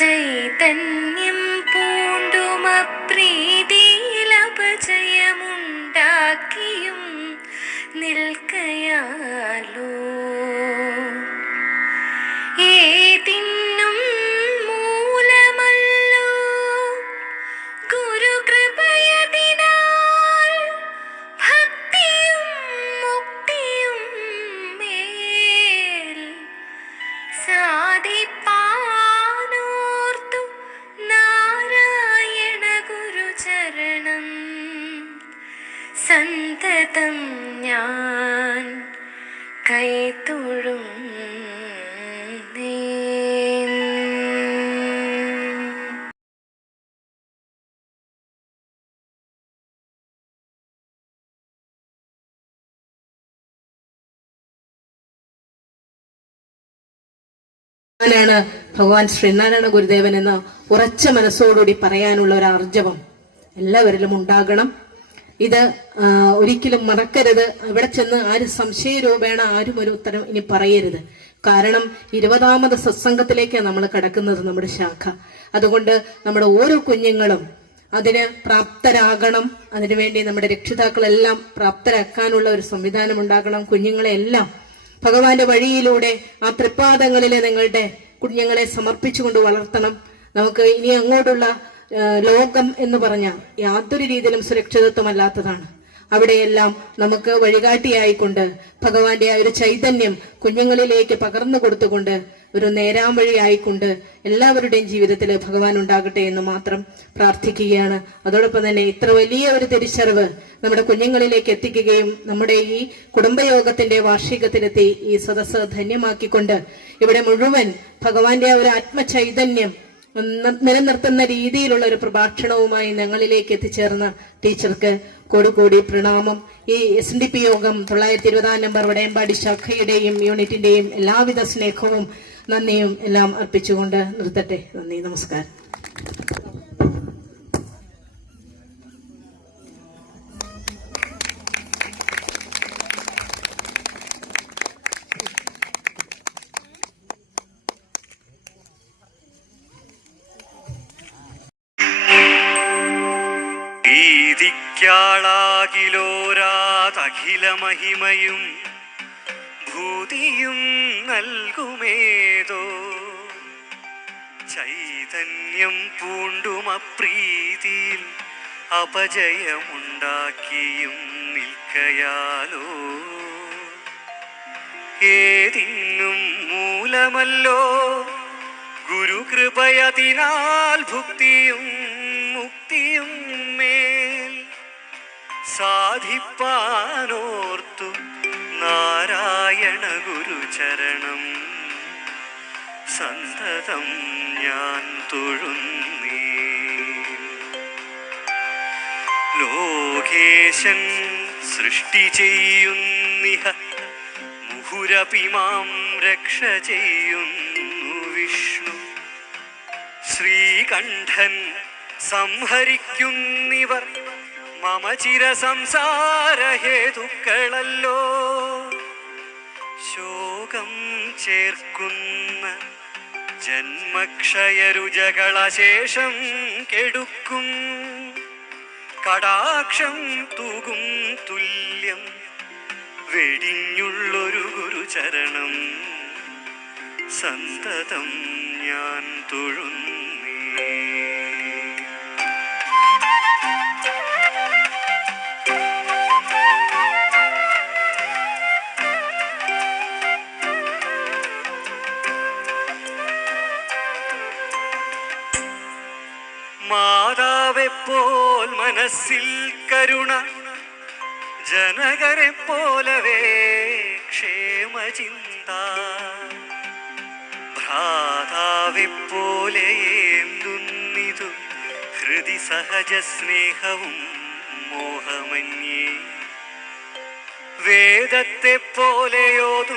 ചൈതന്യം പൂണ്ടുമപ്രീതിയിലപജയമുണ്ടാക്കിയും നിൽക്കയാലോ ഏതിന്നും മൂലമല്ലോ ഗുരുകൃപയതിനാൽ ഭക്തിയും മുക്തിയും മേൽ സാധിപ്പാനോർത്തു നാരായണ ഗുരുചരണം സന്തതം ഞാൻ കൈതൊഴും. ാണ് ഭഗവാൻ ശ്രീനാരായണ ഗുരുദേവൻ എന്ന ഉറച്ച മനസ്സോടുകൂടി പറയാനുള്ള ഒരു ആർജവം എല്ലാവരിലും ഉണ്ടാകണം. ഇത് ഒരിക്കലും മറക്കരുത്. അവിടെ ചെന്ന് ആരും സംശയരൂപേണ ആരും ഒരു ഉത്തരം ഇനി പറയരുത്. കാരണം 20ാമത് സത്സംഗത്തിലേക്കാണ് നമ്മൾ കടക്കുന്നത്, നമ്മുടെ ശാഖ. അതുകൊണ്ട് നമ്മുടെ ഓരോ കുഞ്ഞുങ്ങളും അതിന് പ്രാപ്തരാകണം. അതിനുവേണ്ടി നമ്മുടെ രക്ഷിതാക്കളെല്ലാം പ്രാപ്തരാക്കാനുള്ള ഒരു സംവിധാനം ഉണ്ടാകണം. കുഞ്ഞുങ്ങളെ എല്ലാം ഭഗവാന്റെ വഴിയിലൂടെ ആ തൃപ്പാദങ്ങളിലെ നിങ്ങളുടെ കുഞ്ഞുങ്ങളെ സമർപ്പിച്ചുകൊണ്ട് വളർത്തണം. നമുക്ക് ഇനി അങ്ങോട്ടുള്ള ലോകം എന്ന് പറഞ്ഞാൽ യാതൊരു രീതിയിലും സുരക്ഷിതത്വമല്ലാത്തതാണ്. അവിടെയെല്ലാം നമുക്ക് വഴികാട്ടിയായിക്കൊണ്ട് ഭഗവാന്റെ ആ ഒരു ചൈതന്യം കുഞ്ഞുങ്ങളിലേക്ക് പകർന്നു കൊടുത്തുകൊണ്ട് ഒരു നേരാം വഴിയായിക്കൊണ്ട് എല്ലാവരുടെയും ജീവിതത്തിൽ ഭഗവാൻ ഉണ്ടാകട്ടെ എന്ന് മാത്രം പ്രാർത്ഥിക്കുകയാണ്. അതോടൊപ്പം തന്നെ ഇത്ര വലിയ ഒരു തിരിച്ചറിവ് നമ്മുടെ കുഞ്ഞുങ്ങളിലേക്ക് എത്തിക്കുകയും നമ്മുടെ ഈ കുടുംബയോഗത്തിന്റെ വാർഷികത്തിലെത്തി ഈ സദസ്സ് ധന്യമാക്കിക്കൊണ്ട് ഇവിടെ മുഴുവൻ ഭഗവാന്റെ ആ ഒരു ആത്മചൈതന്യം നിലനിർത്തുന്ന രീതിയിലുള്ള ഒരു പ്രഭാഷണവുമായി ഞങ്ങളിലേക്ക് എത്തിച്ചേർന്ന ടീച്ചർക്ക് കോടി പ്രണാമം. ഈ SNDP യോഗം 920 നമ്പർ വടയമ്പാടി ശാഖയുടെയും യൂണിറ്റിന്റെയും എല്ലാവിധ സ്നേഹവും നന്ദിയും എല്ലാം അർപ്പിച്ചുകൊണ്ട് നിർത്തട്ടെ. നന്ദി, നമസ്കാരം. അഖില മഹിമയും ഭൂതിയും നൽകുമേതോ ചൈതന്യം പൂണ്ടുമപ്രീതിയിൽ അപജയമുണ്ടാക്കിയും നിൽക്കയാലോ ഏതിന്നും മൂലമല്ലോ ഗുരുകൃപയതിനാൽ ഭുക്തിയും മുക്തിയും മേൽ സാധിപ്പാനോർത്തു നാരായണ ഗുരുചരണം സന്തതം ഞാൻ തൊഴുന്നേ. ലോകേശൻ സൃഷ്ടി ചെയ്യുന്നിഹ മുഹുരപിമാം രക്ഷ ചെയ്യുന്നു വിഷ്ണു. ശ്രീകണ്ഠൻ സംഹരിക്കുന്നിവർ മമ ചിര സംസാരഹേതുക്കളല്ലോ. ശോകം ചേർക്കുന്ന ജന്മക്ഷയരുജകളശേഷം കെടുക്കും കടാക്ഷം തൂകും തുല്യം വെടിഞ്ഞുള്ളൊരു ഗുരുചരണം സന്തതം ഞാൻ തൊഴുന്നേ. മാതാവെപ്പോൽ മനസ്സിൽ കരുണ ജനകരെ പോലവേ ക്ഷേമചിന്ത ഭ്രാതാവെപ്പോലെ ഏന്തുന്നിതു ഹൃദി സഹജ സ്നേഹവും മോഹമന്യേ. വേദത്തെ പോലെയോതുന്നറിവും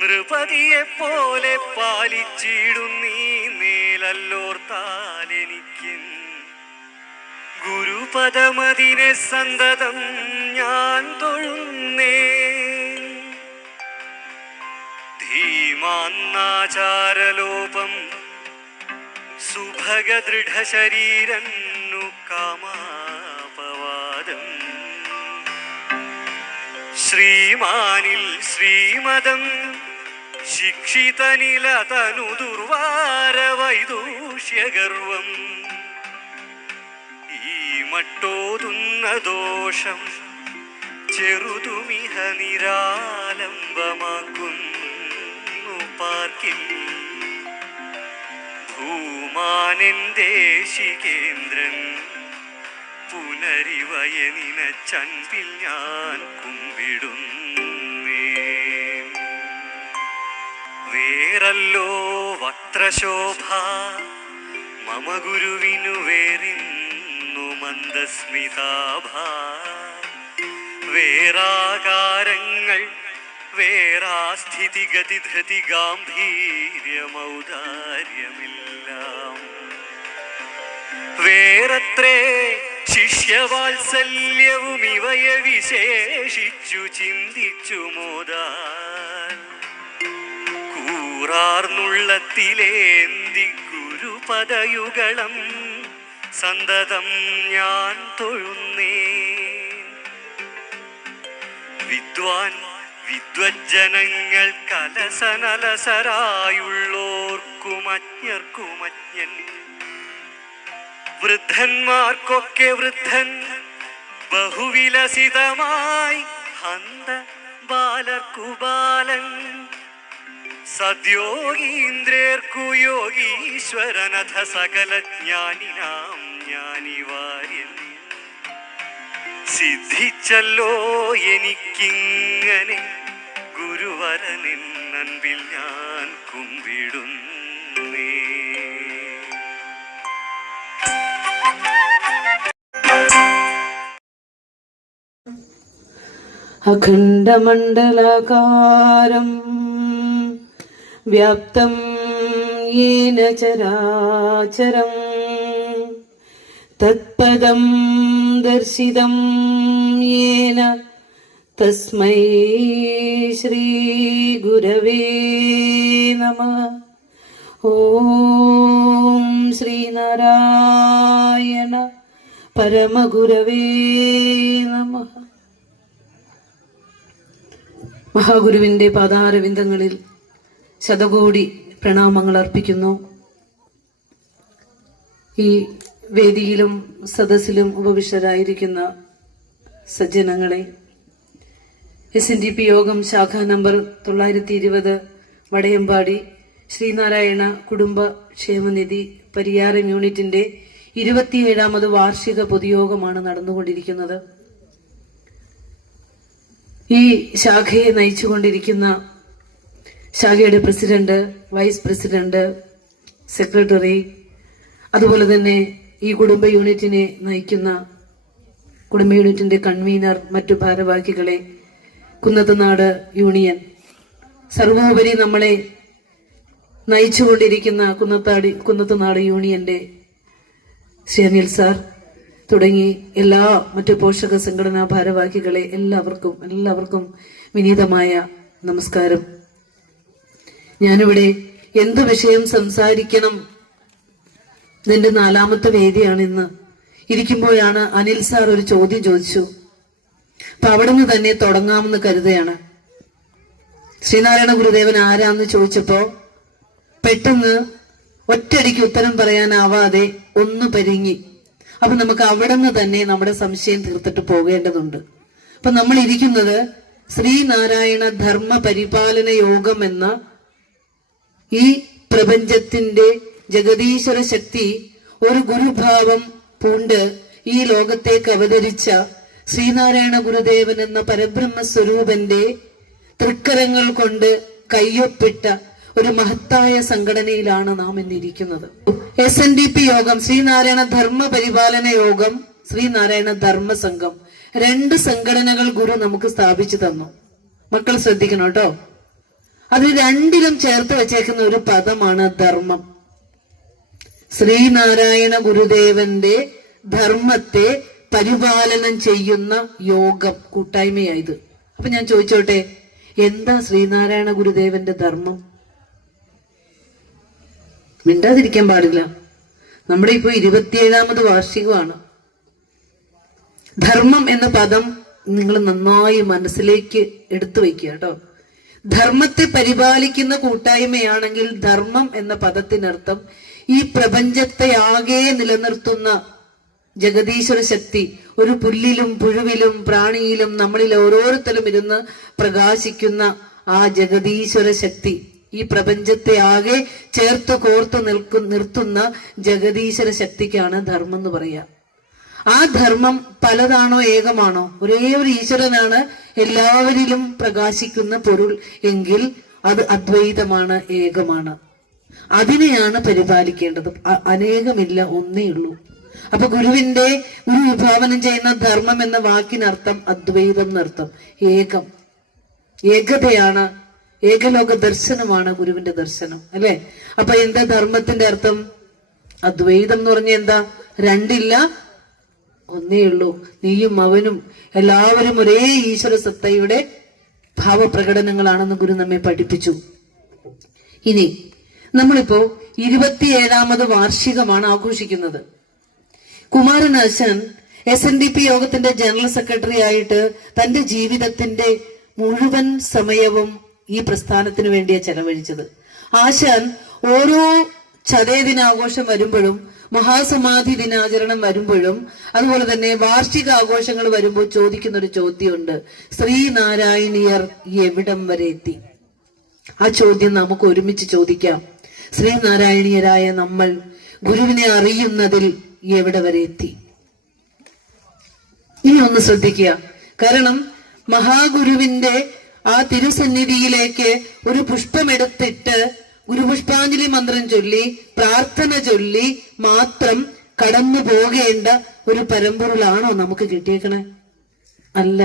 നൃപതിയെ പോലെ പാലിച്ചിടുന്നീ നേലല്ലോർത്താലെനിക്ക് ഗുരുപദമതിനെ സന്തതം ഞാൻ തൊഴുന്നേ. ധീമാന്നാചാരലോപം സുഭഗദൃഢശരീരന്നു കാമാപവാദം ശ്രീമാനിൽ ശ്രീമദം ശിക്ഷിതനിലതനു ദുർവാരവൈദൂഷ്യഗർവം ഈ മട്ടോതുന്ന ദോഷം ചെറുതുമിഹ നിരാലംബമാക്കുന്നു പാർക്കിൽ ഭൂമാനെന്തേശികേന്ദ്രൻ പുനരിവയ നിനച്ചൻപിൽ ഞാൻ കുമ്പിടുന്നേ. വേറല്ലോ വക്ത്രശോഭ മമ ഗുരുവിനു വേറിന്നു മന്ദസ്മിതാഭ. വേറാകാരങ്ങൾ വേറാസ്ഥിതിഗതി ധൃതി ഗാംഭീര്യമൗദാര്യമെല്ലാം വേറത്രേ ശിഷ്യവാത്സല്യവും ഇവയെ വിശേഷിച്ചു ചിന്തിച്ചു മോദാൻ കൂറാർന്നുള്ളത്തിലേന്തി ഗുരുപദയുഗളം സന്തതം ഞാൻ തൊഴുന്നേ. വിദ്വാൻ വിദ്വജ്ജനങ്ങൾ കലസനലസരായുള്ളോർക്കുമജ്ഞർക്കുമജ്ഞൻ വൃദ്ധന്മാർക്കൊക്കെ വൃദ്ധൻ ബഹുവിലസിതമായി ഹന്ത ബാലർക്കു ബാലൻ സദ്യോഗീന്ദ്രേർക്കു യോഗീശ്വരനഥ സകല ജ്ഞാനിനാം ജ്ഞാനിവാര്യൻ. സിദ്ധിച്ചല്ലോ എനിക്കിങ്ങനെ ഗുരുവരനിൻ അൻപിൽ ഞാൻ കുമ്പിടുന്നേ. അഖണ്ഡമണ്ഡലാകാരം വ്യാപ്തം യേന ചരാചരം തത്പദം ദർശിതം യേന തസ്മൈ ശ്രീ ഗുരവേ നമഃ. ഓം ശ്രീനാരായണ പരമഗുരവേ നമഃ. മഹാഗുരുവിന്റെ പാദാരവിന്ദങ്ങളിൽ ശതകോടി പ്രണാമങ്ങൾ അർപ്പിക്കുന്നു. ഈ വേദിയിലും സദസ്സിലും ഉപവിഷ്ടരായിരിക്കുന്ന സജ്ജനങ്ങളെ, SNDP യോഗം ശാഖ നമ്പർ 920 വടയമ്പാടി ശ്രീനാരായണ കുടുംബ ക്ഷേമനിധി പരിയാരം യൂണിറ്റിന്റെ 27ാമത് വാർഷിക പൊതുയോഗമാണ് നടന്നുകൊണ്ടിരിക്കുന്നത്. ഈ ശാഖയെ നയിച്ചുകൊണ്ടിരിക്കുന്ന ശാഖയുടെ പ്രസിഡന്റ്, വൈസ് പ്രസിഡന്റ്, സെക്രട്ടറി, അതുപോലെ തന്നെ ഈ കുടുംബ യൂണിറ്റിനെ നയിക്കുന്ന കുടുംബ യൂണിറ്റിന്റെ കൺവീനർ, മറ്റു ഭാരവാഹികളെ, കുന്നത്തുനാട് യൂണിയൻ, സർവോപരി നമ്മളെ നയിച്ചുകൊണ്ടിരിക്കുന്ന കുന്നത്തുനാട് യൂണിയന്റെ ശ്രീ അനിൽ സാർ തുടങ്ങി എല്ലാ മറ്റു പോഷക സംഘടനാ ഭാരവാഹികളെ എല്ലാവർക്കും വിനീതമായ നമസ്കാരം. ഞാനിവിടെ എന്ത് വിഷയം സംസാരിക്കണം, ഇതിന്റെ 4ാമത്തെ വേദിയാണ് ഇന്ന്. ഇരിക്കുമ്പോഴാണ് അനിൽ സാർ ഒരു ചോദ്യം ചോദിച്ചു. അപ്പൊ അവിടെ നിന്ന് തന്നെ തുടങ്ങാമെന്ന് കരുതുകയാണ്. ശ്രീനാരായണ ഗുരുദേവൻ ആരാന്ന് ചോദിച്ചപ്പോ പെട്ടെന്ന് ഒറ്റയടിക്ക് ഉത്തരം പറയാനാവാതെ ഒന്ന് പരിങ്ങി. അപ്പൊ നമുക്ക് അവിടെ നിന്ന് തന്നെ നമ്മുടെ സംശയം തീർത്തിട്ട് പോകേണ്ടതുണ്ട്. അപ്പൊ നമ്മൾ ഇരിക്കുന്നത് ശ്രീനാരായണ ധർമ്മ പരിപാലന യോഗം എന്ന ഈ പ്രപഞ്ചത്തിന്റെ ജഗദീശ്വര ശക്തി ഒരു ഗുരുഭാവം പൂണ്ട് ഈ ലോകത്തേക്ക് അവതരിച്ച ശ്രീനാരായണ ഗുരുദേവൻ എന്ന പരബ്രഹ്മ സ്വരൂപന്റെ തൃക്കരങ്ങൾ കൊണ്ട് കയ്യൊപ്പിട്ട ഒരു മഹത്തായ സംഘടനയിലാണ് നാം ഇന്നിരിക്കുന്നത്. SNDP യോഗം, ശ്രീനാരായണ ധർമ്മ പരിപാലന യോഗം, ശ്രീനാരായണ ധർമ്മ സംഘം, 2 സംഘടനകൾ ഗുരു നമുക്ക് സ്ഥാപിച്ചു തന്നു. മക്കൾ ശ്രദ്ധിക്കണം കേട്ടോ. അതിൽ രണ്ടിലും ചേർത്ത് വെച്ചേക്കുന്ന ഒരു പദമാണ് ധർമ്മം. ശ്രീനാരായണ ഗുരുദേവന്റെ ധർമ്മത്തെ പരിപാലനം ചെയ്യുന്ന യോഗം കൂട്ടായ്മയായത്. അപ്പൊ ഞാൻ ചോദിച്ചോട്ടെ, എന്താ ശ്രീനാരായണ ഗുരുദേവന്റെ ധർമ്മം? മിണ്ടാതിരിക്കാൻ പാടില്ല. നമ്മുടെ ഇപ്പൊ 27ാമത് വാർഷികമാണ്. ധർമ്മം എന്ന പദം നിങ്ങൾ നന്നായി മനസ്സിലേക്ക് എടുത്തു വയ്ക്കുക കേട്ടോ. ധർമ്മത്തെ പരിപാലിക്കുന്ന കൂട്ടായ്മയാണെങ്കിൽ ധർമ്മം എന്ന പദത്തിനർത്ഥം ഈ പ്രപഞ്ചത്തെ ആകെ നിലനിർത്തുന്ന ജഗദീശ്വര ശക്തി, ഒരു പുല്ലിലും പുഴുവിലും പ്രാണിയിലും നമ്മളിൽ ഓരോരുത്തരും ഇരുന്ന് പ്രകാശിക്കുന്ന ആ ജഗദീശ്വര ശക്തി, ഈ പ്രപഞ്ചത്തെ ആകെ ചേർത്ത് കോർത്ത് നിർത്തുന്ന ജഗദീശ്വര ശക്തിക്കാണ് ധർമ്മം എന്ന് പറയാ. ആ ധർമ്മം പലതാണോ ഏകമാണോ? ഒരേ ഒരു ഈശ്വരനാണ് എല്ലാവരിലും പ്രകാശിക്കുന്ന പൊരുൾ എങ്കിൽ അത് അദ്വൈതമാണ്, ഏകമാണ്. അതിനെയാണ് പരിപാലിക്കേണ്ടത്. അനേകമില്ല, ഒന്നേ ഉള്ളൂ. അപ്പൊ ഗുരു വിഭാവനം ചെയ്യുന്ന ധർമ്മം എന്ന വാക്കിനർത്ഥം അദ്വൈതം എന്നർത്ഥം. ഏകം, ഏകതയാണ്, ഏകലോക ദർശനമാണ് ഗുരുവിന്റെ ദർശനം, അല്ലെ? അപ്പൊ എന്താ ധർമ്മത്തിന്റെ അർത്ഥം? അദ്വൈതം എന്ന് പറഞ്ഞ എന്താ? രണ്ടില്ല, ഒന്നേ ഉള്ളൂ. നീയും അവനും എല്ലാവരും ഒരേ ഈശ്വര സത്തയുടെ ഭാവപ്രകടനങ്ങളാണെന്ന് ഗുരു നമ്മെ പഠിപ്പിച്ചു. ഇനി നമ്മളിപ്പോ 27ാമത് വാർഷികമാണ് ആഘോഷിക്കുന്നത്. കുമാരനാശാൻ SNDP യോഗത്തിന്റെ ജനറൽ സെക്രട്ടറി ആയിട്ട് തന്റെ ജീവിതത്തിന്റെ മുഴുവൻ സമയവും ഈ പ്രസ്ഥാനത്തിന് വേണ്ടിയാ ചെലവഴിച്ചത്. ആശാൻ ഓരോ ചതയ ദിനാഘോഷം വരുമ്പോഴും മഹാസമാധി ദിനാചരണം വരുമ്പോഴും അതുപോലെ തന്നെ വാർഷിക ആഘോഷങ്ങൾ വരുമ്പോൾ ചോദിക്കുന്ന ഒരു ചോദ്യമുണ്ട്: ശ്രീനാരായണീയർ എവിടം വരെ എത്തി? ആ ചോദ്യം നമുക്ക് ഒരുമിച്ച് ചോദിക്കാം. ശ്രീനാരായണീയരായ നമ്മൾ ഗുരുവിനെ അറിയുന്നതിൽ എവിടെ വരെ എത്തി? ഇനി ഒന്ന് ശ്രദ്ധിക്കുക. കാരണം മഹാഗുരുവിന്റെ ആ തിരുസന്നിധിയിലേക്ക് ഒരു പുഷ്പമെടുത്തിട്ട് ഗുരുപുഷ്പാഞ്ജലി മന്ത്രം ചൊല്ലി പ്രാർത്ഥന ചൊല്ലി മാത്രം കടന്നു പോകേണ്ട ഒരു പരമ്പൊരുളാണോ നമുക്ക് കിട്ടിയേക്കണേ? അല്ല.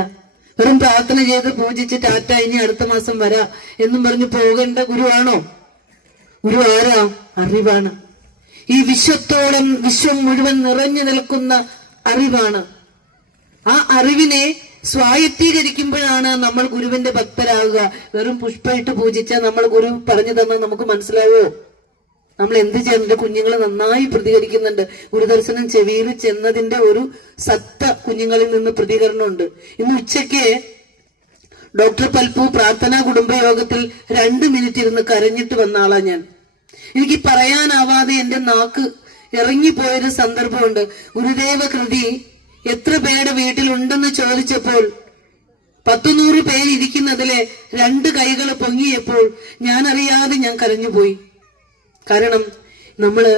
വെറും പ്രാർത്ഥന ചെയ്ത് പൂജിച്ച് ടാറ്റ ഇനി അടുത്ത മാസം വരാ എന്നും പറഞ്ഞ് പോകേണ്ട ഗുരുവാണോ? ഗുരു ആരാ? അറിവാണ്. ഈ വിശ്വം മുഴുവൻ നിറഞ്ഞു നിൽക്കുന്ന അറിവാണ്. ആ അറിവിനെ സ്വായത്തീകരിക്കുമ്പോഴാണ് നമ്മൾ ഗുരുവിന്റെ ഭക്തരാകുക. വെറും പുഷ്പമായിട്ട് പൂജിച്ചാൽ നമ്മൾ ഗുരു പറഞ്ഞു തന്നെ നമുക്ക് മനസ്സിലാവോ? നമ്മൾ എന്ത് ചെയ്യണം? കുഞ്ഞുങ്ങൾ നന്നായി പ്രതികരിക്കുന്നുണ്ട്. ഗുരുദർശനം ചെവിയിൽ ചെന്നതിന്റെ ഒരു സത്ത കുഞ്ഞുങ്ങളിൽ നിന്ന് പ്രതികരണമുണ്ട്. ഇന്ന് ഉച്ചയ്ക്ക് ഡോക്ടർ പൽപ്പു പ്രാർത്ഥനാ കുടുംബയോഗത്തിൽ 2 മിനിറ്റ് ഇരുന്ന് കരഞ്ഞിട്ട് വന്ന ആളാ ഞാൻ. എനിക്ക് പറയാനാവാതെ എന്റെ നാക്ക് ഇറങ്ങിപ്പോയൊരു സന്ദർഭമുണ്ട്. ഗുരുദേവ കൃതി എത്ര പേരുടെ വീട്ടിലുണ്ടെന്ന് ചോദിച്ചപ്പോൾ 100 പേര് ഇരിക്കുന്നതിലെ 2 കൈകൾ പൊങ്ങിയപ്പോൾ ഞാൻ അറിയാതെ ഞാൻ കരഞ്ഞുപോയി. കാരണം നമ്മള്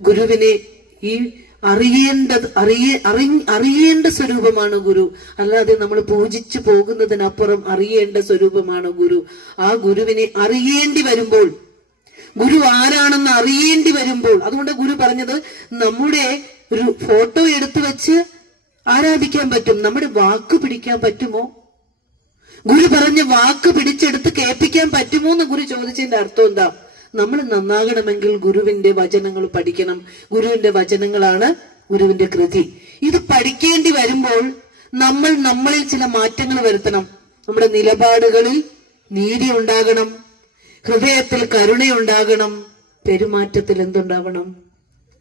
ഗുരുവിനെ ഈ അറിയേണ്ട സ്വരൂപമാണ് ഗുരു. അല്ലാതെ നമ്മൾ പൂജിച്ചു പോകുന്നതിനപ്പുറം അറിയേണ്ട സ്വരൂപമാണ് ഗുരു. ആ ഗുരുവിനെ അറിയേണ്ടി വരുമ്പോൾ, ഗുരു ആരാണെന്ന് അറിയേണ്ടി വരുമ്പോൾ, അതുകൊണ്ട് ഗുരു പറഞ്ഞത് നമ്മുടെ ഒരു ഫോട്ടോ എടുത്തു വെച്ച് ആരാധിക്കാൻ പറ്റും, നമ്മുടെ വാക്ക് പിടിക്കാൻ പറ്റുമോ? ഗുരു പറഞ്ഞ വാക്ക് പിടിച്ചെടുത്ത് കേൾപ്പിക്കാൻ പറ്റുമോ എന്ന് ഗുരു ചോദിച്ചതിന്റെ അർത്ഥം എന്താ? നമ്മൾ നന്നാകണമെങ്കിൽ ഗുരുവിന്റെ വചനങ്ങൾ പഠിക്കണം. ഗുരുവിന്റെ വചനങ്ങളാണ് ഗുരുവിന്റെ കൃതി. ഇത് പഠിക്കേണ്ടി വരുമ്പോൾ നമ്മളിൽ ചില മാറ്റങ്ങൾ വരുത്തണം. നമ്മുടെ നിലപാടുകളിൽ നീതി ഉണ്ടാകണം, ഹൃദയത്തിൽ കരുണയുണ്ടാകണം, പെരുമാറ്റത്തിൽ എന്തുണ്ടാവണം?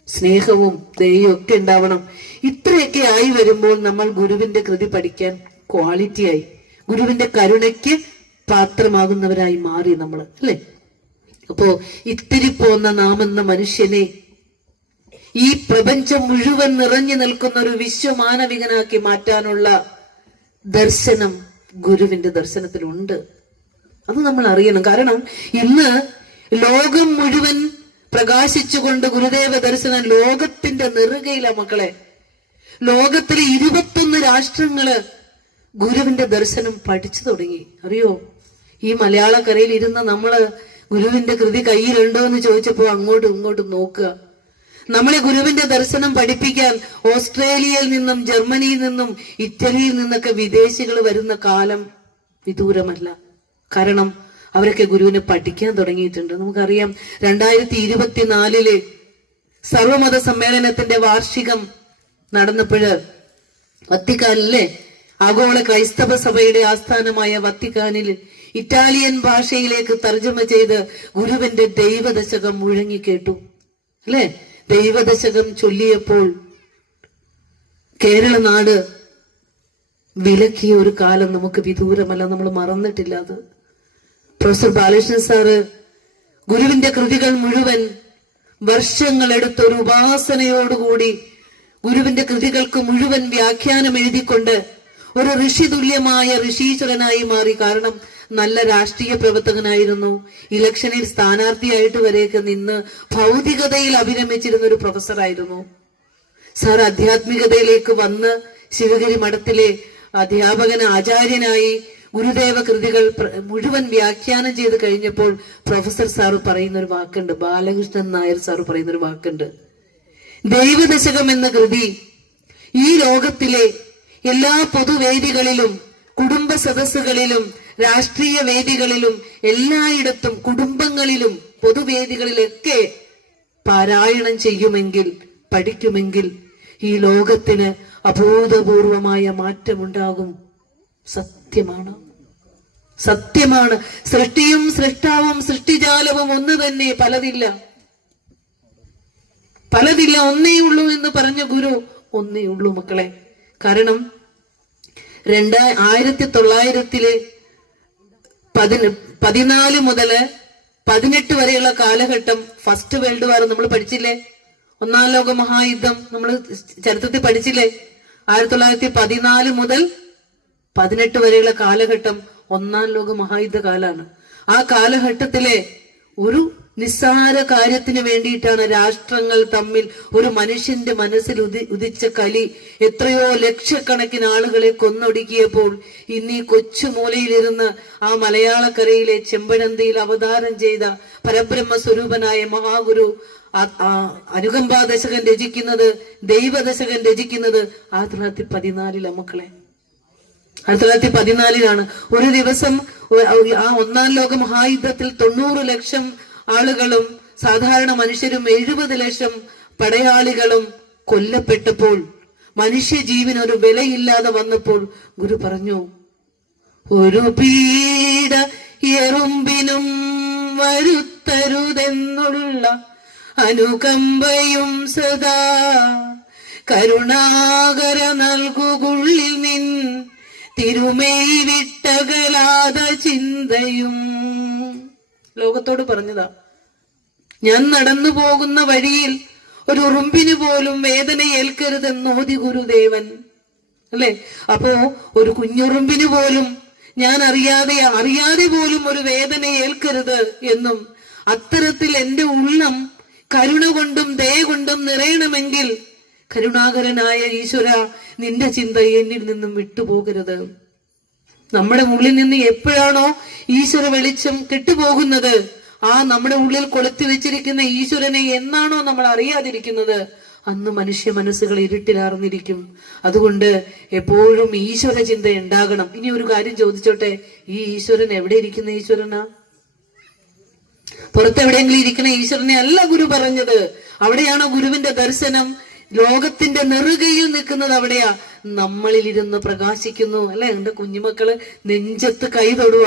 സ്നേഹവും ദയയും ഒക്കെ ഉണ്ടാവണം. ഇത്രയൊക്കെ ആയി വരുമ്പോൾ നമ്മൾ ഗുരുവിന്റെ കൃതി പഠിക്കാൻ ക്വാളിറ്റിയായി, ഗുരുവിന്റെ കരുണയ്ക്ക് പാത്രമാകുന്നവരായി മാറി നമ്മൾ, അല്ലെ? അപ്പോ ഇത്തിരി പോന്ന നാം എന്ന മനുഷ്യനെ ഈ പ്രപഞ്ചം മുഴുവൻ നിറഞ്ഞു നിൽക്കുന്ന ഒരു വിശ്വമാനവികനാക്കി മാറ്റാനുള്ള ദർശനം ഗുരുവിന്റെ ദർശനത്തിലുണ്ട്. അത് നമ്മൾ അറിയണം. കാരണം ഇന്ന് ലോകം മുഴുവൻ പ്രകാശിച്ചുകൊണ്ട് ഗുരുദേവ ദർശനം ലോകത്തിന്റെ നെറുകയില മക്കളെ. ലോകത്തിലെ 21 രാഷ്ട്രങ്ങള് ഗുരുവിന്റെ ദർശനം പഠിച്ചു തുടങ്ങി. അറിയോ? ഈ മലയാളക്കരയിൽ ഇരുന്ന് നമ്മള് ഗുരുവിന്റെ കൃതി കയ്യിലുണ്ടോ എന്ന് ചോദിച്ചപ്പോ അങ്ങോട്ടും ഇങ്ങോട്ടും നോക്കുക. നമ്മളെ ഗുരുവിന്റെ ദർശനം പഠിപ്പിക്കാൻ ഓസ്ട്രേലിയയിൽ നിന്നും ജർമ്മനിയിൽ നിന്നും ഇറ്റലിയിൽ നിന്നൊക്കെ വിദേശികൾ വരുന്ന കാലം വിദൂരമല്ല. കാരണം അവരൊക്കെ ഗുരുവിനെ പഠിക്കാൻ തുടങ്ങിയിട്ടുണ്ട്. നമുക്കറിയാം 2024 സർവമത സമ്മേളനത്തിന്റെ വാർഷികം നടന്നപ്പോഴ് വത്തിക്കാനിലെ ആഗോള ക്രൈസ്തവ സഭയുടെ ആസ്ഥാനമായ വത്തിക്കാനിൽ ഇറ്റാലിയൻ ഭാഷയിലേക്ക് തർജ്ജമ ചെയ്ത് ഗുരുവിന്റെ ദൈവദശകം മുഴങ്ങി കേട്ടു. അല്ലെ, ദൈവദശകം ചൊല്ലിയപ്പോൾ കേരള നാട് വിലക്കിയ ഒരു കാലം നമുക്ക് വിദൂരമല്ല, നമ്മൾ മറന്നിട്ടില്ല. അത് പ്രൊഫസർ ബാലകൃഷ്ണൻ സാറ് ഗുരുവിന്റെ കൃതികൾ മുഴുവൻ വർഷങ്ങളെടുത്ത് ഒരു ഉപാസനയോടുകൂടി ഗുരുവിന്റെ കൃതികൾക്ക് മുഴുവൻ വ്യാഖ്യാനം എഴുതിക്കൊണ്ട് ഒരു ഋഷി തുല്യമായ ഋഷീശ്വരനായി മാറി. കാരണം നല്ല രാഷ്ട്രീയ പ്രവർത്തകനായിരുന്നു, ഇലക്ഷനിൽ സ്ഥാനാർത്ഥിയായിട്ട് വരെയൊക്കെ നിന്ന് ഭൗതികതയിൽ അഭിരമിച്ചിരുന്ന ഒരു പ്രൊഫസറായിരുന്നു സാർ. ആധ്യാത്മികതയിലേക്ക് വന്ന് ശിവഗിരി മഠത്തിലെ അധ്യാപകൻ ആചാര്യനായി ഗുരുദേവ കൃതികൾ മുഴുവൻ വ്യാഖ്യാനം ചെയ്ത് കഴിഞ്ഞപ്പോൾ പ്രൊഫസർ സാറ് പറയുന്ന ഒരു വാക്കുണ്ട്, ബാലകൃഷ്ണൻ നായർ സാറ് പറയുന്ന ഒരു വാക്കുണ്ട്, ദൈവദശകം എന്ന കൃതി ഈ ലോകത്തിലെ എല്ലാ പൊതുവേദികളിലും കുടുംബ സദസ്സുകളിലും രാഷ്ട്രീയ വേദികളിലും എല്ലായിടത്തും കുടുംബങ്ങളിലും പൊതുവേദികളിലൊക്കെ പാരായണം ചെയ്യുമെങ്കിൽ, പഠിക്കുമെങ്കിൽ ഈ ലോകത്തിന് അഭൂതപൂർവമായ മാറ്റമുണ്ടാകും. സത്യമാണ്, സത്യമാണ്. സൃഷ്ടിയും സൃഷ്ടാവും സൃഷ്ടിജാലവും ഒന്ന് തന്നെ, പലതില്ല, പലതില്ല, ഒന്നേ ഉള്ളൂ എന്ന് പറഞ്ഞ ഗുരു ഒന്നേ ഉള്ളൂ മക്കളെ. കാരണം 1914 മുതൽ 18 വരെയുള്ള കാലഘട്ടം ഫസ്റ്റ് വേൾഡ് വാർ നമ്മൾ പഠിച്ചില്ലേ? ഒന്നാം ലോക മഹായുദ്ധം നമ്മൾ ചരിത്രത്തിൽ പഠിച്ചില്ലേ? 1914 മുതൽ 18 വരെയുള്ള കാലഘട്ടം ഒന്നാം ലോക മഹായുദ്ധ കാലാണ്. ആ കാലഘട്ടത്തിലെ ഒരു നിസ്സാര കാര്യത്തിന് വേണ്ടിയിട്ടാണ് രാഷ്ട്രങ്ങൾ തമ്മിൽ ഒരു മനുഷ്യന്റെ മനസ്സിൽ ഉദിച്ച കലി എത്രയോ ലക്ഷക്കണക്കിന് ആളുകളെ കൊന്നൊടുക്കിയപ്പോൾ ഇന്ന് ഈ കൊച്ചുമൂലയിലിരുന്ന് ആ മലയാളക്കരയിലെ ചെമ്പഴന്തിയിൽ അവതാരം ചെയ്ത പരബ്രഹ്മ സ്വരൂപനായ മഹാഗുരു അനുകമ്പാ ദശകൻ രചിക്കുന്നത്, ദൈവദശകൻ രചിക്കുന്നത് 1914 മക്കളെ. 1914 ഒരു ദിവസം ആ ഒന്നാം ലോക മഹായുദ്ധത്തിൽ 90 ലക്ഷം ആളുകളും സാധാരണ മനുഷ്യരും 70 ലക്ഷം പടയാളികളും കൊല്ലപ്പെട്ടപ്പോൾ മനുഷ്യ ജീവന് ഒരു വിലയില്ലാതെ വന്നപ്പോൾ ഗുരു പറഞ്ഞു, ഒരു പീഡ എറുമ്പിനും വരുത്തരുതെന്നുള്ള അനുകമ്പയും സദാ കരുണാകര നൽകുകുള്ളിൽ നിൻ തിരുമേയ് വിട്ടകലാത ചിന്തയും. ലോകത്തോട് പറഞ്ഞതാ, ഞാൻ നടന്നു പോകുന്ന വഴിയിൽ ഒരു ഉറുമ്പിന് പോലും വേദന ഏൽക്കരുതെന്നോതി ഗുരുദേവൻ. അല്ലെ, അപ്പോ ഒരു കുഞ്ഞുറുമ്പിന് പോലും ഞാൻ അറിയാതെ പോലും ഒരു വേദന ഏൽക്കരുത് എന്നും, അത്തരത്തിൽ എന്റെ ഉള്ളം കരുണ കൊണ്ടും ദയ കൊണ്ടും നിറയണമെങ്കിൽ കരുണാകരനായ ഈശ്വര നിന്റെ ചിന്ത എന്നിൽ നിന്നും വിട്ടുപോകരുത്. നമ്മുടെ ഉള്ളിൽ നിന്ന് എപ്പോഴാണോ ഈശ്വര വെളിച്ചം കെട്ടുപോകുന്നത്, ആ നമ്മുടെ ഉള്ളിൽ കൊളുത്തി വെച്ചിരിക്കുന്ന ഈശ്വരനെ എന്നാണോ നമ്മൾ അറിയാതിരിക്കുന്നത്, അന്ന് മനുഷ്യ മനസ്സുകൾ ഇരുട്ടിലാർന്നിരിക്കും. അതുകൊണ്ട് എപ്പോഴും ഈശ്വര ചിന്ത ഉണ്ടാകണം. ഇനി ഒരു കാര്യം ചോദിച്ചോട്ടെ, ഈ ഈശ്വരൻ എവിടെ ഇരിക്കുന്ന ഈശ്വരനാ? പുറത്തെവിടെയെങ്കിലും ഇരിക്കുന്ന ഈശ്വരനെ അല്ല ഗുരു പറഞ്ഞത്. അവിടെയാണോ ഗുരുവിന്റെ ദർശനം? ലോകത്തിന്റെ നെറുകയിൽ നിൽക്കുന്നത് അവിടെയാ, നമ്മളിലിരുന്ന് പ്രകാശിക്കുന്നു. അല്ലെ, എന്റെ കുഞ്ഞുമക്കള് നെഞ്ചത്ത് കൈ തൊടുക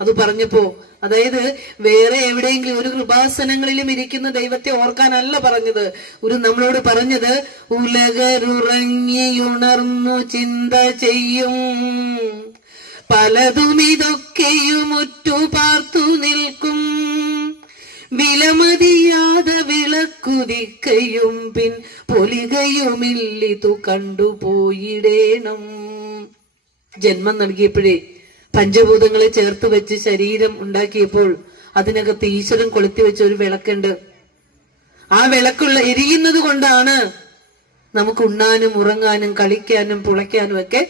അത് പറഞ്ഞപ്പോ. അതായത് വേറെ എവിടെയെങ്കിലും ഒരു കൃപാസനങ്ങളിലും ഇരിക്കുന്ന ദൈവത്തെ ഓർക്കാനല്ല പറഞ്ഞത്. ഒരു നമ്മളോട് പറഞ്ഞത്, ഉലകരുറങ്ങിയുണർന്നു ചിന്ത ചെയ്യും പലതും ഇതൊക്കെയും ഉറ്റു പാർത്തു നിൽക്കും വിലമതിയാതെ വിളക്കുതിക്കയും പിൻ പൊലികയുമില്ലിതു കണ്ടുപോയിടേണം. ജന്മം നൽകിയപ്പോഴേ പഞ്ചഭൂതങ്ങളെ ചേർത്ത് വെച്ച് ശരീരം ഉണ്ടാക്കിയപ്പോൾ അതിനകത്ത് ഈശ്വരൻ കൊളുത്തി വെച്ച ഒരു വിളക്കുണ്ട്. ആ വിളക്കുള്ള എരിയുന്നത് കൊണ്ടാണ് നമുക്ക് ഉണ്ണാനും ഉറങ്ങാനും കളിക്കാനും പുളയ്ക്കാനും ഒക്കെ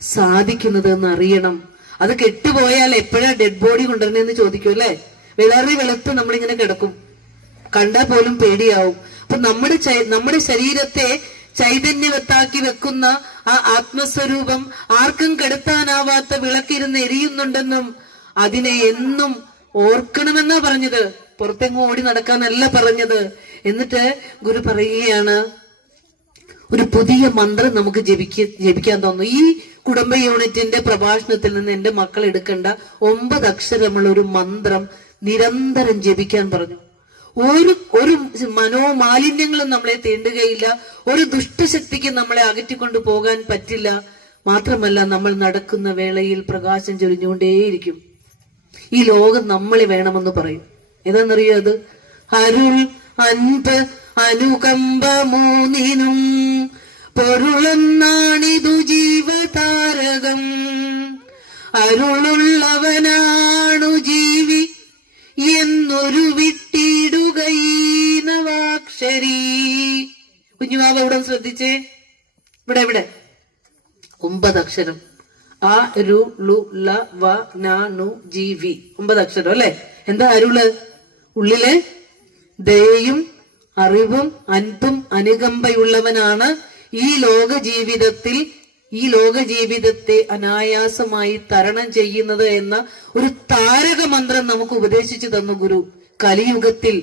സാധിക്കുന്നത് എന്ന് അറിയണം. അത് കെട്ടുപോയാൽ എപ്പോഴാ ഡെഡ് ബോഡി കൊണ്ടുവരണെന്ന് ചോദിക്കും അല്ലെ. വിളറി വെളുത്ത് നമ്മളിങ്ങനെ കിടക്കും, കണ്ടാൽ പോലും പേടിയാവും. അപ്പൊ നമ്മുടെ ശരീരത്തെ ചൈതന്യവത്താക്കി വെക്കുന്ന ആ ആത്മസ്വരൂപം ആർക്കും കെടുത്താനാവാത്ത വിളക്കിരുന്ന് എരിയുന്നുണ്ടെന്നും അതിനെ എന്നും ഓർക്കണമെന്നാ പറഞ്ഞത്, പുറത്തെങ്ങും ഓടി നടക്കാനല്ല പറഞ്ഞത്. എന്നിട്ട് ഗുരു പറയുകയാണ്, ഒരു പുതിയ മന്ത്രം നമുക്ക് ജപിക്കാൻ തോന്നുന്നു. ഈ കുടുംബ യൂണിറ്റിന്റെ പ്രഭാഷണത്തിൽ നിന്ന് എന്റെ മക്കൾ എടുക്കേണ്ട 9 അക്ഷരമുള്ള ഒരു മന്ത്രം നിരന്തരം ജപിക്കാൻ പറഞ്ഞു. ഒരു മനോമാലിന്യങ്ങളും നമ്മളെ തീണ്ടുകയില്ല, ഒരു ദുഷ്ടശക്തിക്ക് നമ്മളെ അകറ്റിക്കൊണ്ടു പോകാൻ പറ്റില്ല. മാത്രമല്ല, നമ്മൾ നടക്കുന്ന വേളയിൽ പ്രകാശം ചൊരിഞ്ഞുകൊണ്ടേയിരിക്കും. ഈ ലോകം നമ്മളെ വേണമെന്ന് പറയും. ഏതാണെന്നറിയോ അത്? അരുൾ അൻപ് അനുകമ്പ മൂന്നിനും പൊരുളെന്നാണിതു ജീവതാരകം. അരുളുള്ളവനാണു ജീവി എന്നൊരു വിട്ടിടുകീനവാക്ഷരി. കുഞ്ഞുമാവ ഇവിടെ ശ്രദ്ധിച്ചേ, ഇവിടെ 9 അക്ഷരം. ആ രു ലു ല വ ന നു ജി വി. 9 അക്ഷരം അല്ലെ? എന്താ അരുള്? ഉള്ളിലെ ദയയും അറിവും അൻപും അനുകമ്പയുള്ളവനാണ് ഈ ലോക ജീവിതത്തെ അനായാസമായി തരണം ചെയ്യുന്നത് എന്ന ഒരു താരക മന്ത്രം നമുക്ക് ഉപദേശിച്ചു തന്നു ഗുരു. കലിയുഗത്തിൽ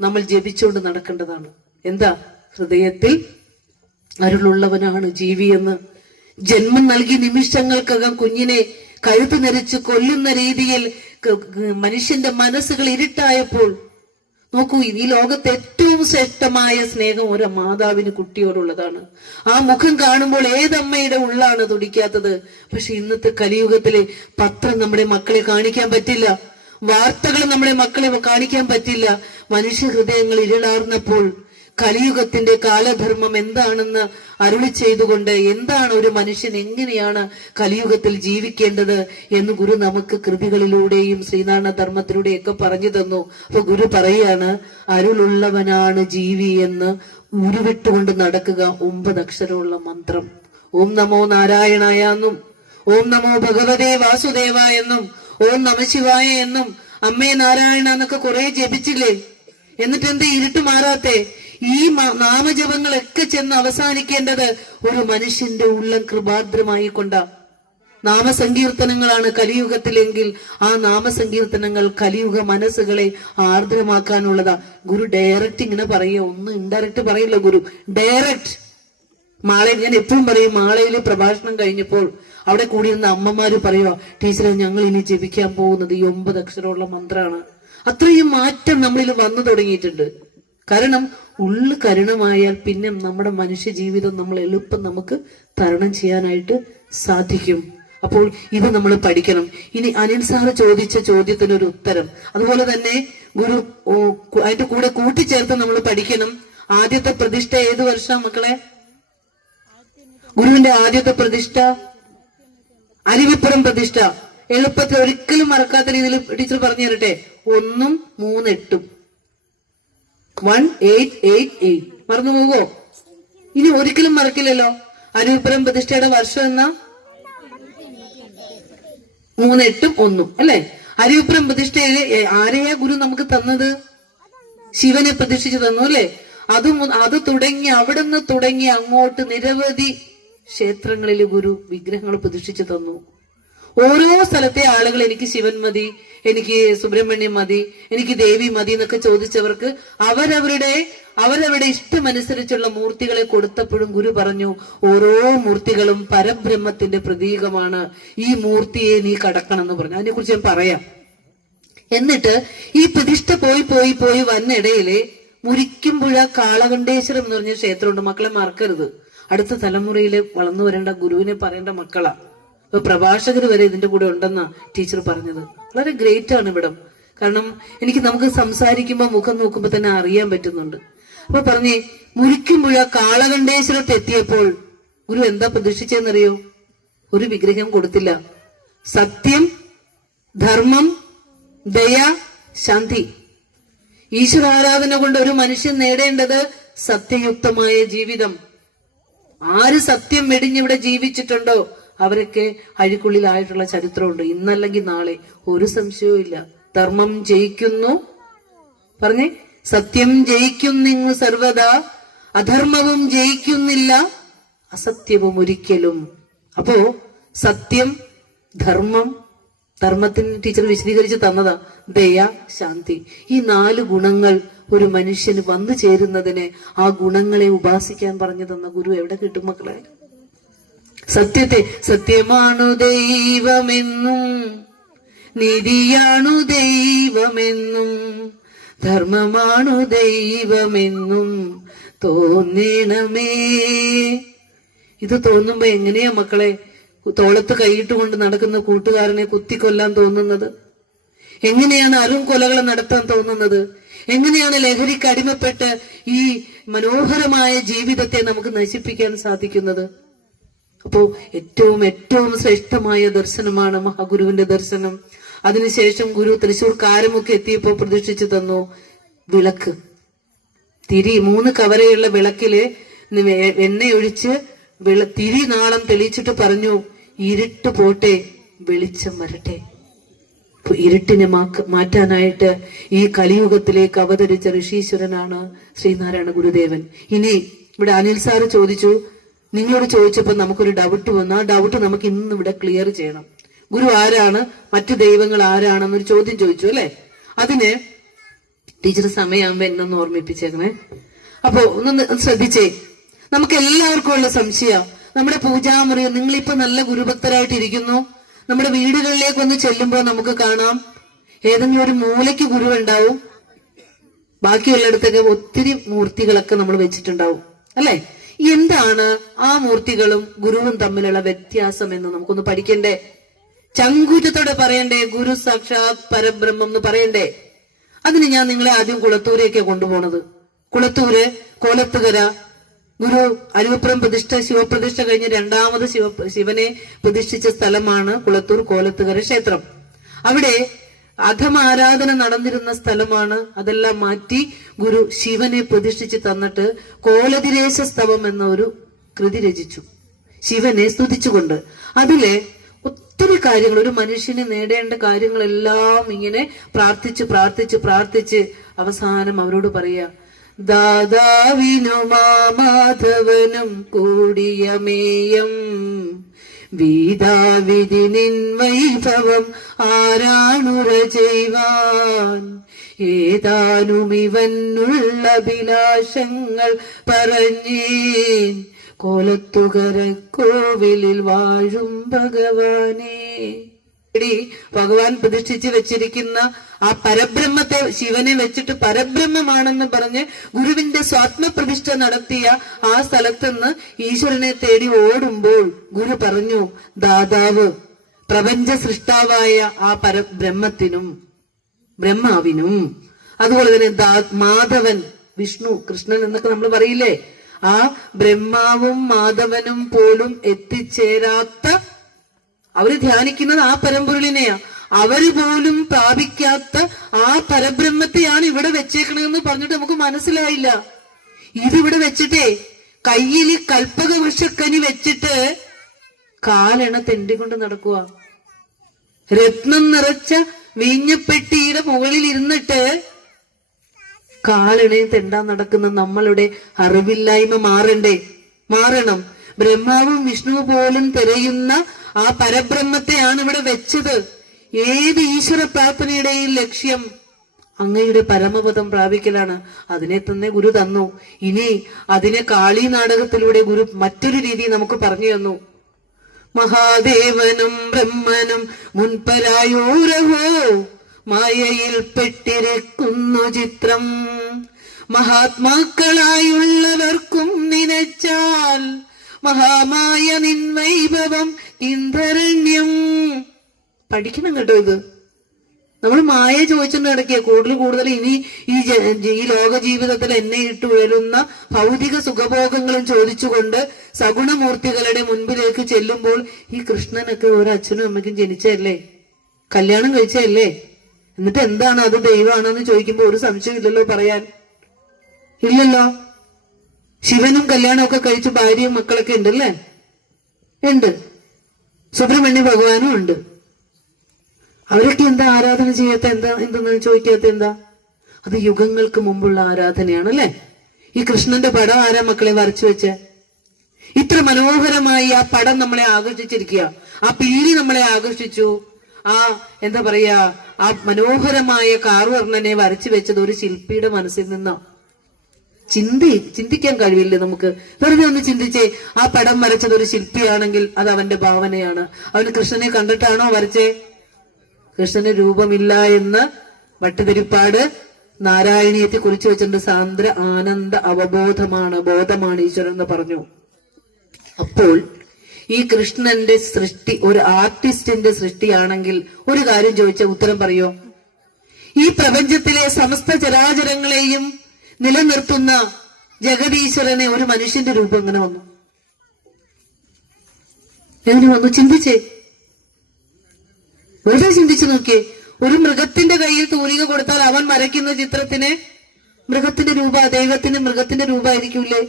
നമ്മൾ ജപിച്ചുകൊണ്ട് നടക്കേണ്ടതാണ്. എന്താ? ഹൃദയത്തിൽ അരുളുള്ളവനാണ് ജീവി എന്ന്. ജന്മം നൽകി നിമിഷങ്ങൾക്കകം കുഞ്ഞിനെ കഴുത്ത് നെരിച്ച് കൊല്ലുന്ന രീതിയിൽ മനുഷ്യന്റെ മനസ്സുകൾ ഇരുട്ടായപ്പോൾ നോക്കൂ, ഈ ലോകത്തെ ഏറ്റവും ശ്രേഷ്ഠമായ സ്നേഹം ഒരു മാതാവിന് കുട്ടിയോടുള്ളതാണ്. ആ മുഖം കാണുമ്പോൾ ഏതമ്മയുടെ ഉള്ളാണ് തുടിക്കാത്തത്? പക്ഷെ ഇന്നത്തെ കലിയുഗത്തിലെ പത്രം നമ്മുടെ മക്കളെ കാണിക്കാൻ പറ്റില്ല, വാർത്തകൾ നമ്മുടെ മക്കളെ കാണിക്കാൻ പറ്റില്ല. മനുഷ്യ ഹൃദയങ്ങൾ ഇരുളാർന്നപ്പോൾ കലിയുഗത്തിന്റെ കാലധർമ്മം എന്താണെന്ന് അരുളി ചെയ്തുകൊണ്ട്, എന്താണ് ഒരു മനുഷ്യൻ, എങ്ങനെയാണ് കലിയുഗത്തിൽ ജീവിക്കേണ്ടത് എന്ന് ഗുരു നമുക്ക് കൃതികളിലൂടെയും ശ്രീനാരായണ ധർമ്മത്തിലൂടെയൊക്കെ പറഞ്ഞു തന്നു. അപ്പൊ ഗുരു പറയാണ്, അരുളുള്ളവനാണ് ജീവി എന്ന് ഉരുവിട്ടുകൊണ്ട് നടക്കുക 9 അക്ഷരമുള്ള മന്ത്രം. ഓം നമോ നാരായണായ എന്നും, ഓം നമോ ഭഗവതേ വാസുദേവ എന്നും, ഓം നമശിവായ എന്നും, അമ്മേ നാരായണ എന്നൊക്കെ കുറെ ജപിച്ചില്ലേ? എന്നിട്ട് എന്ത് ഇരുട്ട് മാറാത്തെ? ഈ നാമജപങ്ങളൊക്കെ ചെന്ന് അവസാനിക്കേണ്ടത് ഒരു മനുഷ്യന്റെ ഉള്ളം കൃപാർദ്രമായി കൊണ്ടാ. നാമസങ്കീർത്തനങ്ങളാണ് കലിയുഗത്തിലെങ്കിൽ ആ നാമസങ്കീർത്തനങ്ങൾ കലിയുഗ മനസ്സുകളെ ആർദ്രമാക്കാനുള്ളതാ. ഗുരു ഡയറക്റ്റ് ഇങ്ങനെ പറയുക, ഒന്നും ഇൻഡയറക്റ്റ് പറയില്ല ഗുരു, ഡയറക്റ്റ്. ഞാൻ എപ്പോഴും പറയും, മാളയിലെ പ്രഭാഷണം കഴിഞ്ഞപ്പോൾ അവിടെ കൂടിയിരുന്ന അമ്മമാര് പറയുക, ടീച്ചറെ ഞങ്ങൾ ഇനി ജപിക്കാൻ പോകുന്നത് ഈ 9 അക്ഷരമുള്ള മന്ത്രമാണ്. അത്രയും മാറ്റം നമ്മളിൽ വന്നു തുടങ്ങിയിട്ടുണ്ട്. കാരണം ഉള്ളു കരുണമായാൽ പിന്നെ നമ്മുടെ മനുഷ്യ ജീവിതം നമ്മൾ എളുപ്പം നമുക്ക് തരണം ചെയ്യാനായിട്ട് സാധിക്കും. അപ്പോൾ ഇത് നമ്മൾ പഠിക്കണം. ഇനി അനിൽ സാറ് ചോദിച്ച ചോദ്യത്തിനൊരു ഉത്തരം, അതുപോലെ തന്നെ ഗുരു അതിന്റെ കൂടെ കൂട്ടിച്ചേർത്ത് നമ്മൾ പഠിക്കണം. ആദ്യത്തെ പ്രതിഷ്ഠ ഏത് വർഷം മക്കളെ? ഗുരുവിന്റെ ആദ്യത്തെ പ്രതിഷ്ഠ അരുവിപ്പുറം പ്രതിഷ്ഠ. എളുപ്പത്തിൽ ഒരിക്കലും മറക്കാത്ത രീതിയിൽ ടീച്ചർ പറഞ്ഞു തരട്ടെ, 1 3 8 1888. മറന്നു പോകോ? ഇനി ഒരിക്കലും മറക്കില്ലല്ലോ. അരുവിപ്പുറം പ്രതിഷ്ഠയുടെ വർഷം എന്നാ 3 8 1 അല്ലെ? അരുവിപ്പുറം പ്രതിഷ്ഠയില് ആരെയാ ഗുരു നമുക്ക് തന്നത്? ശിവനെ പ്രതിഷ്ഠിച്ചു തന്നു അല്ലെ? അത് തുടങ്ങി അവിടുന്ന് തുടങ്ങി അങ്ങോട്ട് നിരവധി ക്ഷേത്രങ്ങളിൽ ഗുരു വിഗ്രഹങ്ങൾ പ്രതിഷ്ഠിച്ചു തന്നു. ഓരോ സ്ഥലത്തെ ആളുകൾ എനിക്ക് ശിവൻ മതി, എനിക്ക് സുബ്രഹ്മണ്യം മതി, എനിക്ക് ദേവി മതി എന്നൊക്കെ ചോദിച്ചവർക്ക് അവരവരുടെ ഇഷ്ടമനുസരിച്ചുള്ള മൂർത്തികളെ കൊടുത്തപ്പോഴും ഗുരു പറഞ്ഞു, ഓരോ മൂർത്തികളും പരബ്രഹ്മത്തിന്റെ പ്രതീകമാണ്, ഈ മൂർത്തിയെ നീ കടക്കണം എന്ന് പറഞ്ഞു. അതിനെക്കുറിച്ച് ഞാൻ പറയാം. എന്നിട്ട് ഈ പ്രതിഷ്ഠ പോയി വന്നിടയിലെ മുരിക്കുംപുഴ കാളകണ്ഠേശ്വരം എന്ന് പറഞ്ഞ ക്ഷേത്രമുണ്ട്. മക്കളെ മറക്കരുത്. അടുത്ത തലമുറയില് വളർന്നു വരേണ്ട ഗുരുവിനെ പറയേണ്ട മക്കളാ. അപ്പൊ പ്രഭാഷകർ വരെ ഇതിന്റെ കൂടെ ഉണ്ടെന്നാ ടീച്ചർ പറഞ്ഞത്. വളരെ ഗ്രേറ്റ് ആണ് ഇവിടം. കാരണം നമുക്ക് സംസാരിക്കുമ്പോ മുഖം നോക്കുമ്പോ തന്നെ അറിയാൻ പറ്റുന്നുണ്ട്. അപ്പൊ പറഞ്ഞേ, മുരിക്കുംപുഴ കാളകണ്ഠേശ്വരത്ത് എത്തിയപ്പോൾ ഗുരു എന്താ പ്രതീക്ഷിച്ചെന്നറിയോ? ഒരു വിഗ്രഹം കൊടുത്തില്ല. സത്യം, ധർമ്മം, ദയ, ശാന്തി. ഈശ്വരാരാധന കൊണ്ട് ഒരു മനുഷ്യൻ നേടേണ്ടത് സത്യയുക്തമായ ജീവിതം. ആര് സത്യം വെടിഞ്ഞിവിടെ ജീവിച്ചിട്ടുണ്ടോ അവരൊക്കെ അഴിക്കുള്ളിലായിട്ടുള്ള ചരിത്രമുണ്ട്. ഇന്നല്ലെങ്കിൽ നാളെ, ഒരു സംശയവും ഇല്ല. ധർമ്മം ജയിക്കുന്നു, പറഞ്ഞേ, സത്യം ജയിക്കുന്നിങ്ങു സർവദാ, അധർമ്മവും ജയിക്കുന്നില്ല, അസത്യവും ഒരിക്കലും. അപ്പോ സത്യം, ധർമ്മം, ധർമ്മത്തിന് ടീച്ചർ വിശദീകരിച്ച് തന്നതാ. ദയ, ശാന്തി, ഈ 4 ഗുണങ്ങൾ ഒരു മനുഷ്യന് വന്നു ചേരുന്നതിന് ആ ഗുണങ്ങളെ ഉപാസിക്കാൻ പറഞ്ഞു തന്ന ഗുരു എവിടെ കിട്ടും മക്കളെ? സത്യത്തെ സത്യമാണു ദൈവമെന്നും, നീതിയാണു ദൈവമെന്നും, ധർമ്മമാണു ദൈവമെന്നും തോന്നണമേ. ഇത് തോന്നുമ്പോ എങ്ങനെയാ മക്കളെ തോളത്ത് കൈയിട്ട് കൊണ്ട് നടക്കുന്ന കൂട്ടുകാരനെ കുത്തിക്കൊല്ലാൻ തോന്നുന്നത്? എങ്ങനെയാണ് അരും കൊലകൾ നടത്താൻ തോന്നുന്നത്? എങ്ങനെയാണ് ലഹരിക്ക് അടിമപ്പെട്ട് ഈ മനോഹരമായ ജീവിതത്തെ നമുക്ക് നശിപ്പിക്കാൻ സാധിക്കുന്നത്? അപ്പോ ഏറ്റവും ഏറ്റവും ശ്രേഷ്ഠമായ ദർശനമാണ് മഹാഗുരുവിന്റെ ദർശനം. അതിനുശേഷം ഗുരു തൃശൂർ കാരമൊക്കെ എത്തിയപ്പോ പ്രതീക്ഷിച്ചു തന്നു വിളക്ക്, തിരി. 3 കവരയുള്ള വിളക്കില് എണ്ണയൊഴിച്ച് തിരി നാളം തെളിയിച്ചിട്ട് പറഞ്ഞു, ഇരുട്ട് പോട്ടെ, വെളിച്ചം വരട്ടെ. ഇരുട്ടിനെ മാറ്റാനായിട്ട് ഈ കലിയുഗത്തിലേക്ക് അവതരിച്ച ഋഷീശ്വരനാണ് ശ്രീനാരായണ ഗുരുദേവൻ. ഇനി ഇവിടെ അനിൽ സാറ് ചോദിച്ചു, നിങ്ങളോട് ചോദിച്ചപ്പോ നമുക്കൊരു ഡൗട്ട് വന്നു. ആ ഡൗട്ട് നമുക്ക് ഇന്ന് ഇവിടെ ക്ലിയർ ചെയ്യണം. ഗുരു ആരാണ്, മറ്റു ദൈവങ്ങൾ ആരാണെന്നൊരു ചോദ്യം ചോദിച്ചു അല്ലെ? അതിന് ടീച്ചർ സമയമാകുമ്പോ എന്നൊന്ന് ഓർമ്മിപ്പിച്ചേക്കണേ. അപ്പൊ ഒന്ന് ശ്രദ്ധിച്ചേ. നമുക്ക് എല്ലാവർക്കും ഉള്ള സംശയം, നമ്മുടെ പൂജാമുറി, നിങ്ങളിപ്പോ നല്ല ഗുരുഭക്തരായിട്ടിരിക്കുന്നു. നമ്മുടെ വീടുകളിലേക്ക് ഒന്ന് ചെല്ലുമ്പോൾ നമുക്ക് കാണാം ഏതെങ്കിലും ഒരു മൂലയ്ക്ക് ഗുരു ഉണ്ടാവും, ബാക്കിയുള്ളിടത്തൊക്കെ ഒത്തിരി മൂർത്തികളൊക്കെ നമ്മൾ വെച്ചിട്ടുണ്ടാവും അല്ലെ? എന്താണ് ആ മൂർത്തികളും ഗുരുവും തമ്മിലുള്ള വ്യത്യാസം എന്ന് നമുക്കൊന്ന് പഠിക്കണ്ടേ? ചങ്കൂറ്റത്തോടെ പറയണ്ടേ? ഗുരു സാക്ഷാത് പരബ്രഹ്മം എന്ന് പറയണ്ടേ? അതിന് ഞാൻ നിങ്ങളെ ആദ്യം കുളത്തൂരേക്ക് കൊണ്ടുപോണത്. കുളത്തൂര്, കോലത്തുകര, ഗുരു അരുവപ്പുറം പ്രതിഷ്ഠ, ശിവപ്രതിഷ്ഠ കഴിഞ്ഞ് 2ാമത് ശിവനെ പ്രതിഷ്ഠിച്ച സ്ഥലമാണ് കുളത്തൂർ കോലത്തുകര ക്ഷേത്രം. അവിടെ അധമാരാധന നടന്നിരുന്ന സ്ഥലമാണ്. അതെല്ലാം മാറ്റി ഗുരു ശിവനെ പ്രതിഷ്ഠിച്ച് തന്നിട്ട് കോലതിരേശ സ്തവം എന്ന ഒരു കൃതി രചിച്ചു, ശിവനെ സ്തുതിച്ചുകൊണ്ട്. അതിലെ ഒത്തിരി കാര്യങ്ങൾ, ഒരു മനുഷ്യന് നേടേണ്ട കാര്യങ്ങളെല്ലാം ഇങ്ങനെ പ്രാർത്ഥിച്ച് പ്രാർത്ഥിച്ച് പ്രാർത്ഥിച്ച് അവസാനം അവരോട് പറയാ, ദാതാവിനും മാധവനും കൂടിയമേയം വീതാവിധി നിൻ വൈഭവം ആരാണുര ചെയ്വാൻ, ഏതാനും ഇവനുള്ള അഭിലാഷങ്ങൾ പറഞ്ഞേൻ, കോലത്തുകര കോവിലിൽ വാഴും ഭഗവാനെ. ഭഗവാൻ പ്രതിഷ്ഠിച്ച് വെച്ചിരിക്കുന്ന ആ പരബ്രഹ്മത്തെ, ശിവനെ വെച്ചിട്ട് പരബ്രഹ്മമാണെന്ന് പറഞ്ഞ് ഗുരുവിന്റെ സ്വാത്മപ്രതിഷ്ഠ നടത്തിയ ആ സ്ഥലത്തുനിന്ന് ഈശ്വരനെ തേടി ഓടുമ്പോൾ ഗുരു പറഞ്ഞു, ദാതാവ്, പ്രപഞ്ച സൃഷ്ടാവായ ആ പരബ്രഹ്മത്തിനും ബ്രഹ്മാവിനും, അതുപോലെ തന്നെ മാധവൻ, വിഷ്ണു, കൃഷ്ണൻ എന്നൊക്കെ നമ്മൾ പറയില്ലേ, ആ ബ്രഹ്മാവും മാധവനും പോലും എത്തിച്ചേരാത്ത, അവര് ധ്യാനിക്കുന്നത് ആ പരമ്പൊരുളിനെയാ, അവര് പോലും പ്രാപിക്കാത്ത ആ പരബ്രഹ്മത്തെയാണ് ഇവിടെ വെച്ചേക്കണെന്ന് പറഞ്ഞിട്ട് നമുക്ക് മനസ്സിലായില്ല. ഇതിവിടെ വെച്ചിട്ടേ കയ്യിൽ കൽപ്പക വൃക്ഷക്കനി വെച്ചിട്ട് കാലെണ്ണ തെണ്ടിക്കൊണ്ട് നടക്കുക. രത്നം നിറച്ച വീഞ്ഞപ്പെട്ടിയുടെ മുകളിൽ ഇരുന്നിട്ട് കാലെണയും തെണ്ടാൻ നടക്കുന്ന നമ്മളുടെ അറിവില്ലായ്മ മാറണം. ബ്രഹ്മാവും വിഷ്ണു പോലും തിരയുന്ന ആ പരബ്രഹ്മത്തെയാണ് ഇവിടെ വെച്ചത്. ഏത് ഈശ്വര പ്രാർത്ഥനയുടെയും ലക്ഷ്യം അങ്ങയുടെ പരമപദം പ്രാപിക്കലാണ്. അതിനെ തന്നെ ഗുരു തന്നു. ഇനി അതിനെ കാളി നാടകത്തിലൂടെ ഗുരു മറ്റൊരു രീതി നമുക്ക് പറഞ്ഞു തന്നു. മഹാദേവനും ബ്രഹ്മനും മുൻപരായൂരഹോ മായയിൽ പെട്ടിരിക്കുന്നു ചിത്രം, മഹാത്മാക്കളായുള്ളവർക്കും നിനച്ചാൽ മഹാമായ നിൻവൈഭവം ഇന്ദ്രണ്യം. പഠിക്കണം കേട്ടോ. ഇത് നമ്മൾ മായ ചോദിച്ചുകൊണ്ട് കിടക്കുക കൂടുതൽ ഇനി ഈ ലോക ജീവിതത്തിൽ എന്നെ ഇട്ട് ഉയരുന്ന ഭൗതിക സുഖഭോഗങ്ങളും ചോദിച്ചുകൊണ്ട് സഗുണമൂർത്തികളുടെ മുൻപിലേക്ക് ചെല്ലുമ്പോൾ ഈ കൃഷ്ണനൊക്കെ ഒരു അച്ഛനും അമ്മയ്ക്കും ജനിച്ചതല്ലേ, കല്യാണം കഴിച്ചതല്ലേ, എന്നിട്ട് എന്താണ് അത് ദൈവമാണെന്ന് ചോദിക്കുമ്പോൾ ഒരു സംശയമില്ലല്ലോ പറയാൻ, ഇല്ലല്ലോ. ശിവനും കല്യാണമൊക്കെ കഴിച്ച് ഭാര്യയും മക്കളൊക്കെ ഉണ്ടല്ലേ, ഉണ്ട്. സുബ്രഹ്മണ്യ ഭഗവാനും ഉണ്ട്. അവരൊക്കെ എന്താ ആരാധന ചെയ്യാത്ത, എന്തെന്ന് ചോദിക്കാത്ത എന്താ? അത് യുഗങ്ങൾക്ക് മുമ്പുള്ള ആരാധനയാണ് അല്ലെ? ഈ കൃഷ്ണന്റെ പടം ആരാ മക്കളെ വരച്ചു വെച്ച്? ഇത്ര മനോഹരമായി ആ പടം നമ്മളെ ആകർഷിച്ചിരിക്കുക, ആ പീലി നമ്മളെ ആകർഷിച്ചു, ആ എന്താ പറയാ ആ മനോഹരമായ കാർവർണ്ണനെ വരച്ചു വെച്ചത് ഒരു ശില്പിയുടെ മനസ്സിൽ നിന്നോ? ചിന്തിക്കാൻ കഴിവില്ല നമുക്ക്. വെറുതെ ഒന്ന് ചിന്തിച്ചേ, ആ പടം വരച്ചത് ഒരു ശില്പിയാണെങ്കിൽ അത് അവന്റെ ഭാവനയാണ്. അവന് കൃഷ്ണനെ കണ്ടിട്ടാണോ വരച്ചേ? കൃഷ്ണന് രൂപമില്ല എന്ന് ഭട്ടതിരിപ്പാട് നാരായണീയത്തെ കുറിച്ച് വെച്ചിട്ടുണ്ട്. സാന്ദ്ര ആനന്ദ അവബോധമാണ്, ബോധമാണ് ഈശ്വരൻ എന്ന് പറഞ്ഞു. അപ്പോൾ ഈ കൃഷ്ണന്റെ സൃഷ്ടി ഒരു ആർട്ടിസ്റ്റിന്റെ സൃഷ്ടിയാണെങ്കിൽ ഒരു കാര്യം ചോദിച്ചാൽ ഉത്തരം പറയോ? ഈ പ്രപഞ്ചത്തിലെ സമസ്ത ചരാചരങ്ങളെയും നിലനിർത്തുന്ന ജഗദീശ്വരനെ ഒരു മനുഷ്യന്റെ രൂപം എങ്ങനെ വന്നു? എങ്ങനെ വന്നു? ചിന്തിച്ചേ, വെറുതെ ചിന്തിച്ചു നോക്കിയേ. ഒരു മൃഗത്തിന്റെ കയ്യിൽ തൂലിക കൊടുത്താൽ അവൻ വരയ്ക്കുന്ന ചിത്രത്തിന് മൃഗത്തിന്റെ രൂപ, ദൈവത്തിന് മൃഗത്തിന്റെ രൂപമായിരിക്കൂലേ?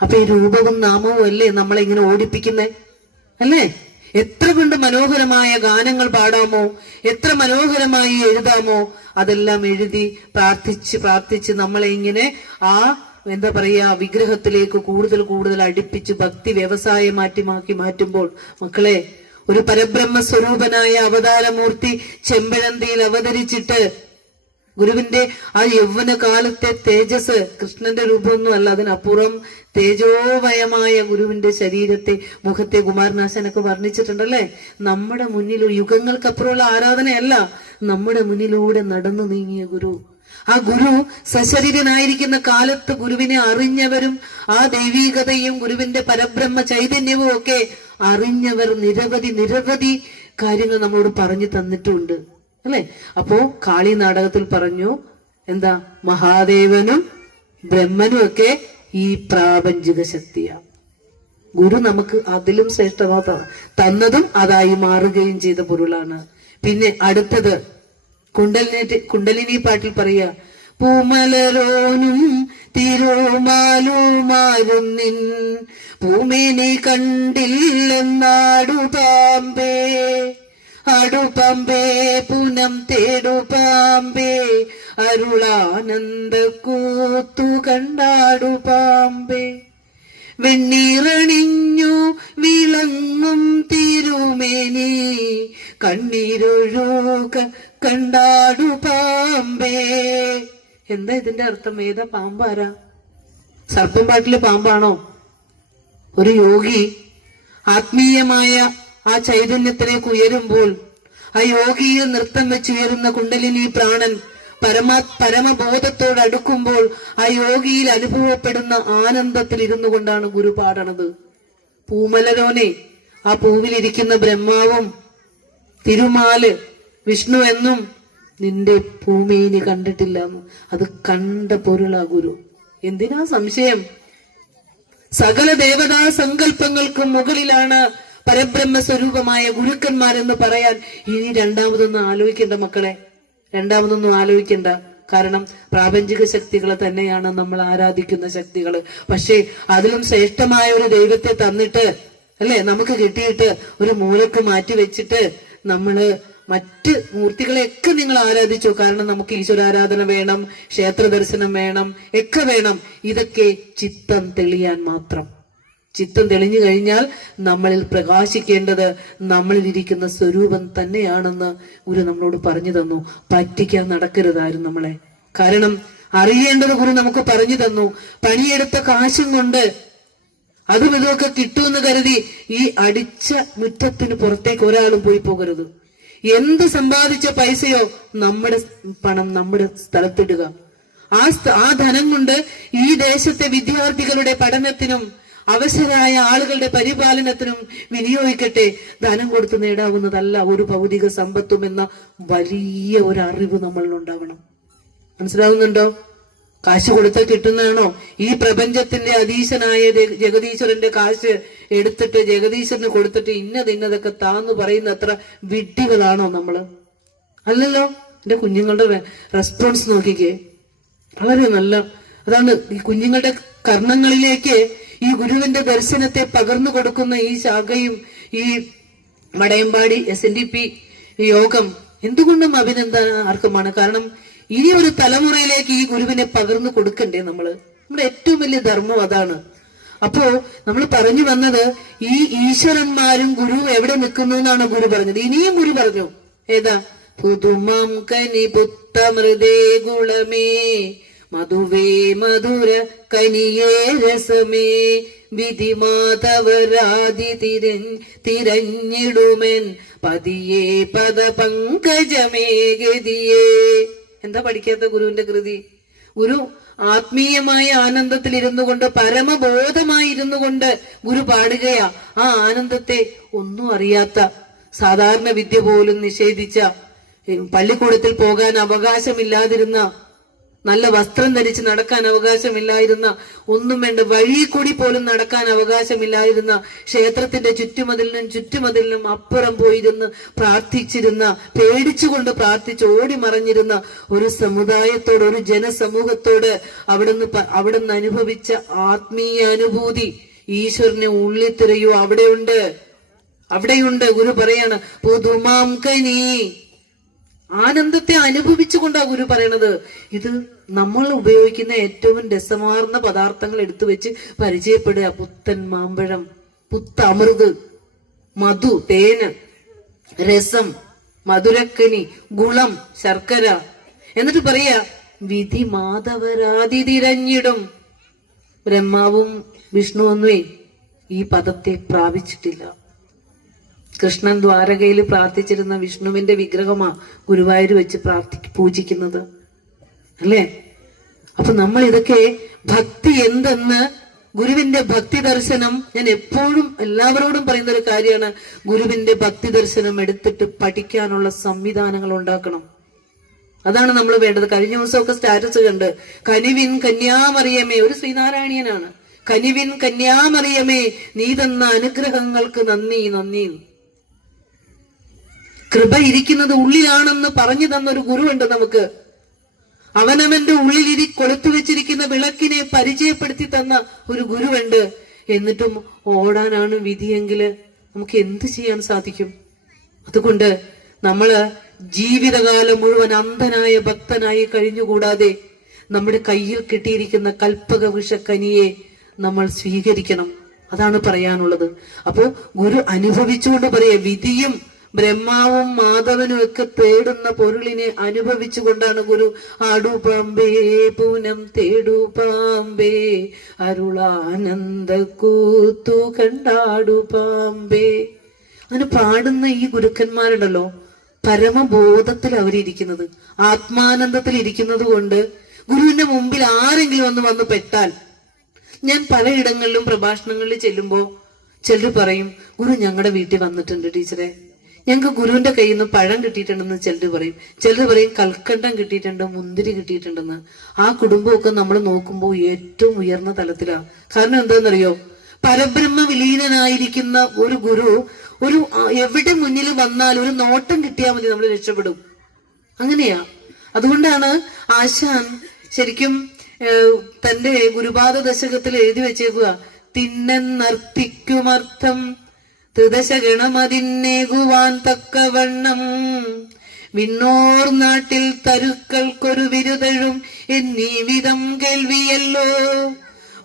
അപ്പൊ ഈ രൂപവും നാമവും അല്ലേ നമ്മളെ ഇങ്ങനെ ഓടിപ്പിക്കുന്നേ, അല്ലേ? എത്ര കൊണ്ട് മനോഹരമായ ഗാനങ്ങൾ പാടാമോ, എത്ര മനോഹരമായി എഴുതാമോ, അതെല്ലാം എഴുതി പ്രാർത്ഥിച്ച് പ്രാർത്ഥിച്ച് നമ്മളെ ഇങ്ങനെ ആ എന്താ പറയാ വിഗ്രഹത്തിലേക്ക് കൂടുതൽ കൂടുതൽ അടുപ്പിച്ച് ഭക്തി വ്യവസായമാക്കി മാറ്റുമ്പോൾ മക്കളെ, ഒരു പരബ്രഹ്മ സ്വരൂപനായ അവതാരമൂർത്തി ചെമ്പഴന്തിയിൽ അവതരിച്ചിട്ട് ഗുരുവിന്റെ ആ യൗവന കാലത്തെ തേജസ്, കൃഷ്ണന്റെ രൂപമൊന്നും അല്ല, അതിനപ്പുറം തേജോമയമായ ഗുരുവിന്റെ ശരീരത്തെ, മുഖത്തെ കുമാരനാശനൊക്കെ വർണ്ണിച്ചിട്ടുണ്ടല്ലേ. നമ്മുടെ മുന്നിൽ യുഗങ്ങൾക്കപ്പുറമുള്ള ആരാധനയല്ല, നമ്മുടെ മുന്നിലൂടെ നടന്നു നീങ്ങിയ ഗുരു. ആ ഗുരു സശരീരനായിരിക്കുന്ന കാലത്ത് ഗുരുവിനെ അറിഞ്ഞവരും ആ ദൈവീകതയും ഗുരുവിന്റെ പരബ്രഹ്മ ചൈതന്യവും ഒക്കെ അറിഞ്ഞവർ നിരവധി കാര്യങ്ങൾ നമ്മളോട് പറഞ്ഞു തന്നിട്ടുണ്ട്, അല്ലെ? അപ്പോ കാളി നാടകത്തിൽ പറഞ്ഞു എന്താ, മഹാദേവനും ബ്രഹ്മനും ഒക്കെ ഈ പ്രാപഞ്ചിക ശക്തിയാണ്. ഗുരു നമുക്ക് അതിലും ശ്രേഷ്ഠത തന്നതും അതായി മാറുകയും ചെയ്ത പൊരുളാണ്. പിന്നെ അടുത്തത് കുണ്ടലിനി പാട്ടിൽ പറയാ, പൂമലരോനും തിരുമാലുമാരും നിൻ പൂമേനി കണ്ടില്ലെന്നാടു പാമ്പേ, അടുപമ്പേ പുനം തേടുപാമ്പേ, അരുളാനന്ദ കൂത്തു കണ്ടാടു പാമ്പേ, വെണ്ണീറണിഞ്ഞു വിളങ്ങും തിരുമേനി കണ്ണീരൊഴുക കണ്ടാടു പാമ്പേ. എന്താ ഇതിന്റെ അർത്ഥം? ഏതാ പാമ്പാരാ? സർപ്പം പാട്ടിലെ പാമ്പാണോ? ഒരു യോഗി ആത്മീയമായ ആ ചൈതന്യത്തിലേക്ക് ഉയരുമ്പോൾ ആ യോഗിയെ നൃത്തം വെച്ചുയരുന്ന കുണ്ടലിനി പ്രാണൻ പരമബോധത്തോട് അടുക്കുമ്പോൾ ആ യോഗിയിൽ അനുഭവപ്പെടുന്ന ആനന്ദത്തിൽ ഇരുന്നു കൊണ്ടാണ് ഗുരു പാടണത്. പൂമലരോനെ, ആ പൂവിലിരിക്കുന്ന ബ്രഹ്മാവും തിരുമാല് വിഷ്ണു എന്നും നിന്റെ ഭൂമിയിനി കണ്ടിട്ടില്ല, അത് കണ്ട പൊരുളാ ഗുരു. എന്തിനാ സംശയം? സകല ദേവതാ സങ്കല്പങ്ങൾക്കും മുകളിലാണ് പരബ്രഹ്മ സ്വരൂപമായ ഗുരുക്കന്മാരെന്ന് പറയാൻ ഇനി രണ്ടാമതൊന്നും ആലോചിക്കണ്ട മക്കളെ, രണ്ടാമതൊന്നും ആലോചിക്കണ്ട. കാരണം പ്രാപഞ്ചിക ശക്തികളെ തന്നെയാണ് നമ്മൾ ആരാധിക്കുന്ന ശക്തികള്. പക്ഷേ അതിലും ശ്രേഷ്ഠമായ ഒരു ദൈവത്തെ തന്നിട്ട്, അല്ലെ, നമുക്ക് കിട്ടിയിട്ട് ഒരു മൂലക്ക് മാറ്റി വെച്ചിട്ട് നമ്മള് മറ്റ് മൂർത്തികളെയൊക്കെ നിങ്ങൾ ആരാധിച്ചു. കാരണം നമുക്ക് ഈശ്വരാരാധന വേണം, ക്ഷേത്ര ദർശനം വേണം, ഒക്കെ വേണം. ഇതൊക്കെ ചിത്തം തെളിയാൻ മാത്രം. ചിത്തം തെളിഞ്ഞു കഴിഞ്ഞാൽ നമ്മളിൽ പ്രകാശിക്കേണ്ടത് നമ്മളിലിരിക്കുന്ന സ്വരൂപം തന്നെയാണെന്ന് ഗുരു നമ്മളോട് പറഞ്ഞു തന്നു. പറ്റിക്കാൻ നടക്കരുതായിരുന്നു നമ്മളെ. കാരണം അറിയേണ്ടത് ഗുരു നമുക്ക് പറഞ്ഞു തന്നു. പണിയെടുത്ത കാശും കൊണ്ട് അതും ഇതൊക്കെ കിട്ടുമെന്ന് കരുതി ഈ അടിച്ച മുറ്റത്തിന് പുറത്തേക്ക് ഒരാളും പോയി പോകരുത്. എന്ത് സമ്പാദിച്ച പൈസയോ നമ്മുടെ പണം നമ്മുടെ സ്ഥലത്തിടുക. ആ ധനം കൊണ്ട് ഈ ദേശത്തെ വിദ്യാർത്ഥികളുടെ പഠനത്തിനും അവശരായ ആളുകളുടെ പരിപാലനത്തിനും വിനിയോഗിക്കട്ടെ. ധനം കൊടുത്ത് നേടാവുന്നതല്ല ഒരു ഭൗതിക സമ്പത്തും എന്ന വലിയ ഒരു അറിവ് നമ്മളിൽ ഉണ്ടാവണം. മനസ്സിലാവുന്നുണ്ടോ? കാശ് കൊടുത്താൽ കിട്ടുന്നതാണോ? ഈ പ്രപഞ്ചത്തിന്റെ അധീശനായ ജഗദീശ്വരന്റെ കാശ് എടുത്തിട്ട് ജഗദീശ്വരന് കൊടുത്തിട്ട് ഇന്നതൊക്കെ താന്ന് പറയുന്ന അത്ര വിഡ്ഢികളാണോ നമ്മള്? അല്ലല്ലോ. എന്റെ കുഞ്ഞുങ്ങളുടെ റെസ്പോൺസ് നോക്കിക്കേ, വളരെ നല്ല. അതാണ് ഈ കുഞ്ഞുങ്ങളുടെ കർണങ്ങളിലേക്ക് ഈ ഗുരുവിന്റെ ദർശനത്തെ പകർന്നു കൊടുക്കുന്ന ഈ ശാഖയും ഈ മടയമ്പാടി SNDP യോഗം എന്തുകൊണ്ടും അഭിനന്ദനാർഹമാണ്. കാരണം ഇനി ഒരു തലമുറയിലേക്ക് ഈ ഗുരുവിനെ പകർന്നു കൊടുക്കണ്ടേ നമ്മള്? നമ്മുടെ ഏറ്റവും വലിയ ധർമ്മം അതാണ്. അപ്പോ നമ്മൾ പറഞ്ഞു വന്നത് ഈ ഈശ്വരന്മാരും ഗുരു എവിടെ നിൽക്കുന്നു എന്നാണ് ഗുരു പറഞ്ഞത്. ഇനിയും ഗുരു പറഞ്ഞു ഏതാ? പുതുമം കനി പുത്തമൃതേ ഗുളമേ മധുവേ മധുര കനിയേ രസമേ വിധി മാധവരാതി തിരഞ്ഞിടുമെൻ പതിയേ പദ പങ്കജമേ ഗതിയേ. എന്താ പഠിക്കാത്ത ഗുരുവിന്റെ കൃതി? ഗുരു ആത്മീയമായ ആനന്ദത്തിൽ ഇരുന്നു കൊണ്ട്, പരമബോധമായിരുന്നു കൊണ്ട് ഗുരു പാടുകയാ. ആ ആനന്ദത്തെ ഒന്നും അറിയാത്ത, സാധാരണ വിദ്യ പോലും നിഷേധിച്ച, പള്ളിക്കൂടത്തിൽ പോകാൻ അവകാശമില്ലാതിരുന്ന, നല്ല വസ്ത്രം ധരിച്ച് നടക്കാൻ അവകാശമില്ലായിരുന്ന, ഒന്നും വേണ്ട വഴിയിൽ കൂടി പോലും നടക്കാൻ അവകാശമില്ലായിരുന്ന, ക്ഷേത്രത്തിന്റെ ചുറ്റുമതിലിനും അപ്പുറം പോയിരുന്ന് പ്രാർത്ഥിച്ചിരുന്ന, പേടിച്ചുകൊണ്ട് പ്രാർത്ഥിച്ച് ഓടി മറഞ്ഞിരുന്ന ഒരു സമുദായത്തോട്, ഒരു ജനസമൂഹത്തോട് അവിടുന്ന് അനുഭവിച്ച ആത്മീയ അനുഭൂതി ഈശ്വരനെ ഉള്ളിൽ തിരയോ അവിടെയുണ്ട്. ഗുരു പറയാണ് പുതുമാം കനി. ആനന്ദത്തെ അനുഭവിച്ചുകൊണ്ടാ ഗുരു പറയണത്. ഇത് നമ്മൾ ഉപയോഗിക്കുന്ന ഏറ്റവും രസമാർന്ന പദാർത്ഥങ്ങൾ എടുത്തു വെച്ച് പരിചയപ്പെടുക. പുത്തൻ മാമ്പഴം, പുത്തമൃത്, മധു, തേന്, രസം, മധുരക്കനി, ഗുളം, ശർക്കര. എന്നിട്ട് പറയാ വിധി മാധവരാതി തിരഞ്ഞിടും. ബ്രഹ്മാവും വിഷ്ണുവൊന്നുമേ ഈ പദത്തെ പ്രാപിച്ചിട്ടില്ല. കൃഷ്ണൻ ദ്വാരകയിൽ പ്രാർത്ഥിച്ചിരുന്ന വിഷ്ണുവിന്റെ വിഗ്രഹമാ ഗുരുവായൂർ വെച്ച് പൂജിക്കുന്നത്, അല്ലേ? അപ്പൊ നമ്മൾ ഇതൊക്കെ ഭക്തി എന്തെന്ന്, ഗുരുവിന്റെ ഭക്തി ദർശനം, ഞാൻ എപ്പോഴും എല്ലാവരോടും പറയുന്ന ഒരു കാര്യമാണ്, ഗുരുവിന്റെ ഭക്തി ദർശനം എടുത്തിട്ട് പഠിക്കാനുള്ള സംവിധാനങ്ങൾ ഉണ്ടാക്കണം. അതാണ് നമ്മൾ വേണ്ടത്. കഴിഞ്ഞ ദിവസമൊക്കെ സ്റ്റാറ്റസ് കണ്ട്, കനിവിൻ കന്യാമറിയമേ, ഒരു ശ്രീനാരായണീയനാണ്, കനിവിൻ കന്യാമറിയമേ നീ തന്ന അനുഗ്രഹങ്ങൾക്ക് നന്ദി നന്ദി. കൃപ ഇരിക്കുന്നത് ഉള്ളിലാണെന്ന് പറഞ്ഞു തന്നൊരു ഗുരുവുണ്ട് നമുക്ക്. അവനവന്റെ ഉള്ളിൽ കൊളുത്തു വെച്ചിരിക്കുന്ന വിളക്കിനെ പരിചയപ്പെടുത്തി തന്ന ഒരു ഗുരുവുണ്ട്. എന്നിട്ടും ഓടാനാണ് വിധിയെങ്കില് നമുക്ക് എന്ത് ചെയ്യാൻ സാധിക്കും? അതുകൊണ്ട് നമ്മള് ജീവിതകാലം മുഴുവൻ അന്ധനായ ഭക്തനായി കഴിഞ്ഞുകൂടാതെ നമ്മുടെ കയ്യിൽ കിട്ടിയിരിക്കുന്ന കൽപ്പക വിഷക്കനിയെ നമ്മൾ സ്വീകരിക്കണം. അതാണ് പറയാനുള്ളത്. അപ്പോ ഗുരു അനുഭവിച്ചുകൊണ്ട് പറയാ, വിധിയും ബ്രഹ്മാവും മാധവനും ഒക്കെ തേടുന്ന പൊരുളിനെ അനുഭവിച്ചുകൊണ്ടാണ് ഗുരു ആടുപാമ്പേ പൂനം തേടുപാമ്പേ അരുളാനന്ദ കൂത്തു കണ്ടാടുപാമ്പേ. അങ്ങനെ പാടുന്ന ഈ ഗുരുക്കന്മാരുണ്ടല്ലോ, പരമബോധത്തിൽ അവരിയ്ക്കുന്നത്, ആത്മാനന്ദത്തിൽ ഇരിക്കുന്നത് കൊണ്ട് ഗുരുവിന്റെ മുമ്പിൽ ആരെങ്കിലും വന്ന് പെട്ടാൽ, ഞാൻ പലയിടങ്ങളിലും പ്രഭാഷണങ്ങളിൽ ചെല്ലുമ്പോ ചിലർ പറയും, ഗുരു ഞങ്ങളുടെ വീട്ടിൽ വന്നിട്ടുണ്ട് ടീച്ചറെ, ഞങ്ങൾക്ക് ഗുരുവിന്റെ കയ്യിൽ നിന്ന് പഴം കിട്ടിയിട്ടുണ്ടെന്ന് ചിലർ പറയും. ചിലർ പറയും കൽക്കണ്ടം കിട്ടിയിട്ടുണ്ട്, മുന്തിരി കിട്ടിയിട്ടുണ്ടെന്ന്. ആ കുടുംബമൊക്കെ നമ്മൾ നോക്കുമ്പോൾ ഏറ്റവും ഉയർന്ന തലത്തിലാണ്. കാരണം എന്താണെന്നറിയോ? പരബ്രഹ്മ വിലീനനായിരിക്കുന്ന ഒരു ഗുരു എവിടെ മുന്നിൽ വന്നാൽ ഒരു നോട്ടം കിട്ടിയാൽ മതി, നമ്മൾ രക്ഷപ്പെടും. അങ്ങനെയാ. അതുകൊണ്ടാണ് ആശാൻ ശരിക്കും തന്റെ ഗുരുപാദ ദശകത്തിൽ എഴുതി വെച്ചേക്കുക, തിന്നെന്നർപ്പിക്കുമർത്ഥം ത്രിദശഗണമതിന്നേകുവാൻ തക്കവണ്ണം വിണ്ണോർ നാട്ടിൽ തരുക്കൾക്കൊരു വിരുതഴും എന്നീ വിധം കേൾവിയല്ലോ.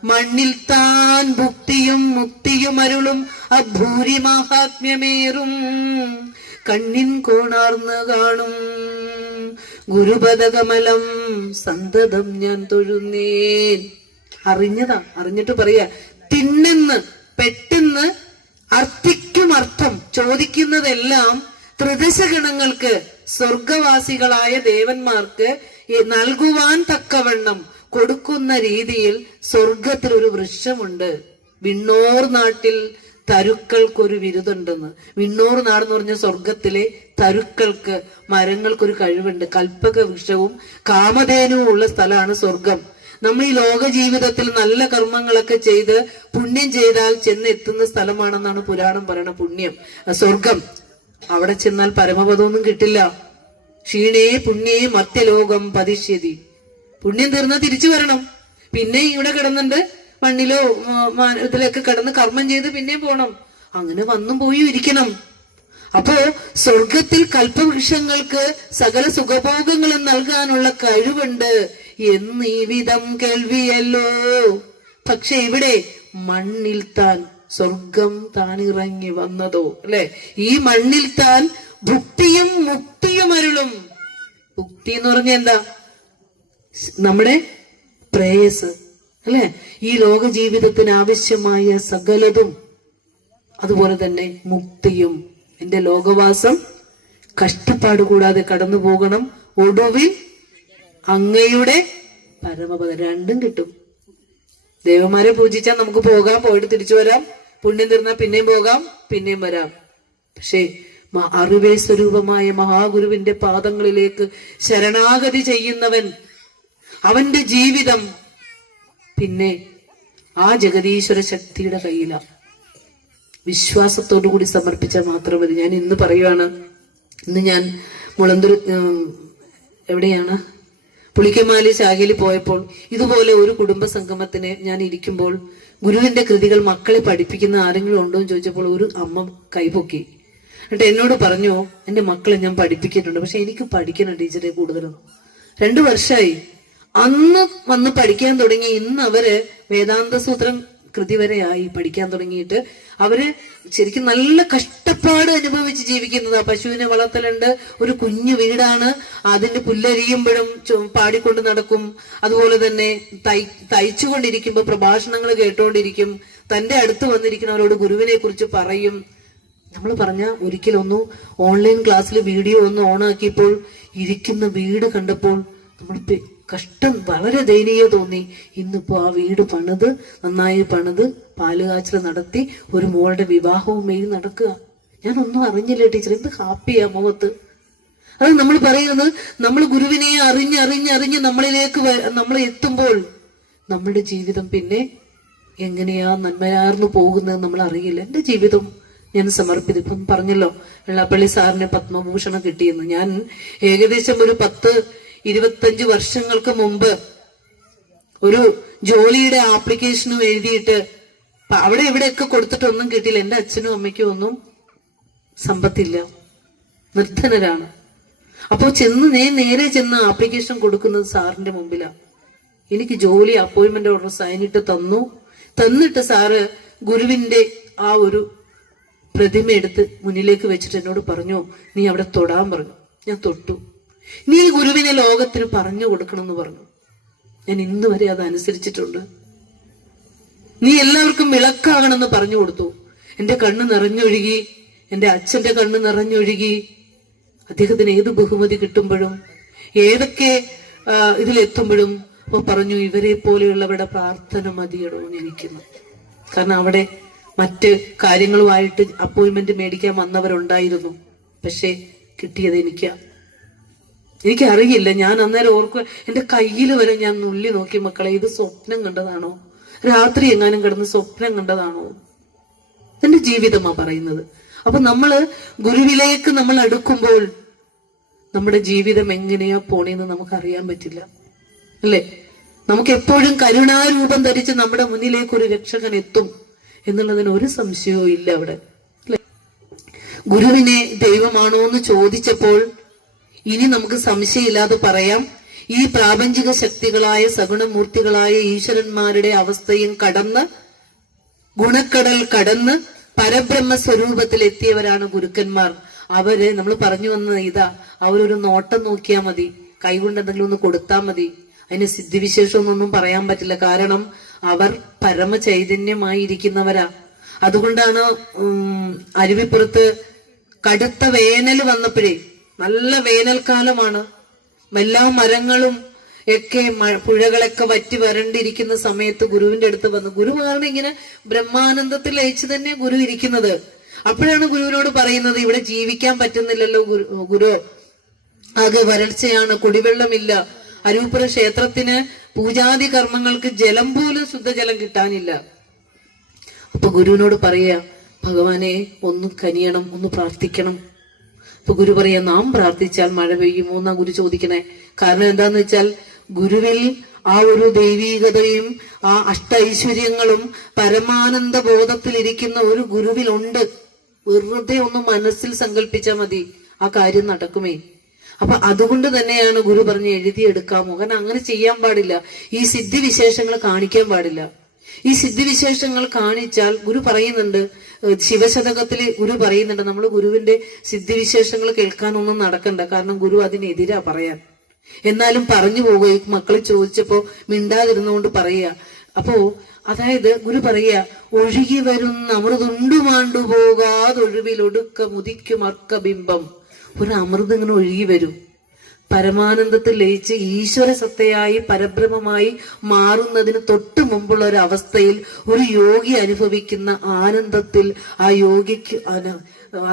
മണ്ണിൽ താൻ ഭുക്തിയും മുക്തിയും അരുളും അഭൂരി മഹാത്മ്യമേറും കണ്ണിൻ കോണാർന്ന് കാണും ഗുരുപദകമലം സന്തതം ഞാൻ തൊഴുന്നേൻ. അറിഞ്ഞിട്ട് പറയാ, തിന്നെന്ന് പെട്ടെന്ന് അർത്ഥിക്കും അർത്ഥം ചോദിക്കുന്നതെല്ലാം ത്രിദശഗണങ്ങൾക്ക്, സ്വർഗവാസികളായ ദേവന്മാർക്ക് നൽകുവാൻ തക്കവണ്ണം കൊടുക്കുന്ന രീതിയിൽ സ്വർഗത്തിൽ ഒരു വൃക്ഷമുണ്ട്. വിണ്ണോർ നാട്ടിൽ തരുക്കൾക്കൊരു വിരുതുണ്ടെന്ന്. വിണ്ണോർ നാടെന്ന് പറഞ്ഞ സ്വർഗത്തിലെ തരുക്കൾക്ക്, മരങ്ങൾക്കൊരു കഴിവുണ്ട്. കൽപ്പക വൃക്ഷവും കാമധേനുവും ഉള്ള സ്ഥലമാണ് സ്വർഗം. നമ്മൾ ഈ ലോക ജീവിതത്തിൽ നല്ല കർമ്മങ്ങളൊക്കെ ചെയ്ത് പുണ്യം ചെയ്താൽ ചെന്നെത്തുന്ന സ്ഥലമാണെന്നാണ് പുരാണം പറയണ പുണ്യം, സ്വർഗം. അവിടെ ചെന്നാൽ പരമപദമൊന്നും കിട്ടില്ല. ക്ഷീണേ പുണ്യേ മർത്യലോകം പതിഷ്യതി. പുണ്യം തീർന്നാൽ തിരിച്ചു വരണം. പിന്നെ ഇവിടെ കിടന്നുണ്ട് മണ്ണിലോ ഇതിലൊക്കെ കിടന്ന് കർമ്മം ചെയ്ത് പിന്നെയും പോണം. അങ്ങനെ വന്നും പോയി ഇരിക്കണം. അപ്പോ സ്വർഗത്തിൽ കൽപ്പവൃക്ഷങ്ങൾക്ക് സകല സുഖഭോഗങ്ങളും നൽകാനുള്ള കഴിവുണ്ട് എന്ന് ഈ വിധം കേൾവിയല്ലോ. പക്ഷെ ഇവിടെ മണ്ണിൽ താൻ സ്വർഗം താൻ ഇറങ്ങി വന്നതോ, അല്ലെ? ഈ മണ്ണിൽ താൻ ഭുക്തിയും മുക്തിയും അരുളും. ഭുക്തി എന്ന് പറഞ്ഞ എന്താ? നമ്മുടെ പ്രേയസ്, അല്ലെ? ഈ ലോക ജീവിതത്തിന് ആവശ്യമായ സകലതും, അതുപോലെ തന്നെ മുക്തിയും. എന്റെ ലോകവാസം കഷ്ടപ്പാട് കൂടാതെ കടന്നു പോകണം, ഒടുവിൽ അങ്ങയുടെ പരമപദ. രണ്ടും കിട്ടും. ദേവന്മാരെ പൂജിച്ചാൽ നമുക്ക് പോകാം, പോയിട്ട് തിരിച്ചു വരാം. പുണ്യം തീർന്നാൽ പിന്നെയും പോകാം, പിന്നെയും വരാം. പക്ഷേ അറിവേ സ്വരൂപമായ മഹാഗുരുവിന്റെ പാദങ്ങളിലേക്ക് ശരണാഗതി ചെയ്യുന്നവൻ, അവന്റെ ജീവിതം പിന്നെ ആ ജഗതീശ്വര ശക്തിയുടെ കയ്യിലാണ്. വിശ്വാസത്തോടു കൂടി സമർപ്പിച്ചാൽ മാത്രം മതി. ഞാൻ ഇന്ന് പറയുവാണ്, ഇന്ന് ഞാൻ മുളന്തുരു എവിടെയാണ് പുളിക്കമാലി ശാഖയിൽ പോയപ്പോൾ ഇതുപോലെ ഒരു കുടുംബ സംഗമത്തിന് ഞാൻ ഇരിക്കുമ്പോൾ ഗുരുവിന്റെ കൃതികൾ മക്കളെ പഠിപ്പിക്കുന്ന ആരെങ്കിലും ഉണ്ടോ എന്ന് ചോദിച്ചപ്പോൾ ഒരു അമ്മ കൈപൊക്കി. എന്നിട്ട് എന്നോട് പറഞ്ഞു, എന്റെ മക്കളെ ഞാൻ പഠിപ്പിക്കുന്നുണ്ട്, പക്ഷെ എനിക്ക് പഠിക്കണം ടീച്ചറെ കൂടുതലും. 2 വർഷമായി. അന്ന് വന്ന് പഠിക്കാൻ തുടങ്ങി. ഇന്ന് അവര് വേദാന്ത സൂത്രം കൃതി വരെയായി പഠിക്കാൻ തുടങ്ങിയിട്ട്. അവര് ശരിക്കും നല്ല കഷ്ടപ്പാട് അനുഭവിച്ച് ജീവിക്കുന്നതാ. പശുവിനെ വളർത്തലുണ്ട്, ഒരു കുഞ്ഞു വീടാണ്, അതിന് പുല്ലരിയുമ്പോഴും പാടിക്കൊണ്ട് നടക്കും. അതുപോലെ തന്നെ തയ്ച്ചുകൊണ്ടിരിക്കുമ്പോ പ്രഭാഷണങ്ങൾ കേട്ടോണ്ടിരിക്കും. തന്റെ അടുത്ത് വന്നിരിക്കുന്നവരോട് ഗുരുവിനെ കുറിച്ച് പറയും. നമ്മൾ പറഞ്ഞ ഒരിക്കലൊന്നു ഓൺലൈൻ ക്ലാസ്സിൽ വീഡിയോ ഒന്ന് ഓണാക്കിയപ്പോൾ ഇരിക്കുന്ന വീട് കണ്ടപ്പോൾ നമ്മൾ കഷ്ടം, വളരെ ദയനീയ തോന്നി. ഇന്നിപ്പോ ആ വീട് പണിത് നന്നായി പണിത് പാലുകാച്ചൽ നടത്തി ഒരു മോളുടെ വിവാഹവും നടക്കുക. ഞാനൊന്നും അറിഞ്ഞില്ല ടീച്ചർ. എന്ത് ഹാപ്പിയാ മുഖത്ത്. അത് നമ്മൾ പറയുന്നത്, നമ്മൾ ഗുരുവിനെ അറിഞ്ഞ് നമ്മളിലേക്ക് നമ്മൾ എത്തുമ്പോൾ നമ്മുടെ ജീവിതം പിന്നെ എങ്ങനെയാ നന്മയാർന്നു പോകുന്നത് നമ്മൾ അറിയില്ല. എന്റെ ജീവിതം ഞാൻ സമർപ്പിച്ചു. ഇപ്പം പറഞ്ഞല്ലോ വെള്ളാപ്പള്ളി സാറിന് പത്മഭൂഷണം കിട്ടിയെന്ന്. ഞാൻ ഏകദേശം ഒരു 10-25 വർഷങ്ങൾക്ക് മുമ്പ് ഒരു ജോലിയുടെ ആപ്ലിക്കേഷനും എഴുതിയിട്ട് അവിടെ എവിടെയൊക്കെ കൊടുത്തിട്ടൊന്നും കിട്ടിയില്ല. എന്റെ അച്ഛനും അമ്മയ്ക്കും ഒന്നും സമ്പത്തില്ല, നിർധനരാണ്. അപ്പോ നേരെ ചെന്ന് ആപ്ലിക്കേഷൻ കൊടുക്കുന്നത് സാറിന്റെ മുമ്പിലാണ്. എനിക്ക് ജോലി അപ്പോയിന്റ്മെന്റ് ഓർഡർ സൈനിട്ട് തന്നിട്ട് സാറ് ഗുരുവിന്റെ ആ ഒരു പ്രതിമ എടുത്ത് മുന്നിലേക്ക് വെച്ചിട്ട് എന്നോട് പറഞ്ഞു, നീ അവിടെ തൊടാൻ പറഞ്ഞു. ഞാൻ തൊട്ടു. നീ ഗുരുവിനെ ലോകത്തിന് പറഞ്ഞു കൊടുക്കണം എന്ന് പറഞ്ഞു. ഞാൻ ഇന്ന് വരെ അത് അനുസരിച്ചിട്ടുണ്ട്. നീ എല്ലാവർക്കും വിളക്കാകണമെന്ന് പറഞ്ഞു കൊടുത്തു. എന്റെ കണ്ണ് നിറഞ്ഞൊഴുകി, എന്റെ അച്ഛന്റെ കണ്ണ് നിറഞ്ഞൊഴുകി. അദ്ദേഹത്തിന് ഏത് ബഹുമതി കിട്ടുമ്പോഴും ഏതൊക്കെ ഇതിലെത്തുമ്പോഴും അപ്പൊ പറഞ്ഞു, ഇവരെ പോലെയുള്ളവരുടെ പ്രാർത്ഥന മതിയടോ എനിക്കുന്നു. കാരണം അവിടെ മറ്റ് കാര്യങ്ങളുമായിട്ട് അപ്പോയിന്റ്മെന്റ് മേടിക്കാൻ വന്നവരുണ്ടായിരുന്നു. പക്ഷെ കിട്ടിയത് എനിക്കറിയില്ല. ഞാൻ അന്നേരം ഓർക്കുക, എന്റെ കയ്യിൽ വരെ ഞാൻ നുള്ളി നോക്കി, മക്കളെ ഇത് സ്വപ്നം കണ്ടതാണോ, രാത്രി എങ്ങാനും കിടന്ന് സ്വപ്നം കണ്ടതാണോ? എന്റെ ജീവിതമാ പറയുന്നത്. അപ്പൊ നമ്മള് ഗുരുവിലേക്ക് നമ്മൾ അടുക്കുമ്പോൾ നമ്മുടെ ജീവിതം എങ്ങനെയാ പോണേന്ന് നമുക്ക് അറിയാൻ പറ്റില്ല, അല്ലെ? നമുക്ക് എപ്പോഴും കരുണാരൂപം ധരിച്ച് നമ്മുടെ മുന്നിലേക്ക് ഒരു രക്ഷകൻ എത്തും എന്നുള്ളതിന് ഒരു സംശയവും ഇല്ല അവിടെ. ഗുരുവിനെ ദൈവമാണോ എന്ന് ചോദിച്ചപ്പോൾ ഇനി നമുക്ക് സംശയമില്ലാതെ പറയാം, ഈ പ്രാപഞ്ചിക ശക്തികളായ സഗുണമൂർത്തികളായ ഈശ്വരന്മാരുടെ അവസ്ഥയും കടന്ന്, ഗുണക്കടൽ കടന്ന് പരബ്രഹ്മ സ്വരൂപത്തിൽ എത്തിയവരാണ് ഗുരുക്കന്മാർ. അവര് നമ്മൾ പറഞ്ഞു വന്നത് ഇതാ, അവരൊരു നോട്ടം നോക്കിയാൽ മതി, കൈകൊണ്ട് എന്തെങ്കിലും ഒന്ന് കൊടുത്താൽ മതി. അതിന് സിദ്ധിവിശേഷമൊന്നും പറയാൻ പറ്റില്ല. കാരണം അവർ പരമചൈതന്യമായിരിക്കുന്നവരാ. അതുകൊണ്ടാണ് അരുവിപ്പുറത്ത് കടുത്ത വേനൽ വന്നപ്പോഴേ, നല്ല വേനൽക്കാലമാണ്, എല്ലാ മരങ്ങളും ഒക്കെ പുഴകളൊക്കെ വറ്റി വരണ്ടിരിക്കുന്ന സമയത്ത് ഗുരുവിന്റെ അടുത്ത് വന്നു. ഗുരു കാരണം ഇങ്ങനെ ബ്രഹ്മാനന്ദത്തിൽ ലയിച്ചു തന്നെ ഗുരു ഇരിക്കുന്നത്. അപ്പോഴാണ് ഗുരുവിനോട് പറയുന്നത്, ഇവിടെ ജീവിക്കാൻ പറ്റുന്നില്ലല്ലോ ഗുരു, ആകെ വരൾച്ചയാണ്, കുടിവെള്ളമില്ല, അരുവിപ്പുറ ക്ഷേത്രത്തിന് പൂജാതി കർമ്മങ്ങൾക്ക് ജലം പോലും ശുദ്ധജലം കിട്ടാനില്ല. അപ്പൊ ഗുരുവിനോട് പറയാ, ഭഗവാനെ ഒന്ന് കനിയണം, ഒന്ന് പ്രാർത്ഥിക്കണം. അപ്പൊ ഗുരു പറയാ, നാം പ്രാർത്ഥിച്ചാൽ മഴ പെയ്യുമോ എന്നാ ഗുരു ചോദിക്കണേ. കാരണം എന്താന്ന് വെച്ചാൽ ഗുരുവിൽ ആ ഒരു ദൈവീകതയും ആ അഷ്ടൈശ്വര്യങ്ങളും പരമാനന്ദ ബോധത്തിലിരിക്കുന്ന ഒരു ഗുരുവിലുണ്ട്. വെറുതെ ഒന്ന് മനസ്സിൽ സങ്കല്പിച്ചാൽ മതി, ആ കാര്യം നടക്കുമേ. അപ്പൊ അതുകൊണ്ട് തന്നെയാണ് ഗുരു പറഞ്ഞ് എഴുതിയെടുക്കാമോ. കാരണം അങ്ങനെ ചെയ്യാൻ പാടില്ല, ഈ സിദ്ധി വിശേഷങ്ങൾ കാണിക്കാൻ പാടില്ല. ഈ സിദ്ധിവിശേഷങ്ങൾ കാണിച്ചാൽ ഗുരു പറയുന്നുണ്ട്, ശിവശതകത്തില് ഗുരു പറയുന്നുണ്ട്, നമ്മൾ ഗുരുവിന്റെ സിദ്ധിവിശേഷങ്ങൾ കേൾക്കാനൊന്നും നടക്കണ്ട, കാരണം ഗുരു അതിനെതിരാ പറയാൻ. എന്നാലും പറഞ്ഞു പോവുക, മക്കൾ ചോദിച്ചപ്പോ മിണ്ടാതിരുന്നുകൊണ്ട് പറയുക. അപ്പോ അതായത് ഗുരു പറയുക, ഒഴുകി വരുന്ന അമൃതുണ്ടുമാണ്ടു പോകാതൊഴുവിലൊടുക്ക മുതിക്കും അർക്കബിംബം. ഒരു അമൃത് ഇങ്ങനെ ഒഴുകി വരും, പരമാനന്ദത്തിൽ ലയിച്ച് ഈശ്വര സത്തയായി പരബ്രഹ്മമായി മാറുന്നതിന് തൊട്ടു മുമ്പുള്ള ഒരു അവസ്ഥയിൽ ഒരു യോഗി അനുഭവിക്കുന്ന ആനന്ദത്തിൽ ആ യോഗിക്ക്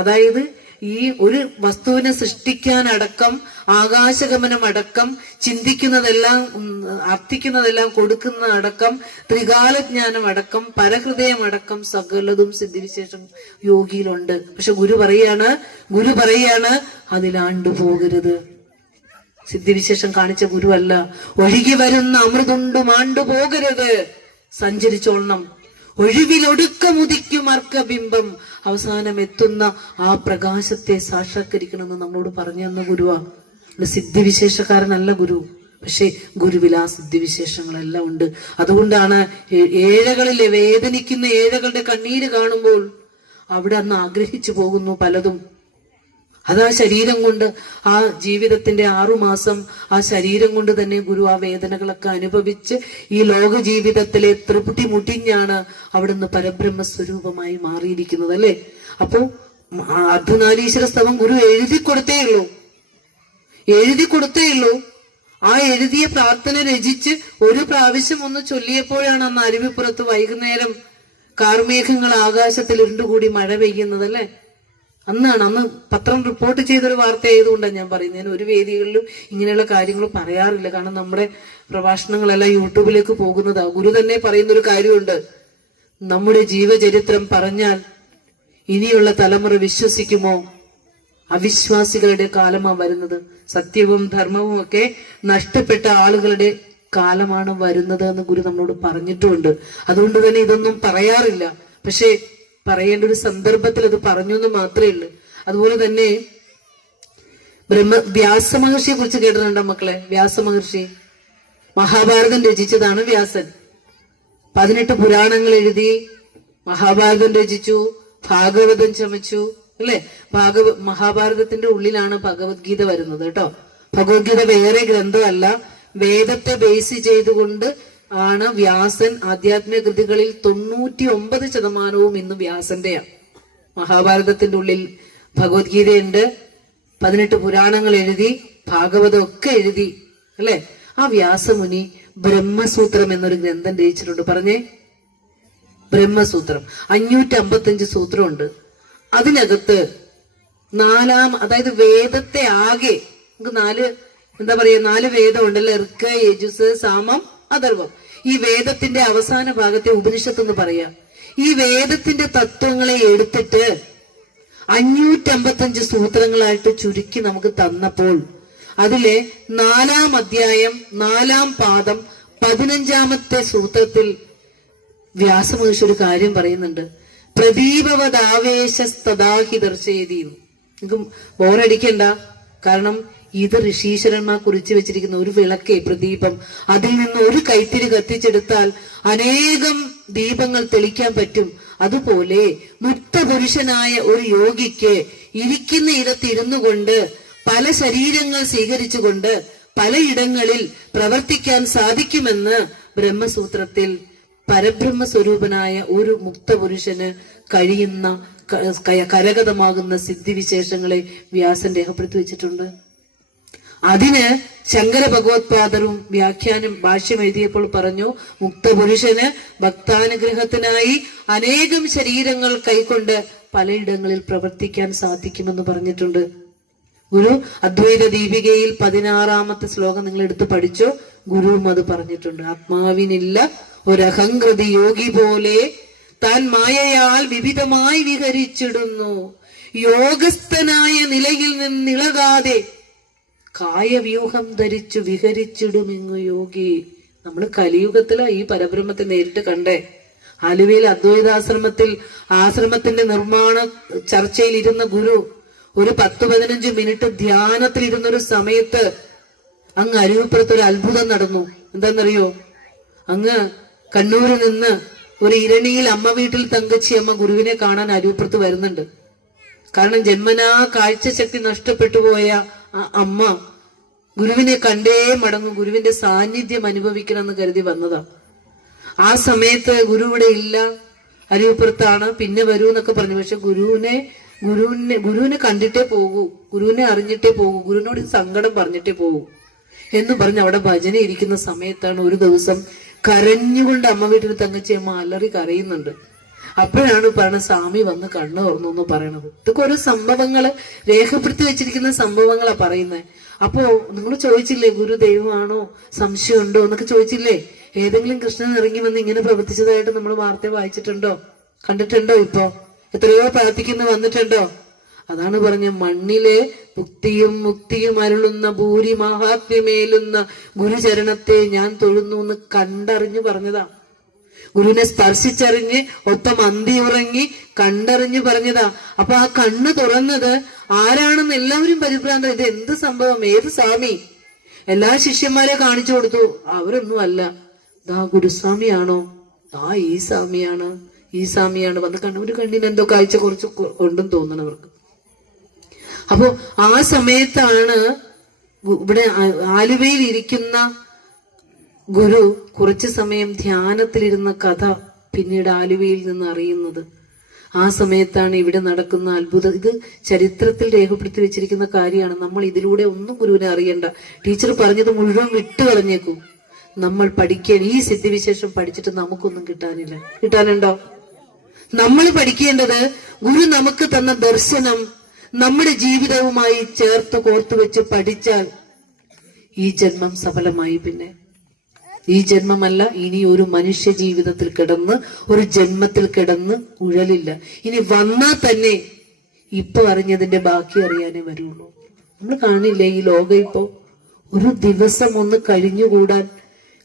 അതായത് ഈ ഒരു വസ്തുവിനെ സൃഷ്ടിക്കാനടക്കം, ആകാശഗമനം അടക്കം, ചിന്തിക്കുന്നതെല്ലാം അർത്ഥിക്കുന്നതെല്ലാം കൊടുക്കുന്ന അടക്കം, ത്രികാലജ്ഞാനം അടക്കം, പരഹൃദയം അടക്കം സകലതും സിദ്ധിവിശേഷം യോഗിയിലുണ്ട്. പക്ഷെ ഗുരു പറയാണ് അതിലാണ്ടു പോകരുത്. സിദ്ധിവിശേഷം കാണിച്ച ഗുരുവല്ല, ഒഴുകി വരുന്ന അമൃതുണ്ട് മാണ്ടു പോകരുത്, സഞ്ചരിച്ചോളണം. ഒഴിവിലൊടുക്ക മുതിക്കും അർക്കബിംബം, അവസാനം എത്തുന്ന ആ പ്രകാശത്തെ സാക്ഷാത്കരിക്കണമെന്ന് നമ്മളോട് പറഞ്ഞു തന്ന ഗുരുവാ. സിദ്ധിവിശേഷക്കാരനല്ല ഗുരു, പക്ഷെ ഗുരുവിൽ ആ സിദ്ധിവിശേഷങ്ങളെല്ലാം ഉണ്ട്. അതുകൊണ്ടാണ് ഏഴകളിലെ വേദനിക്കുന്ന ഏഴകളുടെ കണ്ണീര് കാണുമ്പോൾ അവിടെ അന്ന് ആഗ്രഹിച്ചു പോകുന്നു പലതും. അത് ആ ശരീരം കൊണ്ട്, ആ ജീവിതത്തിന്റെ 6 മാസം ആ ശരീരം കൊണ്ട് തന്നെ ഗുരു ആ വേദനകളൊക്കെ അനുഭവിച്ച് ഈ ലോക ജീവിതത്തിലെ ത്രിപുടി മുടിഞ്ഞാണ് അവിടുന്ന് പരബ്രഹ്മ സ്വരൂപമായി മാറിയിരിക്കുന്നത്, അല്ലെ? അപ്പോ അർദ്ധനാരീശ്വര സ്തവം ഗുരു എഴുതി കൊടുത്തേ ഉള്ളൂ. ആ എഴുതിയ പ്രാർത്ഥന രചിച്ച് ഒരു പ്രാവശ്യം ഒന്ന് ചൊല്ലിയപ്പോഴാണ് അന്ന് അരുവിപ്പുറത്ത് വൈകുന്നേരം കാർമേഘങ്ങൾ ആകാശത്തിൽ ഇരുണ്ടുകൂടി മഴ പെയ്യുന്നത്, അല്ലെ? അന്ന് പത്രം റിപ്പോർട്ട് ചെയ്തൊരു വാർത്ത ആയതുകൊണ്ടാണ് ഞാൻ പറയുന്നത്. ഞാൻ ഒരു വേദികളിലും ഇങ്ങനെയുള്ള കാര്യങ്ങൾ പറയാറില്ല, കാരണം നമ്മുടെ പ്രഭാഷണങ്ങളെല്ലാം യൂട്യൂബിലേക്ക് പോകുന്നതാ. ഗുരു തന്നെ പറയുന്നൊരു കാര്യമുണ്ട്, നമ്മുടെ ജീവചരിത്രം പറഞ്ഞാൽ ഇനിയുള്ള തലമുറ വിശ്വസിക്കുമോ? അവിശ്വാസികളുടെ കാലമാണ് വരുന്നത്. സത്യവും ധർമ്മവും ഒക്കെ നഷ്ടപ്പെട്ട ആളുകളുടെ കാലമാണ് വരുന്നത് എന്ന് ഗുരു നമ്മളോട് പറഞ്ഞിട്ടുമുണ്ട്. അതുകൊണ്ട് തന്നെ ഇതൊന്നും പറയാറില്ല, പക്ഷെ പറയേണ്ട ഒരു സന്ദർഭത്തിൽ അത് പറഞ്ഞു എന്ന് മാത്രമേ ഉള്ളൂ. അതുപോലെ തന്നെ വ്യാസമഹർഷിയെ കുറിച്ച് കേട്ടിട്ടുണ്ടോ മക്കളെ? വ്യാസമഹർഷി മഹാഭാരതം രചിച്ചതാണ് വ്യാസൻ. 18 പുരാണങ്ങൾ എഴുതി, മഹാഭാരതം രചിച്ചു, ഭാഗവതം ചമച്ചു, അല്ലെ? മഹാഭാരതത്തിന്റെ ഉള്ളിലാണ് ഭഗവത്ഗീത വരുന്നത് കേട്ടോ. ഭഗവത്ഗീത വേറെ ഗ്രന്ഥമല്ല, വേദത്തെ ബേസ് ചെയ്തുകൊണ്ട് ആണ് വ്യാസൻ ആധ്യാത്മിക കൃതികളിൽ 99% ഇന്ന് വ്യാസന്റെയാണ്. മഹാഭാരതത്തിന്റെ ഉള്ളിൽ ഭഗവത്ഗീതയുണ്ട്, 18 പുരാണങ്ങൾ എഴുതി, ഭാഗവതം ഒക്കെ എഴുതി, അല്ലെ? ആ വ്യാസമുനി ബ്രഹ്മസൂത്രം എന്നൊരു ഗ്രന്ഥം രചിച്ചിട്ടുണ്ട്. പറഞ്ഞേ, ബ്രഹ്മസൂത്രം 555 സൂത്രമുണ്ട്. അതിനകത്ത് അതായത് വേദത്തെ ആകെ നമുക്ക് 4 വേദം ഉണ്ടല്ലോ, ഋക്ക്, യജുസ്, സാമം, അഥർവം. ഈ വേദത്തിന്റെ അവസാന ഭാഗത്തെ ഉപനിഷത്ത് എന്ന് പറയാം. ഈ വേദത്തിന്റെ തത്വങ്ങളെ എടുത്തിട്ട് 555 സൂത്രങ്ങളായിട്ട് ചുരുക്കി നമുക്ക് തന്നപ്പോൾ അതിലെ 4-ാം അധ്യായം 4-ാം പാദം 15-ാമത്തെ സൂത്രത്തിൽ വ്യാസമഹർഷി ഒരു കാര്യം പറയുന്നുണ്ട്. പ്രദീപവദാവേശസ്തദാഹി ദർശയതി. നിങ്ങൾക്ക് ബോറടിക്കണ്ട, കാരണം ഇത് ഋഷീശ്വരന്മാർ കുറിച്ച് വെച്ചിരിക്കുന്ന ഒരു വിളക്കേ, പ്രദീപം. അതിൽ നിന്ന് ഒരു കൈത്തിരി കത്തിച്ചെടുത്താൽ അനേകം ദീപങ്ങൾ തെളിക്കാൻ പറ്റും. അതുപോലെ മുക്തപുരുഷനായ ഒരു യോഗിക്ക് ഇരിക്കുന്ന ഇടത്തിരുന്നു കൊണ്ട് പല ശരീരങ്ങൾ സ്വീകരിച്ചുകൊണ്ട് പലയിടങ്ങളിൽ പ്രവർത്തിക്കാൻ സാധിക്കുമെന്ന് ബ്രഹ്മസൂത്രത്തിൽ പരബ്രഹ്മ സ്വരൂപനായ ഒരു മുക്തപുരുഷന് കഴിയുന്ന കരഗതമാകുന്ന സിദ്ധിവിശേഷങ്ങളെ വ്യാസൻ രേഖപ്പെടുത്തി വെച്ചിട്ടുണ്ട്. അതിന് ശങ്കര ഭഗവത്പാദരും വ്യാഖ്യാനം ഭാഷ്യം എഴുതിയപ്പോൾ പറഞ്ഞു, മുക്തപുരുഷന് ഭക്താനുഗ്രഹത്തിനായി അനേകം ശരീരങ്ങൾ കൈക്കൊണ്ട് പലയിടങ്ങളിൽ പ്രവർത്തിക്കാൻ സാധിക്കുമെന്ന് പറഞ്ഞിട്ടുണ്ട്. ഗുരു അദ്വൈത ദീപികയിൽ 16-ാമത്തെ ശ്ലോകം നിങ്ങൾ എടുത്ത് പഠിച്ചോ. ഗുരുവും അത് പറഞ്ഞിട്ടുണ്ട്. ആത്മാവിനില്ല ഒരഹങ്കൃതി യോഗി പോലെ താൻ മായയാൽ വിവിധമായി വിഹരിച്ചിടുന്നു. യോഗസ്ഥനായ നിലയിൽ നിന്നിളകാതെ കായവ്യൂഹം ധരിച്ചു വിഹരിച്ചിടുമിങ്ങു യോഗി. നമ്മൾ കലിയുഗത്തിലാ ഈ പരബ്രഹ്മത്തെ നേരിട്ട് കണ്ടേ. ആലുവയിൽ അദ്വൈതാശ്രമത്തിൽ ആശ്രമത്തിന്റെ നിർമ്മാണ ചർച്ചയിൽ ഇരുന്ന ഗുരു ഒരു 10-15 മിനിറ്റ് ധ്യാനത്തിൽ ഇരുന്നൊരു സമയത്ത് അങ്ങ് അരുവിപ്പുറത്ത് ഒരു അത്ഭുതം നടന്നു. എന്താണെന്നറിയോ? അങ്ങ് കണ്ണൂരിൽ നിന്ന് ഒരു ഇരണിയിൽ അമ്മ വീട്ടിൽ തങ്കച്ചി അമ്മ ഗുരുവിനെ കാണാൻ അരൂപ്പുറത്ത് വരുന്നുണ്ട്. കാരണം ജന്മനാ കാഴ്ചശക്തി നഷ്ടപ്പെട്ടു പോയ ആ അമ്മ ഗുരുവിനെ കണ്ടേ മടങ്ങും, ഗുരുവിന്റെ സാന്നിധ്യം അനുഭവിക്കണം എന്ന് കരുതി വന്നതാ. ആ സമയത്ത് ഗുരു ഇവിടെ ഇല്ല, അരൂപ്പുറത്താണ്, പിന്നെ വരൂ എന്നൊക്കെ പറഞ്ഞു. പക്ഷെ ഗുരുവിനെ കണ്ടിട്ടേ പോകൂ, ഗുരുവിനെ അറിഞ്ഞിട്ടേ പോകൂ, ഗുരുവിനോട് സങ്കടം പറഞ്ഞിട്ടേ പോകൂ എന്ന് പറഞ്ഞ് അവിടെ ഭജന ഇരിക്കുന്ന സമയത്താണ് ഒരു ദിവസം കരഞ്ഞുകൊണ്ട് അമ്മ വീട്ടിൽ തങ്കച്ചി അമ്മ അലറി കരയുന്നുണ്ട്. അപ്പോഴാണ് പറഞ്ഞ സ്വാമി വന്ന് കണ്ണു തുറന്നു എന്ന് പറയണത്. ഇതൊക്കെ ഓരോ സംഭവങ്ങള് രേഖപ്പെടുത്തി വെച്ചിരിക്കുന്ന സംഭവങ്ങളാ പറയുന്നത്. അപ്പോ നിങ്ങൾ ചോദിച്ചില്ലേ ഗുരു ദൈവമാണോ, സംശയമുണ്ടോ എന്നൊക്കെ ചോദിച്ചില്ലേ? ഏതെങ്കിലും കൃഷ്ണൻ ഇറങ്ങി വന്ന് ഇങ്ങനെ പ്രവർത്തിച്ചതായിട്ട് നമ്മൾ വാർത്ത വായിച്ചിട്ടുണ്ടോ, കണ്ടിട്ടുണ്ടോ? ഇപ്പോ എത്രയോ പ്രാർത്ഥിക്കുന്ന വന്നിട്ടുണ്ടോ? അതാണ് പറഞ്ഞ മണ്ണിലെ ഭുക്തിയും മുക്തിയും അരുളുന്ന ഭൂരി മഹാത്മ്യമേലുന്ന ഗുരുചരണത്തെ ഞാൻ തൊഴുന്നു എന്ന് കണ്ടറിഞ്ഞു പറഞ്ഞതാ. ഗുരുവിനെ സ്പർശിച്ചറിഞ്ഞ് ഒപ്പം അന്തി ഉറങ്ങി കണ്ടറിഞ്ഞു പറഞ്ഞതാ. അപ്പൊ ആ കണ്ണ് തുറന്നത് ആരാണെന്ന് എല്ലാവരും പരിഭ്രാന്തം. ഇത് എന്ത് സംഭവം, ഏത് സ്വാമി? എല്ലാ ശിഷ്യന്മാരെ കാണിച്ചു കൊടുത്തു, അവരൊന്നും അല്ല. ദാ ഗുരുസ്വാമിയാണോ, ഈ സ്വാമിയാണ്, ഈ സ്വാമിയാണ്. വന്ന് കണ്ണു, ഒരു കണ്ണിന് എന്തോ കാഴ്ച കുറച്ച് ഉണ്ടെന്ന് തോന്നണം അവർക്ക്. അപ്പോ ആ സമയത്താണ് ഇവിടെ ആലുവയിൽ ഇരിക്കുന്ന ഗുരു കുറച്ചു സമയം ധ്യാനത്തിലിരുന്ന കഥ പിന്നീട് ആലുവയിൽ നിന്ന് അറിയുന്നത്. ആ സമയത്താണ് ഇവിടെ നടക്കുന്ന അത്ഭുതം. ഇത് ചരിത്രത്തിൽ രേഖപ്പെടുത്തി വെച്ചിരിക്കുന്ന കാര്യമാണ്. നമ്മൾ ഇതിലൂടെ ഒന്നും ഗുരുവിനെ അറിയണ്ട. ടീച്ചർ പറഞ്ഞത് മുഴുവൻ വിട്ടു കളഞ്ഞേക്കും. നമ്മൾ പഠിക്കാൻ ഈ സിദ്ധിവിശേഷം പഠിച്ചിട്ട് നമുക്കൊന്നും കിട്ടാനില്ല. കിട്ടാനുണ്ടോ? നമ്മൾ പഠിക്കേണ്ടത് ഗുരു നമുക്ക് തന്ന ദർശനം നമ്മുടെ ജീവിതവുമായി ചേർത്ത് കോർത്തു വെച്ച് പഠിച്ചാൽ ഈ ജന്മം സഫലമായി. പിന്നെ ഈ ജന്മമല്ല, ഇനി ഒരു മനുഷ്യ ജീവിതത്തിൽ കിടന്ന്, ഒരു ജന്മത്തിൽ കിടന്ന് ഉഴലില്ല. ഇനി വന്നാൽ തന്നെ ഇപ്പൊ അറിഞ്ഞതിന്റെ ബാക്കി അറിയാനേ വരുള്ളൂ. നമ്മൾ കാണില്ലേ ഈ ലോകം ഇപ്പോ ഒരു ദിവസം ഒന്ന് കഴിഞ്ഞുകൂടാൻ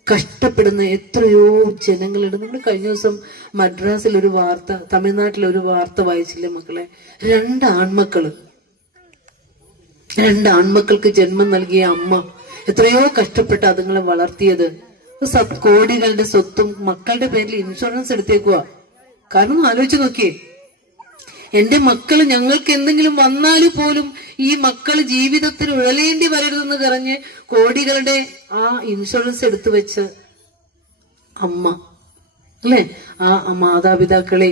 കഷ്ടപ്പെടുന്ന എത്രയോ ജനങ്ങളുണ്ട്. നമ്മൾ കഴിഞ്ഞ ദിവസം മദ്രാസിൽ ഒരു വാർത്ത, തമിഴ്നാട്ടിലൊരു വാർത്ത വായിച്ചില്ലേ മക്കളെ? രണ്ട് ആൺമക്കൾക്ക് ജന്മം നൽകിയ അമ്മ എത്രയോ കഷ്ടപ്പെട്ട് അതുങ്ങളെ വളർത്തിയത്. കോടികളുടെ സ്വത്തും മക്കളുടെ പേരിൽ ഇൻഷുറൻസ് എടുത്തേക്കുക. കാരണം ആലോചിച്ച് നോക്കിയേ, എന്റെ മക്കള് ഞങ്ങൾക്ക് എന്തെങ്കിലും വന്നാലും പോലും ഈ മക്കള് ജീവിതത്തിൽ ഉഴലേണ്ടി വരരുതെന്ന് പറഞ്ഞ് കോടികളുടെ ആ ഇൻഷുറൻസ് എടുത്തു വെച്ച അമ്മ അല്ലെ, ആ മാതാപിതാക്കളെ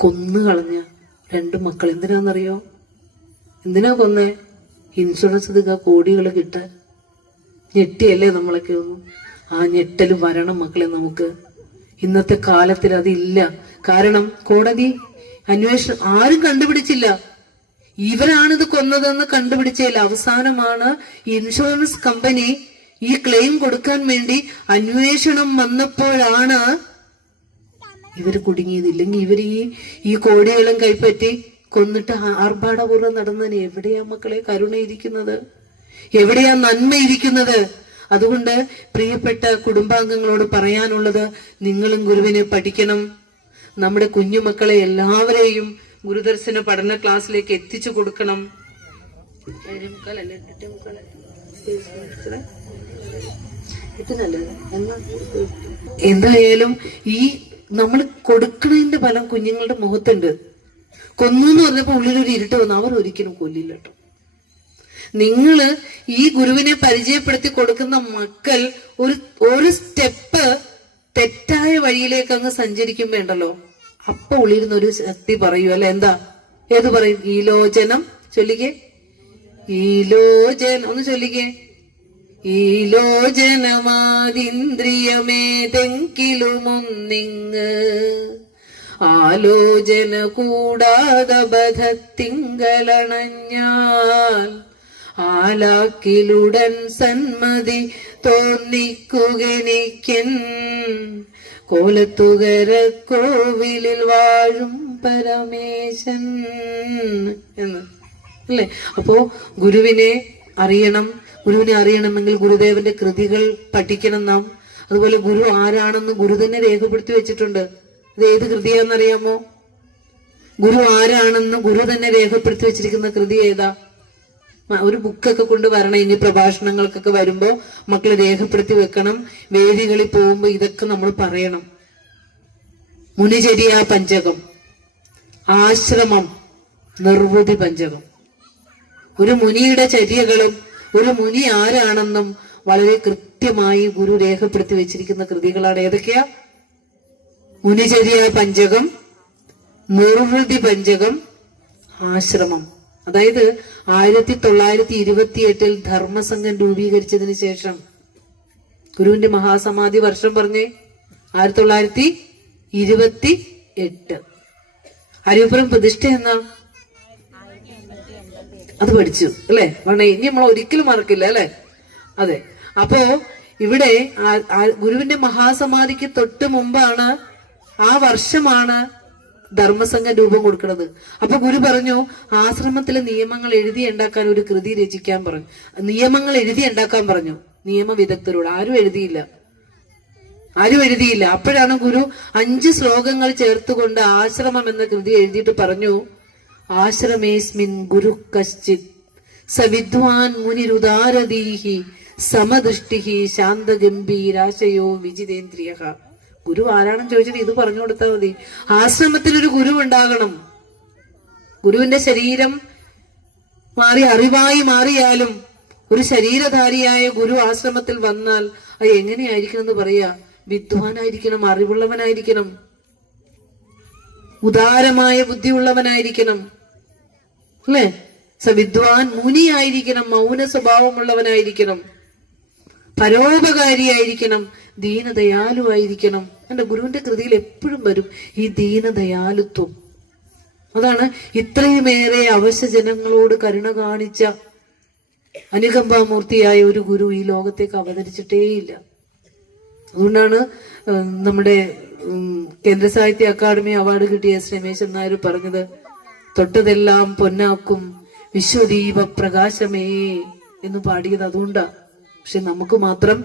കൊന്നുകളഞ്ഞ രണ്ട് മക്കൾ. എന്തിനാന്നറിയോ? എന്തിനാ കൊന്നേ? ഇൻഷുറൻസ് എടുക്കുക, കോടികൾ കിട്ടാൻ. ഞെട്ടിയല്ലേ നമ്മളൊക്കെ ഒന്നും? ആ ഞെട്ടല് വരണം മക്കളെ നമുക്ക്. ഇന്നത്തെ കാലത്തിൽ അതില്ല. കാരണം കോടതി അന്വേഷണം ആരും കണ്ടുപിടിച്ചില്ല. ഇവരാണിത് കൊന്നതെന്ന് കണ്ടുപിടിച്ചില്ല. അവസാനമാണ് ഇൻഷുറൻസ് കമ്പനി ഈ ക്ലെയിം കൊടുക്കാൻ വേണ്ടി അന്വേഷണം വന്നപ്പോഴാണ് ഇവര് കുടുങ്ങിയത്. ഇല്ലെങ്കിൽ ഇവര് ഈ കോടികളും കൈപ്പറ്റി കൊന്നിട്ട് ആർഭാടപൂർവ്വം നടന്നതിന് എവിടെയാ മക്കളെ കരുണയിരിക്കുന്നത്? എവിടെയാ നന്മയിരിക്കുന്നത്? അതുകൊണ്ട് പ്രിയപ്പെട്ട കുടുംബാംഗങ്ങളോട് പറയാനുള്ളത്, നിങ്ങളും ഗുരുവിനെ പഠിക്കണം. നമ്മുടെ കുഞ്ഞുമക്കളെ എല്ലാവരെയും ഗുരുദർശന പഠന ക്ലാസ്സിലേക്ക് എത്തിച്ചു കൊടുക്കണം. എന്തായാലും ഈ നമ്മൾ കൊടുക്കണതിന്റെ ഫലം കുഞ്ഞുങ്ങളുടെ മുഖത്തുണ്ട്. കൊന്നു എന്ന് പറഞ്ഞപ്പോ ഉള്ളിലൊരു ഇരുട്ട് വന്നു. അവർ ഒരിക്കലും കൊല്ലില്ല കേട്ടോ. നിങ്ങള് ഈ ഗുരുവിനെ പരിചയപ്പെടുത്തി കൊടുക്കുന്ന മക്കൾ ഒരു സ്റ്റെപ്പ് തെറ്റായ വഴിയിലേക്ക് അങ്ങ് സഞ്ചരിക്കുമ്പോണ്ടല്ലോ, അപ്പൊ ഉള്ളിരുന്ന ഒരു ശക്തി പറയൂ അല്ലെ? എന്താ? ഏത് പറയും? ഈലോചനം ചൊല്ലിക്കേ. ഈലോചനം ഒന്ന് ചൊല്ലിക്കേ. ഈലോചനമാതിന്ദ്രിയമേതെങ്കിലുമൊന്നിങ് ആലോചന കൂടാതെ ബധത്തിങ്കലണഞ്ഞാൽ ആലാക്കിലുടൻ സന്മതി തോന്നിക്കുകനിക്കൻ കോലത്തുകര കോവിലിൽ വാഴും പരമേശൻ എന്ന് അല്ലേ? അപ്പോ ഗുരുവിനെ അറിയണമെങ്കിൽ ഗുരുദേവന്റെ കൃതികൾ പഠിക്കണം നാം. അതുപോലെ ഗുരു ആരാണെന്ന് ഗുരു തന്നെ രേഖപ്പെടുത്തി വെച്ചിട്ടുണ്ട്. ഇത് ഏത് കൃതിയാണെന്നറിയാമോ? ഗുരു ആരാണെന്ന് ഗുരു തന്നെ രേഖപ്പെടുത്തി വെച്ചിരിക്കുന്ന കൃതി ഏതാ? ഒരു ബുക്കൊക്കെ കൊണ്ട് വരണം. ഇനി പ്രഭാഷണങ്ങൾക്കൊക്കെ വരുമ്പോ മക്കള് രേഖപ്പെടുത്തി വെക്കണം. വേദികളിൽ പോകുമ്പോ ഇതൊക്കെ നമ്മൾ പറയണം. മുനിചര്യ പഞ്ചകം, ആശ്രമം, നിർവൃതി പഞ്ചകം. ഒരു മുനിയുടെ ചര്യകളും ഒരു മുനി ആരാണെന്നും വളരെ കൃത്യമായി ഗുരു രേഖപ്പെടുത്തി വെച്ചിരിക്കുന്ന കൃതികളാണ്. ഏതൊക്കെയാ? മുനിചര്യ പഞ്ചകം, നിർവൃതി പഞ്ചകം, ആശ്രമം. അതായത് 1928 ധർമ്മസംഘം രൂപീകരിച്ചതിന് ശേഷം ഗുരുവിന്റെ മഹാസമാധി വർഷം പറഞ്ഞേ 1928. അരിയപ്പുറം പ്രതിഷ്ഠ എന്നാ? അത് പഠിച്ചു അല്ലെ? ഇനി നമ്മൾ ഒരിക്കലും മറക്കില്ല അല്ലെ? അതെ. അപ്പോ ഇവിടെ ഗുരുവിന്റെ മഹാസമാധിക്ക് തൊട്ട് മുമ്പാണ്, ആ വർഷമാണ് ധർമ്മസംഘം രൂപം കൊടുക്കുന്നത്. അപ്പൊ ഗുരു പറഞ്ഞു ആശ്രമത്തിലെ നിയമങ്ങൾ എഴുതി ഉണ്ടാക്കാൻ ഒരു കൃതി രചിക്കാൻ പറഞ്ഞു. നിയമങ്ങൾ എഴുതി ഉണ്ടാക്കാൻ പറഞ്ഞു നിയമ വിദഗ്ധരോട്. ആരും എഴുതിയില്ല. അപ്പോഴാണ് ഗുരു 5 ശ്ലോകങ്ങൾ ചേർത്തുകൊണ്ട് ആശ്രമം എന്ന കൃതി എഴുതിയിട്ട് പറഞ്ഞു, ആശ്രമേസ്മിൻ ഗുരു കശ്ചിത് സവിദ്വാൻ മുനിരുദാരദീഹി സമദൃഷ്ടിഹി ശാന്തഗംഭീരാശയോ വിജിതേന്ദ്രിയ. ഗുരു ആരാണെന്ന് ചോദിച്ചിട്ട് ഇത് പറഞ്ഞു കൊടുത്താൽ മതി. ആശ്രമത്തിൽ ഒരു ഗുരു ഉണ്ടാകണം. ഗുരുവിന്റെ ശരീരം മാറി അറിവായി മാറിയാലും ഒരു ശരീരധാരിയായ ഗുരു ആശ്രമത്തിൽ വന്നാൽ അത് എങ്ങനെയായിരിക്കണം എന്ന് പറയാ? വിദ്വാനായിരിക്കണം, അറിവുള്ളവനായിരിക്കണം, ഉദാരമായ ബുദ്ധിയുള്ളവനായിരിക്കണം അല്ലെ? വിദ്വാൻ മുനിയായിരിക്കണം, മൗന സ്വഭാവമുള്ളവനായിരിക്കണം, പരോപകാരിയായിരിക്കണം, ദീനദയാലുവായിരിക്കണം. എന്റെ ഗുരുവിന്റെ കൃതിയിൽ എപ്പോഴും വരും ഈ ദീനദയാലുത്വം. അതാണ് ഇത്രയുമേറെ അവശ്യ ജനങ്ങളോട് കരുണ കാണിച്ച അനുകമ്പാമൂർത്തിയായ ഒരു ഗുരു ഈ ലോകത്തേക്ക് അവതരിച്ചിട്ടേയില്ല. അതുകൊണ്ടാണ് നമ്മുടെ കേന്ദ്ര സാഹിത്യ അക്കാദമി അവാർഡ് കിട്ടിയ എസ് രമേശൻ നായർ പറഞ്ഞത്, തൊട്ടതെല്ലാം പൊന്നാക്കും വിശ്വദീപ പ്രകാശമേ എന്ന് പാടിയത് അതുകൊണ്ടാ. പക്ഷെ നമുക്ക് മാത്രം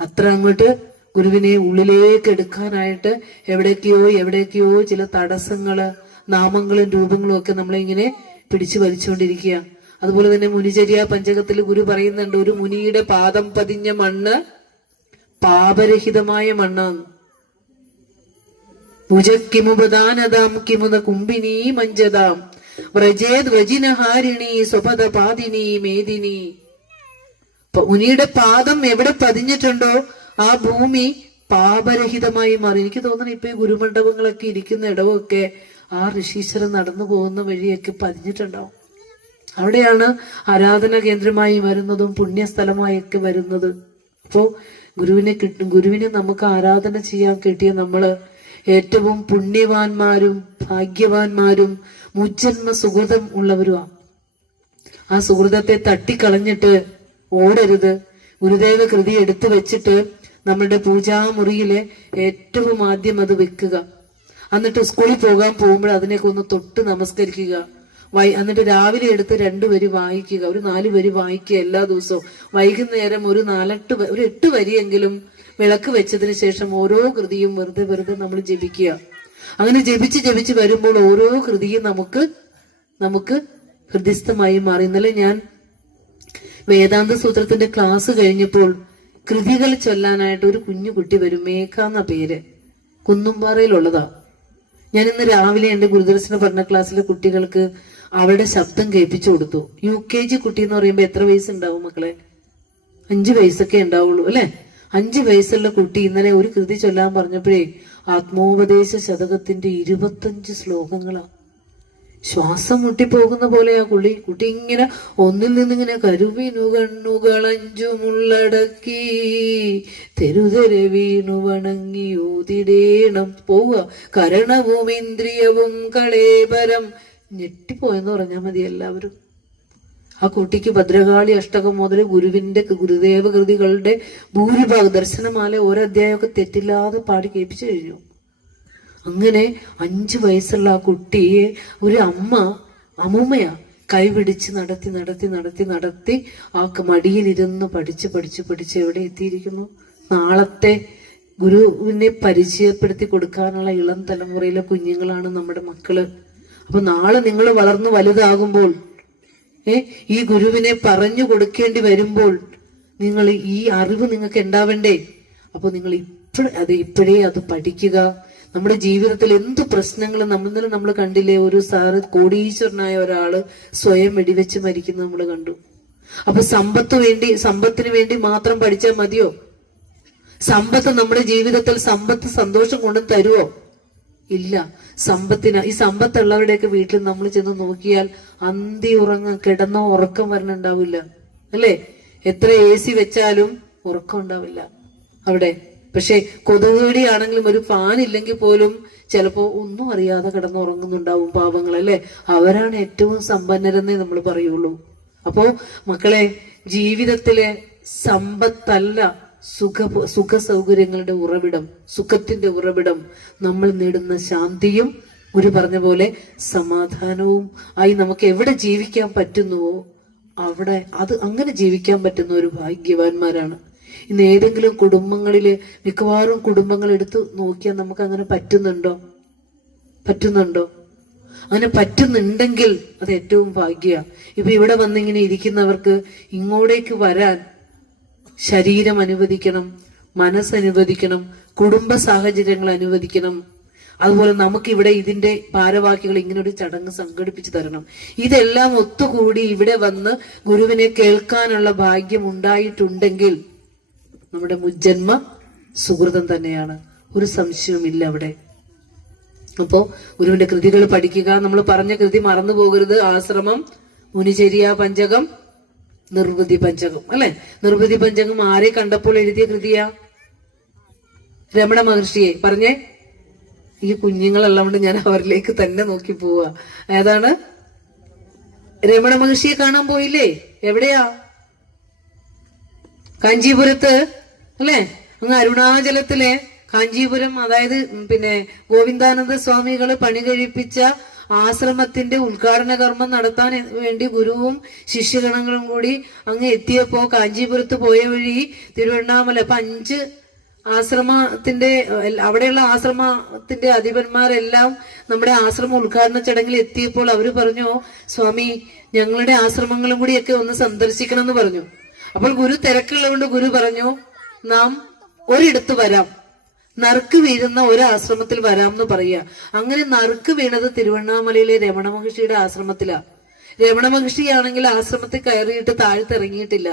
അത്ര അങ്ങോട്ട് ഗുരുവിനെ ഉള്ളിലേക്ക് എടുക്കാനായിട്ട് എവിടേക്കോ ചില തടസ്സങ്ങള്, നാമങ്ങളും രൂപങ്ങളും ഒക്കെ നമ്മളിങ്ങനെ പിടിച്ചു വലിച്ചുകൊണ്ടിരിക്കുക. അതുപോലെ തന്നെ മുനിചര്യ പഞ്ചകത്തിൽ ഗുരു പറയുന്നുണ്ട്, ഒരു മുനിയുടെ പാദം പതിഞ്ഞ മണ്ണ് പാപരഹിതമായ മണ്ണാണ്. ഭുജക്കിമുപദാനതാം കിമുത കുംഭിനീ മഞ്ജതാം വ്രജേത് വജിനഹാരിണി സ്വപദ പാദിനി മേദിനി. മുനിയുടെ പാദം എവിടെ പതിഞ്ഞിട്ടുണ്ടോ ആ ഭൂമി പാപരഹിതമായി മാറി. എനിക്ക് തോന്നുന്നു ഇപ്പൊ ഈ ഗുരുമണ്ഡപങ്ങളൊക്കെ ഇരിക്കുന്ന ഇടവൊക്കെ ആ ഋഷീശ്വരൻ നടന്നു പോകുന്ന വഴിയൊക്കെ പതിഞ്ഞിട്ടുണ്ടാവും. അവിടെയാണ് ആരാധന കേന്ദ്രമായി വരുന്നതും പുണ്യസ്ഥലമായൊക്കെ വരുന്നത്. അപ്പോ ഗുരുവിനെ നമുക്ക് ആരാധന ചെയ്യാൻ കിട്ടിയ നമ്മള് ഏറ്റവും പുണ്യവാന്മാരും ഭാഗ്യവാന്മാരും മുജ്ജന്മ സുഹൃതം ഉള്ളവരുമാണ്. ആ സുഹൃതത്തെ തട്ടിക്കളഞ്ഞിട്ട് ഓടരുത്. ഗുരുദേവ കൃതി എടുത്തു വെച്ചിട്ട് നമ്മളുടെ പൂജാമുറിയിലെ ഏറ്റവും ആദ്യം അത് വെക്കുക. എന്നിട്ട് സ്കൂളിൽ പോകുമ്പോൾ അതിനൊക്കെ ഒന്ന് തൊട്ട് നമസ്കരിക്കുക. എന്നിട്ട് രാവിലെ എടുത്ത് 2 വരി വായിക്കുക, ഒരു 4 വരി വായിക്കുക എല്ലാ ദിവസവും. വൈകുന്നേരം ഒരു 8 വരിയെങ്കിലും വിളക്ക് വെച്ചതിന് ശേഷം ഓരോ കൃതിയും വെറുതെ നമ്മൾ ജപിക്കുക. അങ്ങനെ ജപിച്ച് വരുമ്പോൾ ഓരോ കൃതിയും നമുക്ക് ഹൃദയസ്ഥമായി മാറി. ഇന്നലെ ഞാൻ വേദാന്ത സൂത്രത്തിന്റെ ക്ലാസ് കഴിഞ്ഞപ്പോൾ കൃതികൾ ചൊല്ലാനായിട്ട് ഒരു കുഞ്ഞു കുട്ടി വരും. മേഘ എന്ന പേര്, കുന്നുംപാറയിലുള്ളതാ. ഞാൻ ഇന്ന് രാവിലെ എന്റെ ഗുരുദർശന പഠന ക്ലാസ്സിലെ കുട്ടികൾക്ക് അവളുടെ ശബ്ദം കേൾപ്പിച്ചു കൊടുത്തു. UKG കുട്ടി എന്ന് പറയുമ്പോ എത്ര വയസ്സുണ്ടാവും മക്കളെ? 5 വയസ്സൊക്കെ ഉണ്ടാവുള്ളൂ അല്ലെ? 5 വയസ്സുള്ള കുട്ടി ഇന്നലെ ഒരു കൃതി ചൊല്ലാൻ പറഞ്ഞപ്പോഴേ ആത്മോപദേശ ശതകത്തിന്റെ 25 ശ്ലോകങ്ങളാ. ശ്വാസം മുട്ടിപ്പോകുന്ന പോലെ ആ കുട്ടി ഇങ്ങനെ ഒന്നിൽ നിന്നിങ്ങനെ കരുവിനു കണ്ണുകളഞ്ചുമുള്ളടക്കി തെരുതെരെ വീണു വണങ്ങി ഊതിടേണം പോവുക. കരണവും ഇന്ദ്രിയവും കളേബരം. ഞെട്ടിപ്പോയെന്ന് പറഞ്ഞാൽ മതി എല്ലാവരും. ആ കുട്ടിക്ക് ഭദ്രകാളി അഷ്ടകം മുതൽ ഗുരുദേവ കൃതികളുടെ ഭൂരിഭാഗം ദർശനമാല ഓരോ അധ്യായമൊക്കെ തെറ്റില്ലാതെ പാടി കേൾപ്പിച്ചു കഴിഞ്ഞു. അങ്ങനെ 5 വയസ്സുള്ള ആ കുട്ടിയെ ഒരു അമ്മൂമ്മയാ കൈപിടിച്ച് നടത്തി ആ മടിയിലിരുന്ന് പഠിച്ച് എവിടെ എത്തിയിരിക്കുന്നു. നാളത്തെ ഗുരുവിനെ പരിചയപ്പെടുത്തി കൊടുക്കാനുള്ള ഇളം തലമുറയിലെ കുഞ്ഞുങ്ങളാണ് നമ്മുടെ മക്കള്. അപ്പൊ നാളെ നിങ്ങൾ വളർന്നു വലുതാകുമ്പോൾ ഈ ഗുരുവിനെ പറഞ്ഞു കൊടുക്കേണ്ടി വരുമ്പോൾ നിങ്ങൾ ഈ അറിവ് നിങ്ങൾക്ക് ഉണ്ടാവണ്ടേ? അപ്പൊ നിങ്ങൾ ഇപ്പോഴേ അത് പഠിക്കുക. നമ്മുടെ ജീവിതത്തിൽ എന്ത് പ്രശ്നങ്ങൾ നമ്മൾ കണ്ടില്ലേ? ഒരു സാറ് കോടീശ്വരനായ ഒരാള് സ്വയം വെടിവെച്ച് മരിക്കുന്നത് നമ്മൾ കണ്ടു. അപ്പൊ സമ്പത്തിന് വേണ്ടി മാത്രം പഠിച്ചാൽ മതിയോ? സമ്പത്ത് നമ്മുടെ ജീവിതത്തിൽ സന്തോഷം കൊണ്ടു തരുമോ? ഇല്ല. ഈ സമ്പത്തുള്ളവരുടെയൊക്കെ വീട്ടിൽ നമ്മൾ ചെന്ന് നോക്കിയാൽ അന്തി കിടന്നോ ഉറക്കം വരണുണ്ടാവില്ല, അല്ലേ? എത്ര AC വെച്ചാലും ഉറക്കം ഉണ്ടാവില്ല അവിടെ. പക്ഷെ കൊതുകുകടിയാണെങ്കിലും ഒരു ഫാൻ ഇല്ലെങ്കിൽ പോലും ചിലപ്പോ ഒന്നും അറിയാതെ കിടന്നുറങ്ങുന്നുണ്ടാവും പാവങ്ങൾ, അല്ലെ? അവരാണ് ഏറ്റവും സമ്പന്നരെന്നേ നമ്മൾ പറയുള്ളൂ. അപ്പോ മക്കളെ, ജീവിതത്തിലെ സമ്പത്തല്ല സുഖ സൗകര്യങ്ങളുടെ ഉറവിടം, സുഖത്തിന്റെ ഉറവിടം നമ്മൾ നേടുന്ന ശാന്തിയും ഗുരു പറഞ്ഞ പോലെ സമാധാനവും ആയി നമുക്ക് എവിടെ ജീവിക്കാൻ പറ്റുന്നുവോ അവിടെ അങ്ങനെ ജീവിക്കാൻ പറ്റുന്ന ഒരു ഭാഗ്യവാന്മാരാണ്. ഇന്ന് ഏതെങ്കിലും കുടുംബങ്ങളില്, മിക്കവാറും കുടുംബങ്ങൾ എടുത്തു നോക്കിയാൽ നമുക്ക് അങ്ങനെ പറ്റുന്നുണ്ടോ? അങ്ങനെ പറ്റുന്നുണ്ടെങ്കിൽ അത് ഏറ്റവും ഭാഗ്യ. ഇപ്പൊ ഇവിടെ വന്നിങ്ങനെ ഇരിക്കുന്നവർക്ക് ഇങ്ങോട്ടേക്ക് വരാൻ ശരീരം അനുവദിക്കണം, മനസ്സനുവദിക്കണം, കുടുംബ സാഹചര്യങ്ങൾ അനുവദിക്കണം. അതുപോലെ നമുക്കിവിടെ ഇതിന്റെ ഭാരവാഹികൾ ഇങ്ങനെ ഒരു ചടങ്ങ് സംഘടിപ്പിച്ചു തരണം. ഇതെല്ലാം ഒത്തുകൂടി ഇവിടെ വന്ന് ഗുരുവിനെ കേൾക്കാനുള്ള ഭാഗ്യം ഉണ്ടായിട്ടുണ്ടെങ്കിൽ നമ്മുടെ മുജ്ജന്മ സുഹൃതം തന്നെയാണ്, ഒരു സംശയവുമില്ല അവിടെ. അപ്പോ ഗുരുവിന്റെ കൃതികൾ പഠിക്കുക. നമ്മൾ പറഞ്ഞ കൃതി മറന്നു പോകരുത്. ആശ്രമം, മുനിചര്യ പഞ്ചകം, നിർവൃതി പഞ്ചകം, അല്ലെ? നിർവൃതി പഞ്ചകം ആരെ കണ്ടപ്പോൾ എഴുതിയ കൃതിയാ? രമണ മഹർഷിയെ. പറഞ്ഞേ. ഈ കുഞ്ഞുങ്ങളുള്ളതുകൊണ്ട് ഞാൻ അവരിലേക്ക് തന്നെ നോക്കി പോവാ. ഏതാണ്? രമണ മഹർഷിയെ കാണാൻ പോയില്ലേ? എവിടെയാ? കാഞ്ചീപുരത്ത്, അല്ലെ? അങ്ങ് അരുണാചലത്തിലെ കാഞ്ചീപുരം, അതായത് ഗോവിന്ദാനന്ദ സ്വാമികള് പണി കഴിപ്പിച്ച ആശ്രമത്തിന്റെ ഉദ്ഘാടന കർമ്മം നടത്താൻ വേണ്ടി ഗുരുവും ശിഷ്യഗണങ്ങളും കൂടി അങ്ങ് എത്തിയപ്പോ കാഞ്ചീപുരത്ത് പോയ വഴി തിരുവണ്ണാമല 5 ആശ്രമത്തിന്റെ അവിടെയുള്ള ആശ്രമത്തിന്റെ അധിപന്മാരെല്ലാം നമ്മുടെ ആശ്രമ ഉദ്ഘാടന ചടങ്ങിൽ എത്തിയപ്പോൾ അവര് പറഞ്ഞു, സ്വാമി ഞങ്ങളുടെ ആശ്രമങ്ങളും കൂടിയൊക്കെ ഒന്ന് സന്ദർശിക്കണം എന്ന് പറഞ്ഞു. അപ്പോൾ ഗുരു തിരക്കുള്ളതുകൊണ്ട് ഗുരു പറഞ്ഞു, നാം ഒരിടത്ത് വരാം, നറുക്ക് വീഴുന്ന ഒരു ആശ്രമത്തിൽ വരാം എന്ന് പറയുക. അങ്ങനെ നറുക്ക് വീണത് തിരുവണ്ണാമലയിലെ രമണ മഹർഷിയുടെ ആശ്രമത്തിലാ. രമണ മഹർഷിയാണെങ്കിൽ ആശ്രമത്തിൽ കയറിയിട്ട് താഴ്ത്തിറങ്ങിയിട്ടില്ല.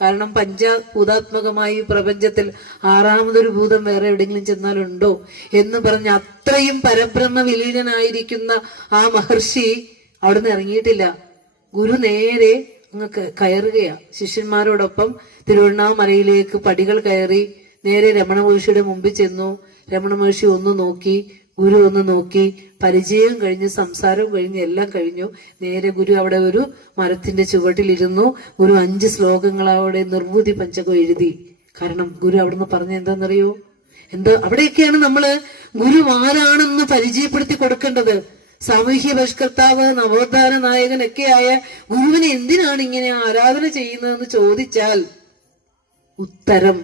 കാരണം പഞ്ചഭൂതാത്മകമായി പ്രപഞ്ചത്തിൽ 6ാമതൊരു ഭൂതം വേറെ എവിടെയെങ്കിലും ചെന്നാലുണ്ടോ എന്ന് പറഞ്ഞ് അത്രയും പരബ്രഹ്മ വിലീനനായിരിക്കുന്ന ആ മഹർഷി അവിടുന്ന് ഇറങ്ങിയിട്ടില്ല. ഗുരു നേരെ അങ്ങ് കയറുകയാ. ശിഷ്യന്മാരോടൊപ്പം തിരുവണ്ണാമലയിലേക്ക് പടികൾ കയറി നേരെ രമണ മഹർഷിയുടെ മുമ്പിൽ ചെന്നു. രമണ മഹർഷി ഒന്ന് നോക്കി, ഗുരു ഒന്ന് നോക്കി. പരിചയം കഴിഞ്ഞ് സംസാരവും കഴിഞ്ഞ് എല്ലാം കഴിഞ്ഞു. നേരെ ഗുരു അവിടെ ഒരു മരത്തിന്റെ ചുവട്ടിലിരുന്നു. ഗുരു 5 ശ്ലോകങ്ങൾ അവിടെ നിർവൃതി പഞ്ചകം എഴുതി. കാരണം ഗുരു അവിടുന്ന് പറഞ്ഞ എന്താണെന്നറിയോ? അവിടെയൊക്കെയാണ് നമ്മള് ഗുരു ആരാണെന്ന് പരിചയപ്പെടുത്തി കൊടുക്കേണ്ടത്. സാമൂഹ്യ പരിഷ്കർത്താവ്, നവോത്ഥാന നായകനൊക്കെ ആയ ഗുരുവിനെ എന്തിനാണ് ഇങ്ങനെ ആരാധന ചെയ്യുന്നതെന്ന് ചോദിച്ചാൽ ഉത്തരം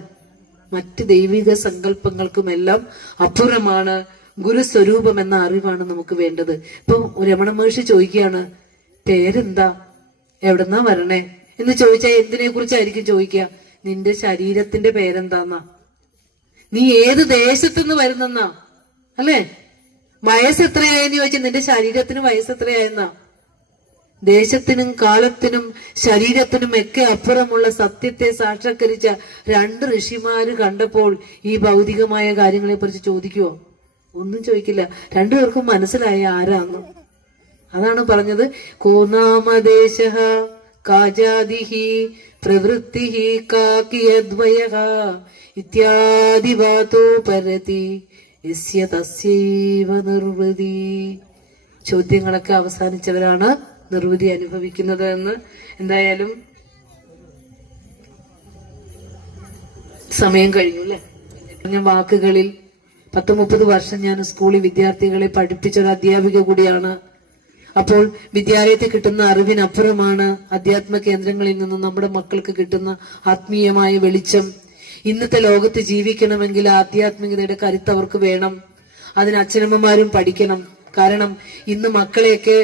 മറ്റ് ദൈവിക സങ്കല്പങ്ങൾക്കുമെല്ലാം അപ്പുറമാണ്. ഗുരുസ്വരൂപം എന്ന അറിവാണ് നമുക്ക് വേണ്ടത്. ഇപ്പൊ രമണ മഹർഷി ചോദിക്കുകയാണ്, പേരെന്താ, എവിടെന്നാ വരണേ എന്ന് ചോദിച്ചാൽ എന്തിനെ കുറിച്ചായിരിക്കും ചോദിക്കുക? നിന്റെ ശരീരത്തിന്റെ പേരെന്താന്നാ, നീ ഏത് ദേശത്തുനിന്ന് വരുന്നെന്നാ, അല്ലെ? വയസ്സ് എത്രയായെന്ന് ചോദിച്ചാൽ നിന്റെ ശരീരത്തിന് വയസ്സ് എത്രയായെന്നാ. ദേശത്തിനും കാലത്തിനും ശരീരത്തിനും ഒക്കെ അപ്പുറമുള്ള സത്യത്തെ സാക്ഷാത്കരിച്ച 2 ഋഷിമാര് കണ്ടപ്പോൾ ഈ ഭൗതികമായ കാര്യങ്ങളെ കുറിച്ച് ചോദിക്കുവോ? ഒന്നും ചോദിക്കില്ല. 2 പേർക്കും മനസ്സിലായ ആരാന്ന്. അതാണ് പറഞ്ഞത്, കോനാമദേശ കാജാദിഹി പ്രവൃത്തിഹി കാകിയദ്വയഃ ഇത്യാദി വാതോ പരതി യസ്യ തസ്യൈവ നിർവൃതി. ചോദ്യങ്ങളൊക്കെ അവസാനിച്ചവരാണ് നിർവൃതി അനുഭവിക്കുന്നത് എന്ന്. എന്തായാലും സമയം കഴിഞ്ഞു അല്ലെ? പറഞ്ഞ വാക്കുകളിൽ 10-30 വർഷം ഞാൻ സ്കൂളിൽ വിദ്യാർത്ഥികളെ പഠിപ്പിച്ച ഒരു അധ്യാപിക കൂടിയാണ്. അപ്പോൾ വിദ്യാലയത്തിൽ കിട്ടുന്ന അറിവിനപ്പുറമാണ് അധ്യാത്മ കേന്ദ്രങ്ങളിൽ നിന്ന് നമ്മുടെ മക്കൾക്ക് കിട്ടുന്ന ആത്മീയമായ വെളിച്ചം. ഇന്നത്തെ ലോകത്ത് ജീവിക്കണമെങ്കിൽ ആധ്യാത്മികതയുടെ കരുത്ത് അവർക്ക് വേണം. അതിന് അച്ഛനമ്മമാരും പഠിക്കണം. കാരണം ഇന്ന് മക്കളെയൊക്കെ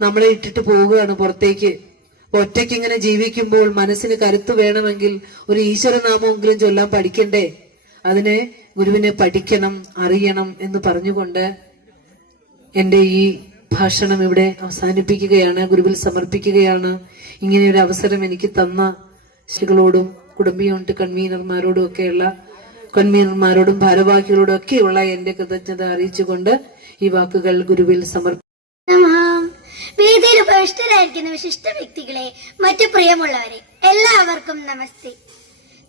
നമ്മളെ ഇട്ടിട്ട് പോവുകയാണ് പുറത്തേക്ക്. ഒറ്റയ്ക്ക് ഇങ്ങനെ ജീവിക്കുമ്പോൾ മനസ്സിന് കരുത്ത് വേണമെങ്കിൽ ഒരു ഈശ്വരനാമമെങ്കിലും ചൊല്ലാൻ പഠിക്കണ്ടേ? അതിനെ ഗുരുവിനെ പഠിക്കണം, അറിയണം എന്ന് പറഞ്ഞുകൊണ്ട് എൻ്റെ ഈ ഭാഷണം ഇവിടെ അവസാനിപ്പിക്കുകയാണ്, ഗുരുവിൽ സമർപ്പിക്കുകയാണ്. ഇങ്ങനെ ഒരു അവസരം എനിക്ക് തന്ന ശ്രീകളോടും കുടുംബ കൺവീനർമാരോടും ഒക്കെയുള്ള കൺവീനർമാരോടും ഭാരവാഹികളോടും ഒക്കെയുള്ള എൻ്റെ കൃതജ്ഞത അറിയിച്ചുകൊണ്ട് ഈ വാക്കുകൾ ഗുരുവിൽ സമർപ്പിക്കും. വേദിയിൽ ഉപവിഷ്ടരായിരിക്കുന്ന വിശിഷ്ട വ്യക്തികളെ, മറ്റു പ്രിയമുള്ളവരെ, എല്ലാവർക്കും നമസ്തേ.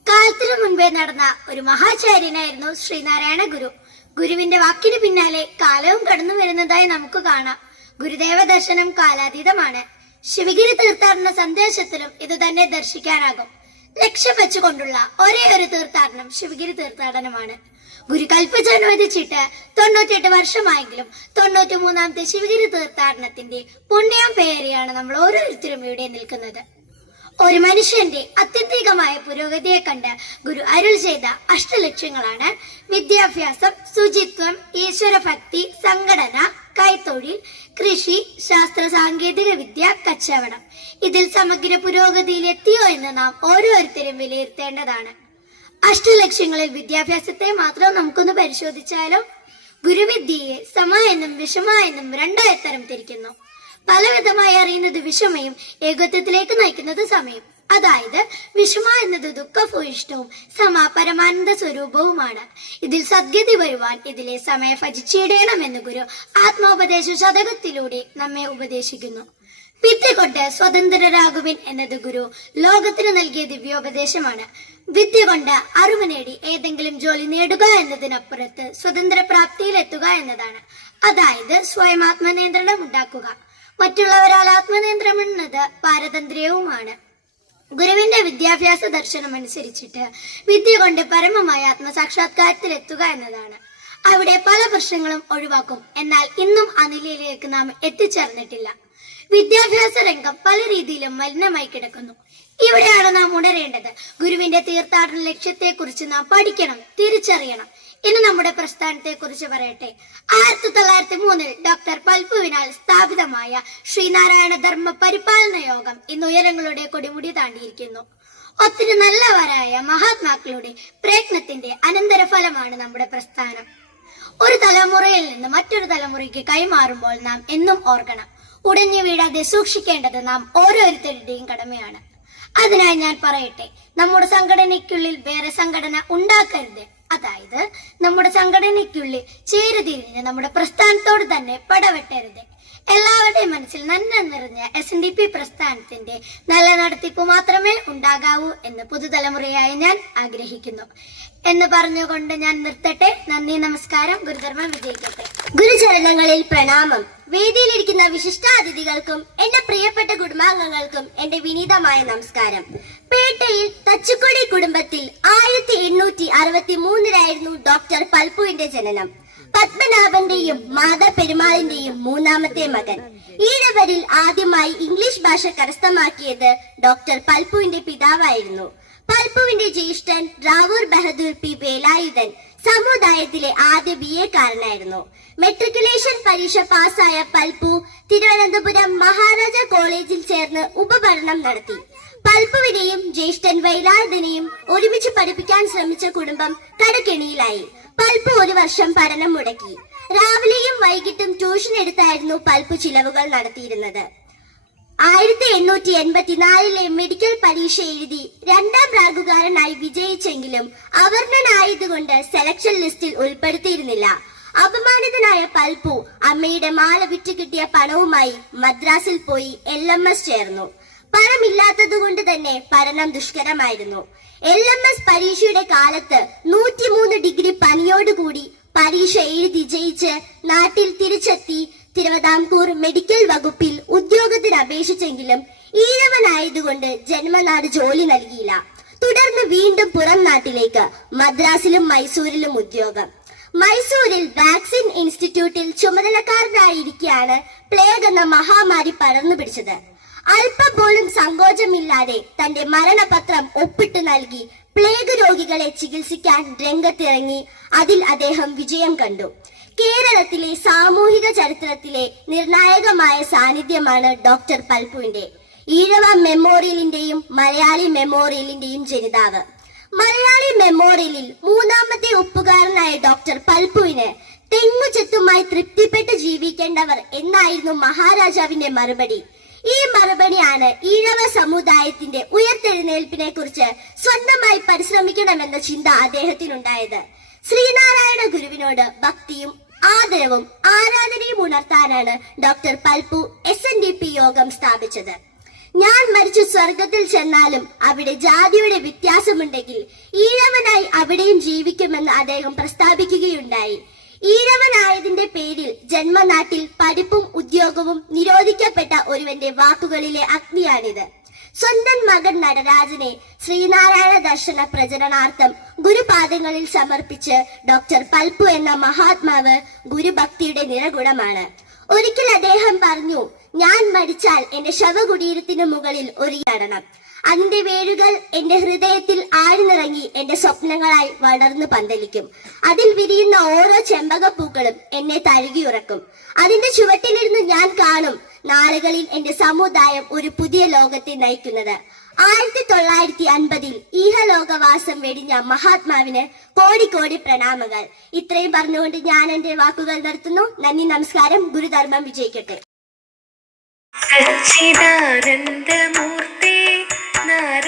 കാലത്തിനു മുൻപേ നടന്ന ഒരു മഹാചാര്യനായിരുന്നു ശ്രീനാരായണ ഗുരു. ഗുരുവിന്റെ വാക്കിന് പിന്നാലെ കാലവും കടന്നു വരുന്നതായി നമുക്ക് കാണാം. ഗുരുദേവ ദർശനം കാലാതീതമാണ്. ശിവഗിരി തീർത്ഥാടന സന്ദേശത്തിലും ഇത് തന്നെ ദർശിക്കാനാകും. ലക്ഷ്യം വെച്ചുകൊണ്ടുള്ള ഒരേ ഒരു തീർത്ഥാടനം ശിവഗിരി തീർത്ഥാടനമാണ്. ഗുരു കൽപ്പിച്ചനുവദിച്ചിട്ട് 98 വർഷമായെങ്കിലും 93ാമത്തെ ശിവഗിരി തീർത്ഥാടനത്തിന്റെ പുണ്യം പേറിയാണ് നമ്മൾ ഓരോരുത്തരും ഇവിടെ നിൽക്കുന്നത്. ഒരു മനുഷ്യന്റെ അത്യന്തികമായ പുരോഗതിയെ കണ്ട് ഗുരു അരുൾ ചെയ്ത അഷ്ടലക്ഷ്യങ്ങളാണ് വിദ്യാഭ്യാസം, ശുചിത്വം, ഈശ്വരഭക്തി, സംഘടന, കൈത്തൊഴിൽ, കൃഷി, ശാസ്ത്ര സാങ്കേതിക വിദ്യ, കച്ചവടം. ഇതിൽ സമഗ്ര പുരോഗതിയിൽ എത്തിയോ എന്ന് നാം ഓരോരുത്തരും വിലയിരുത്തേണ്ടതാണ്. അഷ്ടലക്ഷ്യങ്ങളിൽ വിദ്യാഭ്യാസത്തെ മാത്രം നമുക്കൊന്ന് പരിശോധിച്ചാലോ? ഗുരുവിദ്യയെ സമ എന്നും വിഷമ എന്നും രണ്ടായി തരം തിരിക്കുന്നു. പലവിധമായി അറിയുന്നത് വിഷമയും ഏകത്വത്തിലേക്ക് നയിക്കുന്നത് സമയം. അതായത് വിഷമ എന്നത് ദുഃഖഭൂയിഷ്ടവും സമ പരമാനന്ദ സ്വരൂപവുമാണ്. ഇതിൽ സദ്ഗതി വരുവാൻ ഇതിലെ സമയ ഭജിച്ചിടണമെന്ന് ഗുരു ആത്മോപദേശ ശതകത്തിലൂടെ നമ്മെ ഉപദേശിക്കുന്നു. വിദ്യ കൊണ്ട് സ്വതന്ത്രരാകുവിൻ എന്നത് ഗുരു ലോകത്തിന് നൽകിയ ദിവ്യോപദേശമാണ്. വിദ്യ കൊണ്ട് അറിവ് നേടി ഏതെങ്കിലും ജോലി നേടുക എന്നതിനപ്പുറത്ത് സ്വതന്ത്ര പ്രാപ്തിയിലെത്തുക എന്നതാണ്. അതായത് സ്വയം ആത്മനിയന്ത്രണം ഉണ്ടാക്കുക. മറ്റുള്ളവരാൽ ആത്മനിയന്ത്രണം എന്നത് പാരതന്ത്ര്യവുമാണ്. ഗുരുവിന്റെ വിദ്യാഭ്യാസ ദർശനം അനുസരിച്ചിട്ട് വിദ്യ കൊണ്ട് പരമമായ ആത്മസാക്ഷാത്കാരത്തിലെത്തുക എന്നതാണ്. അവിടെ പല പ്രശ്നങ്ങളും ഒഴിവാക്കും. എന്നാൽ ഇന്നും ആ നിലയിലേക്ക് നാം എത്തിച്ചേർന്നിട്ടില്ല. വിദ്യാഭ്യാസ രംഗം പല രീതിയിലും മലിനമായി കിടക്കുന്നു. ഇവിടെയാണ് നാം ഉണരേണ്ടത്. ഗുരുവിന്റെ തീർത്ഥാടന ലക്ഷ്യത്തെ കുറിച്ച് നാം പഠിക്കണം, തിരിച്ചറിയണം. ഇനി നമ്മുടെ പ്രസ്ഥാനത്തെ കുറിച്ച് പറയട്ടെ. 1903 ഡോക്ടർ പൽപുവിനാൽ സ്ഥാപിതമായ ശ്രീനാരായണ ധർമ്മ പരിപാലന യോഗം ഇന്ന് ഉയരങ്ങളുടെ കൊടിമുടി താണ്ടിയിരിക്കുന്നു. ഒത്തിരി നല്ലവരായ മഹാത്മാക്കളുടെ പ്രയത്നത്തിന്റെ അനന്തരഫലമാണ് നമ്മുടെ പ്രസ്ഥാനം. ഒരു തലമുറയിൽ നിന്ന് മറ്റൊരു തലമുറയ്ക്ക് കൈമാറുമ്പോൾ നാം എന്നും ഓർക്കണം, ഉടഞ്ഞു വീഴാതെ സൂക്ഷിക്കേണ്ടത് നാം ഓരോരുത്തരുടെയും കടമയാണ്. അതിനായി ഞാൻ പറയട്ടെ, നമ്മുടെ സംഘടനയ്ക്കുള്ളിൽ വേറെ സംഘടന ഉണ്ടാക്കരുത്. അതായത് നമ്മുടെ സംഘടനയ്ക്കുള്ളിൽ ചേരുതിരിഞ്ഞ് നമ്മുടെ പ്രസ്ഥാനത്തോട് തന്നെ പടവെട്ടരുത്. എല്ലാവരുടെയും മനസ്സിൽ നന്മ നിറഞ്ഞ SNDP പ്രസ്ഥാനത്തിന്റെ നല്ല നടത്തിപ്പ് മാത്രമേ ഉണ്ടാകാവൂ എന്ന് പുതുതലമുറയായി ഞാൻ ആഗ്രഹിക്കുന്നു എന്ന് പറഞ്ഞുകൊണ്ട് ഞാൻ നിർത്തട്ടെ. നന്ദി, നമസ്കാരം. ഗുരുധർമ്മം വിജയിക്കട്ടെ. ഗുരുചരണങ്ങളിൽ പ്രണാമം. വേദിയിലിരിക്കുന്ന വിശിഷ്ടാതിഥികൾക്കും എന്റെ പ്രിയപ്പെട്ട കുടുംബാംഗങ്ങൾക്കും എന്റെ വിനീതമായ നമസ്കാരം. പേട്ടയിൽ തച്ചുക്കൊടി കുടുംബത്തിൽ 1863 ഡോക്ടർ പൽപുവിന്റെ ജനനം. പത്മനാഭന്റെയും മാതാ പെരുമാളിന്റെയും മൂന്നാമത്തെ മകൻ. ഈഴവരിൽ ആദ്യമായി ഇംഗ്ലീഷ് ഭാഷ കരസ്ഥമാക്കിയത് ഡോക്ടർ പൽപുവിന്റെ പിതാവായിരുന്നു. പൽപുവിന്റെ ജ്യേഷ്ഠൻ റാവൂർ ബഹദൂർ പി വേലായുധൻ സമുദായത്തിലെ ആദ്യ BA കാരനായിരുന്നു. മെട്രിക്കുലേഷൻ പരീക്ഷ പാസ്സായ പൽപു തിരുവനന്തപുരം മഹാരാജ കോളേജിൽ ചേർന്ന് ഉപപഠനം നടത്തി. പൽപുവിനെയും ജ്യേഷ്ഠൻ വേലായുധനെയും ഒരുമിച്ച് പഠിപ്പിക്കാൻ ശ്രമിച്ച കുടുംബം കടക്കെണിയിലായി. പൽപു 1 വർഷം പഠനം മുടക്കി. രാവിലെയും വൈകിട്ടും ട്യൂഷൻ എടുത്തായിരുന്നു പൽപു ചിലവുകൾ നടത്തിയിരുന്നത്. 1884 മെഡിക്കൽ പരീക്ഷ എഴുതി 2ാം റാങ്കുകാരനായി വിജയിച്ചെങ്കിലും അവർണനായതുകൊണ്ട് സെലക്ഷൻ ലിസ്റ്റിൽ ഉൾപ്പെടുത്തിയിരുന്നില്ല. അപമാനിതനായ പൽപു അമ്മയുടെ മാല വിറ്റ് കിട്ടിയ പണവുമായി മദ്രാസിൽ പോയി LMS ചേർന്നു. പണമില്ലാത്തതുകൊണ്ട് തന്നെ പഠനം ദുഷ്കരമായിരുന്നു. LMS പരീക്ഷയുടെ കാലത്ത് 103 ഡിഗ്രി പനിയോടുകൂടി പരീക്ഷ എഴുതി ജയിച്ച് നാട്ടിൽ തിരിച്ചെത്തി തിരുവിതാംകൂർ മെഡിക്കൽ വകുപ്പിൽ ഉദ്യോഗത്തിന് അപേക്ഷിച്ചെങ്കിലും ഈഴവനായതുകൊണ്ട് ജന്മനാട് ജോലി നൽകിയില്ല. തുടർന്ന് വീണ്ടും പുറം നാട്ടിലേക്ക് മദ്രാസിലും മൈസൂരിലും ഉദ്യോഗം. മൈസൂരിൽ വാക്സിൻ ഇൻസ്റ്റിറ്റ്യൂട്ടിൽ ചുമതലക്കാരനായിരിക്കെയാണ് പ്ലേഗ് എന്ന മഹാമാരി പടർന്നു പിടിച്ചത്. അല്പം പോലും സങ്കോചമില്ലാതെ തന്റെ മരണപത്രം ഒപ്പിട്ട് നൽകി പ്ലേഗ് രോഗികളെ ചികിത്സിക്കാൻ രംഗത്തിറങ്ങി. അതിൽ അദ്ദേഹം വിജയം കണ്ടു. കേരളത്തിലെ സാമൂഹിക ചരിത്രത്തിലെ നിർണായകമായ സാന്നിധ്യമാണ് ഡോക്ടർ പൽപുവിന്റെ. ഈഴവ മെമ്മോറിയലിന്റെയും മലയാളി മെമ്മോറിയലിന്റെയും ജനിതാവ്. മലയാളി മെമ്മോറിയലിൽ മൂന്നാമത്തെ ഒപ്പുകാരനായ ഡോക്ടർ പൽപുവിന് തെങ്ങുചെത്തുമായി തൃപ്തിപ്പെട്ട് ജീവിക്കേണ്ടവർ എന്നായിരുന്നു മഹാരാജാവിന്റെ മറുപടി. ഈ മറുപടിയാണ് ഈഴവ സമുദായത്തിന്റെ ഉയർത്തെഴുന്നേൽപ്പിനെ കുറിച്ച് സ്വന്തമായി പരിശ്രമിക്കണമെന്ന ചിന്ത അദ്ദേഹത്തിനുണ്ടായത്. ശ്രീനാരായണ ഗുരുവിനോട് ഭക്തിയും ആദരവും ആരാധനയും ഉണർത്താനാണ് ഡോക്ടർ പൽപു SNDP യോഗം സ്ഥാപിച്ചത്. ഞാൻ മരിച്ചു സ്വർഗത്തിൽ ചെന്നാലും അവിടെ ജാതിയുടെ വ്യത്യാസമുണ്ടെങ്കിൽ ഈഴവനായി അവിടെയും ജീവിക്കുമെന്ന് അദ്ദേഹം പ്രസ്താവിക്കുകയുണ്ടായി. ഈഴവനായതിന്റെ പേരിൽ ജന്മനാട്ടിൽ പഠിപ്പും ഉദ്യോഗവും നിരോധിക്കപ്പെട്ട ഒരുവന്റെ വാക്കുകളിലെ അഗ്നിയാണിത്. സ്വന്തം മകൻ നടരാജനെ ശ്രീനാരായണ ദർശന പ്രചരണാർത്ഥം ഗുരുപാദങ്ങളിൽ സമർപ്പിച്ച് ഡോക്ടർ പൽപു എന്ന മഹാത്മാവ് ഗുരുഭക്തിയുടെ നിറകുടമാണ്. ഒരിക്കൽ അദ്ദേഹം പറഞ്ഞു, ഞാൻ മരിച്ചാൽ എന്റെ ശവകുടീരത്തിനു മുകളിൽ ഒരു നടണം. അതിന്റെ വേരുകൾ എന്റെ ഹൃദയത്തിൽ ആഴ്ന്നിറങ്ങി എന്റെ സ്വപ്നങ്ങളായി വളർന്നു പന്തലിക്കും. അതിൽ വിരിയുന്ന ഓരോ ചെമ്പകപ്പൂക്കളും എന്നെ തഴുകിയുറക്കും. അതിന്റെ ചുവട്ടിലിരുന്ന് ഞാൻ കാണും നാളുകളിൽ എന്റെ സമുദായം ഒരു പുതിയ ലോകത്തെ നയിക്കുന്നത്. 1950 ഈഹലോകവാസം വെടിഞ്ഞ മഹാത്മാവിന് കോടി കോടി പ്രണാമങ്ങൾ. ഇത്രയും പറഞ്ഞുകൊണ്ട് ഞാൻ എന്റെ വാക്കുകൾ നിർത്തുന്നു. നന്ദി, നമസ്കാരം. ഗുരുധർമ്മം വിജയിക്കട്ടെ. സച്ചിദാനന്ദമൂർത്തി നാരായണ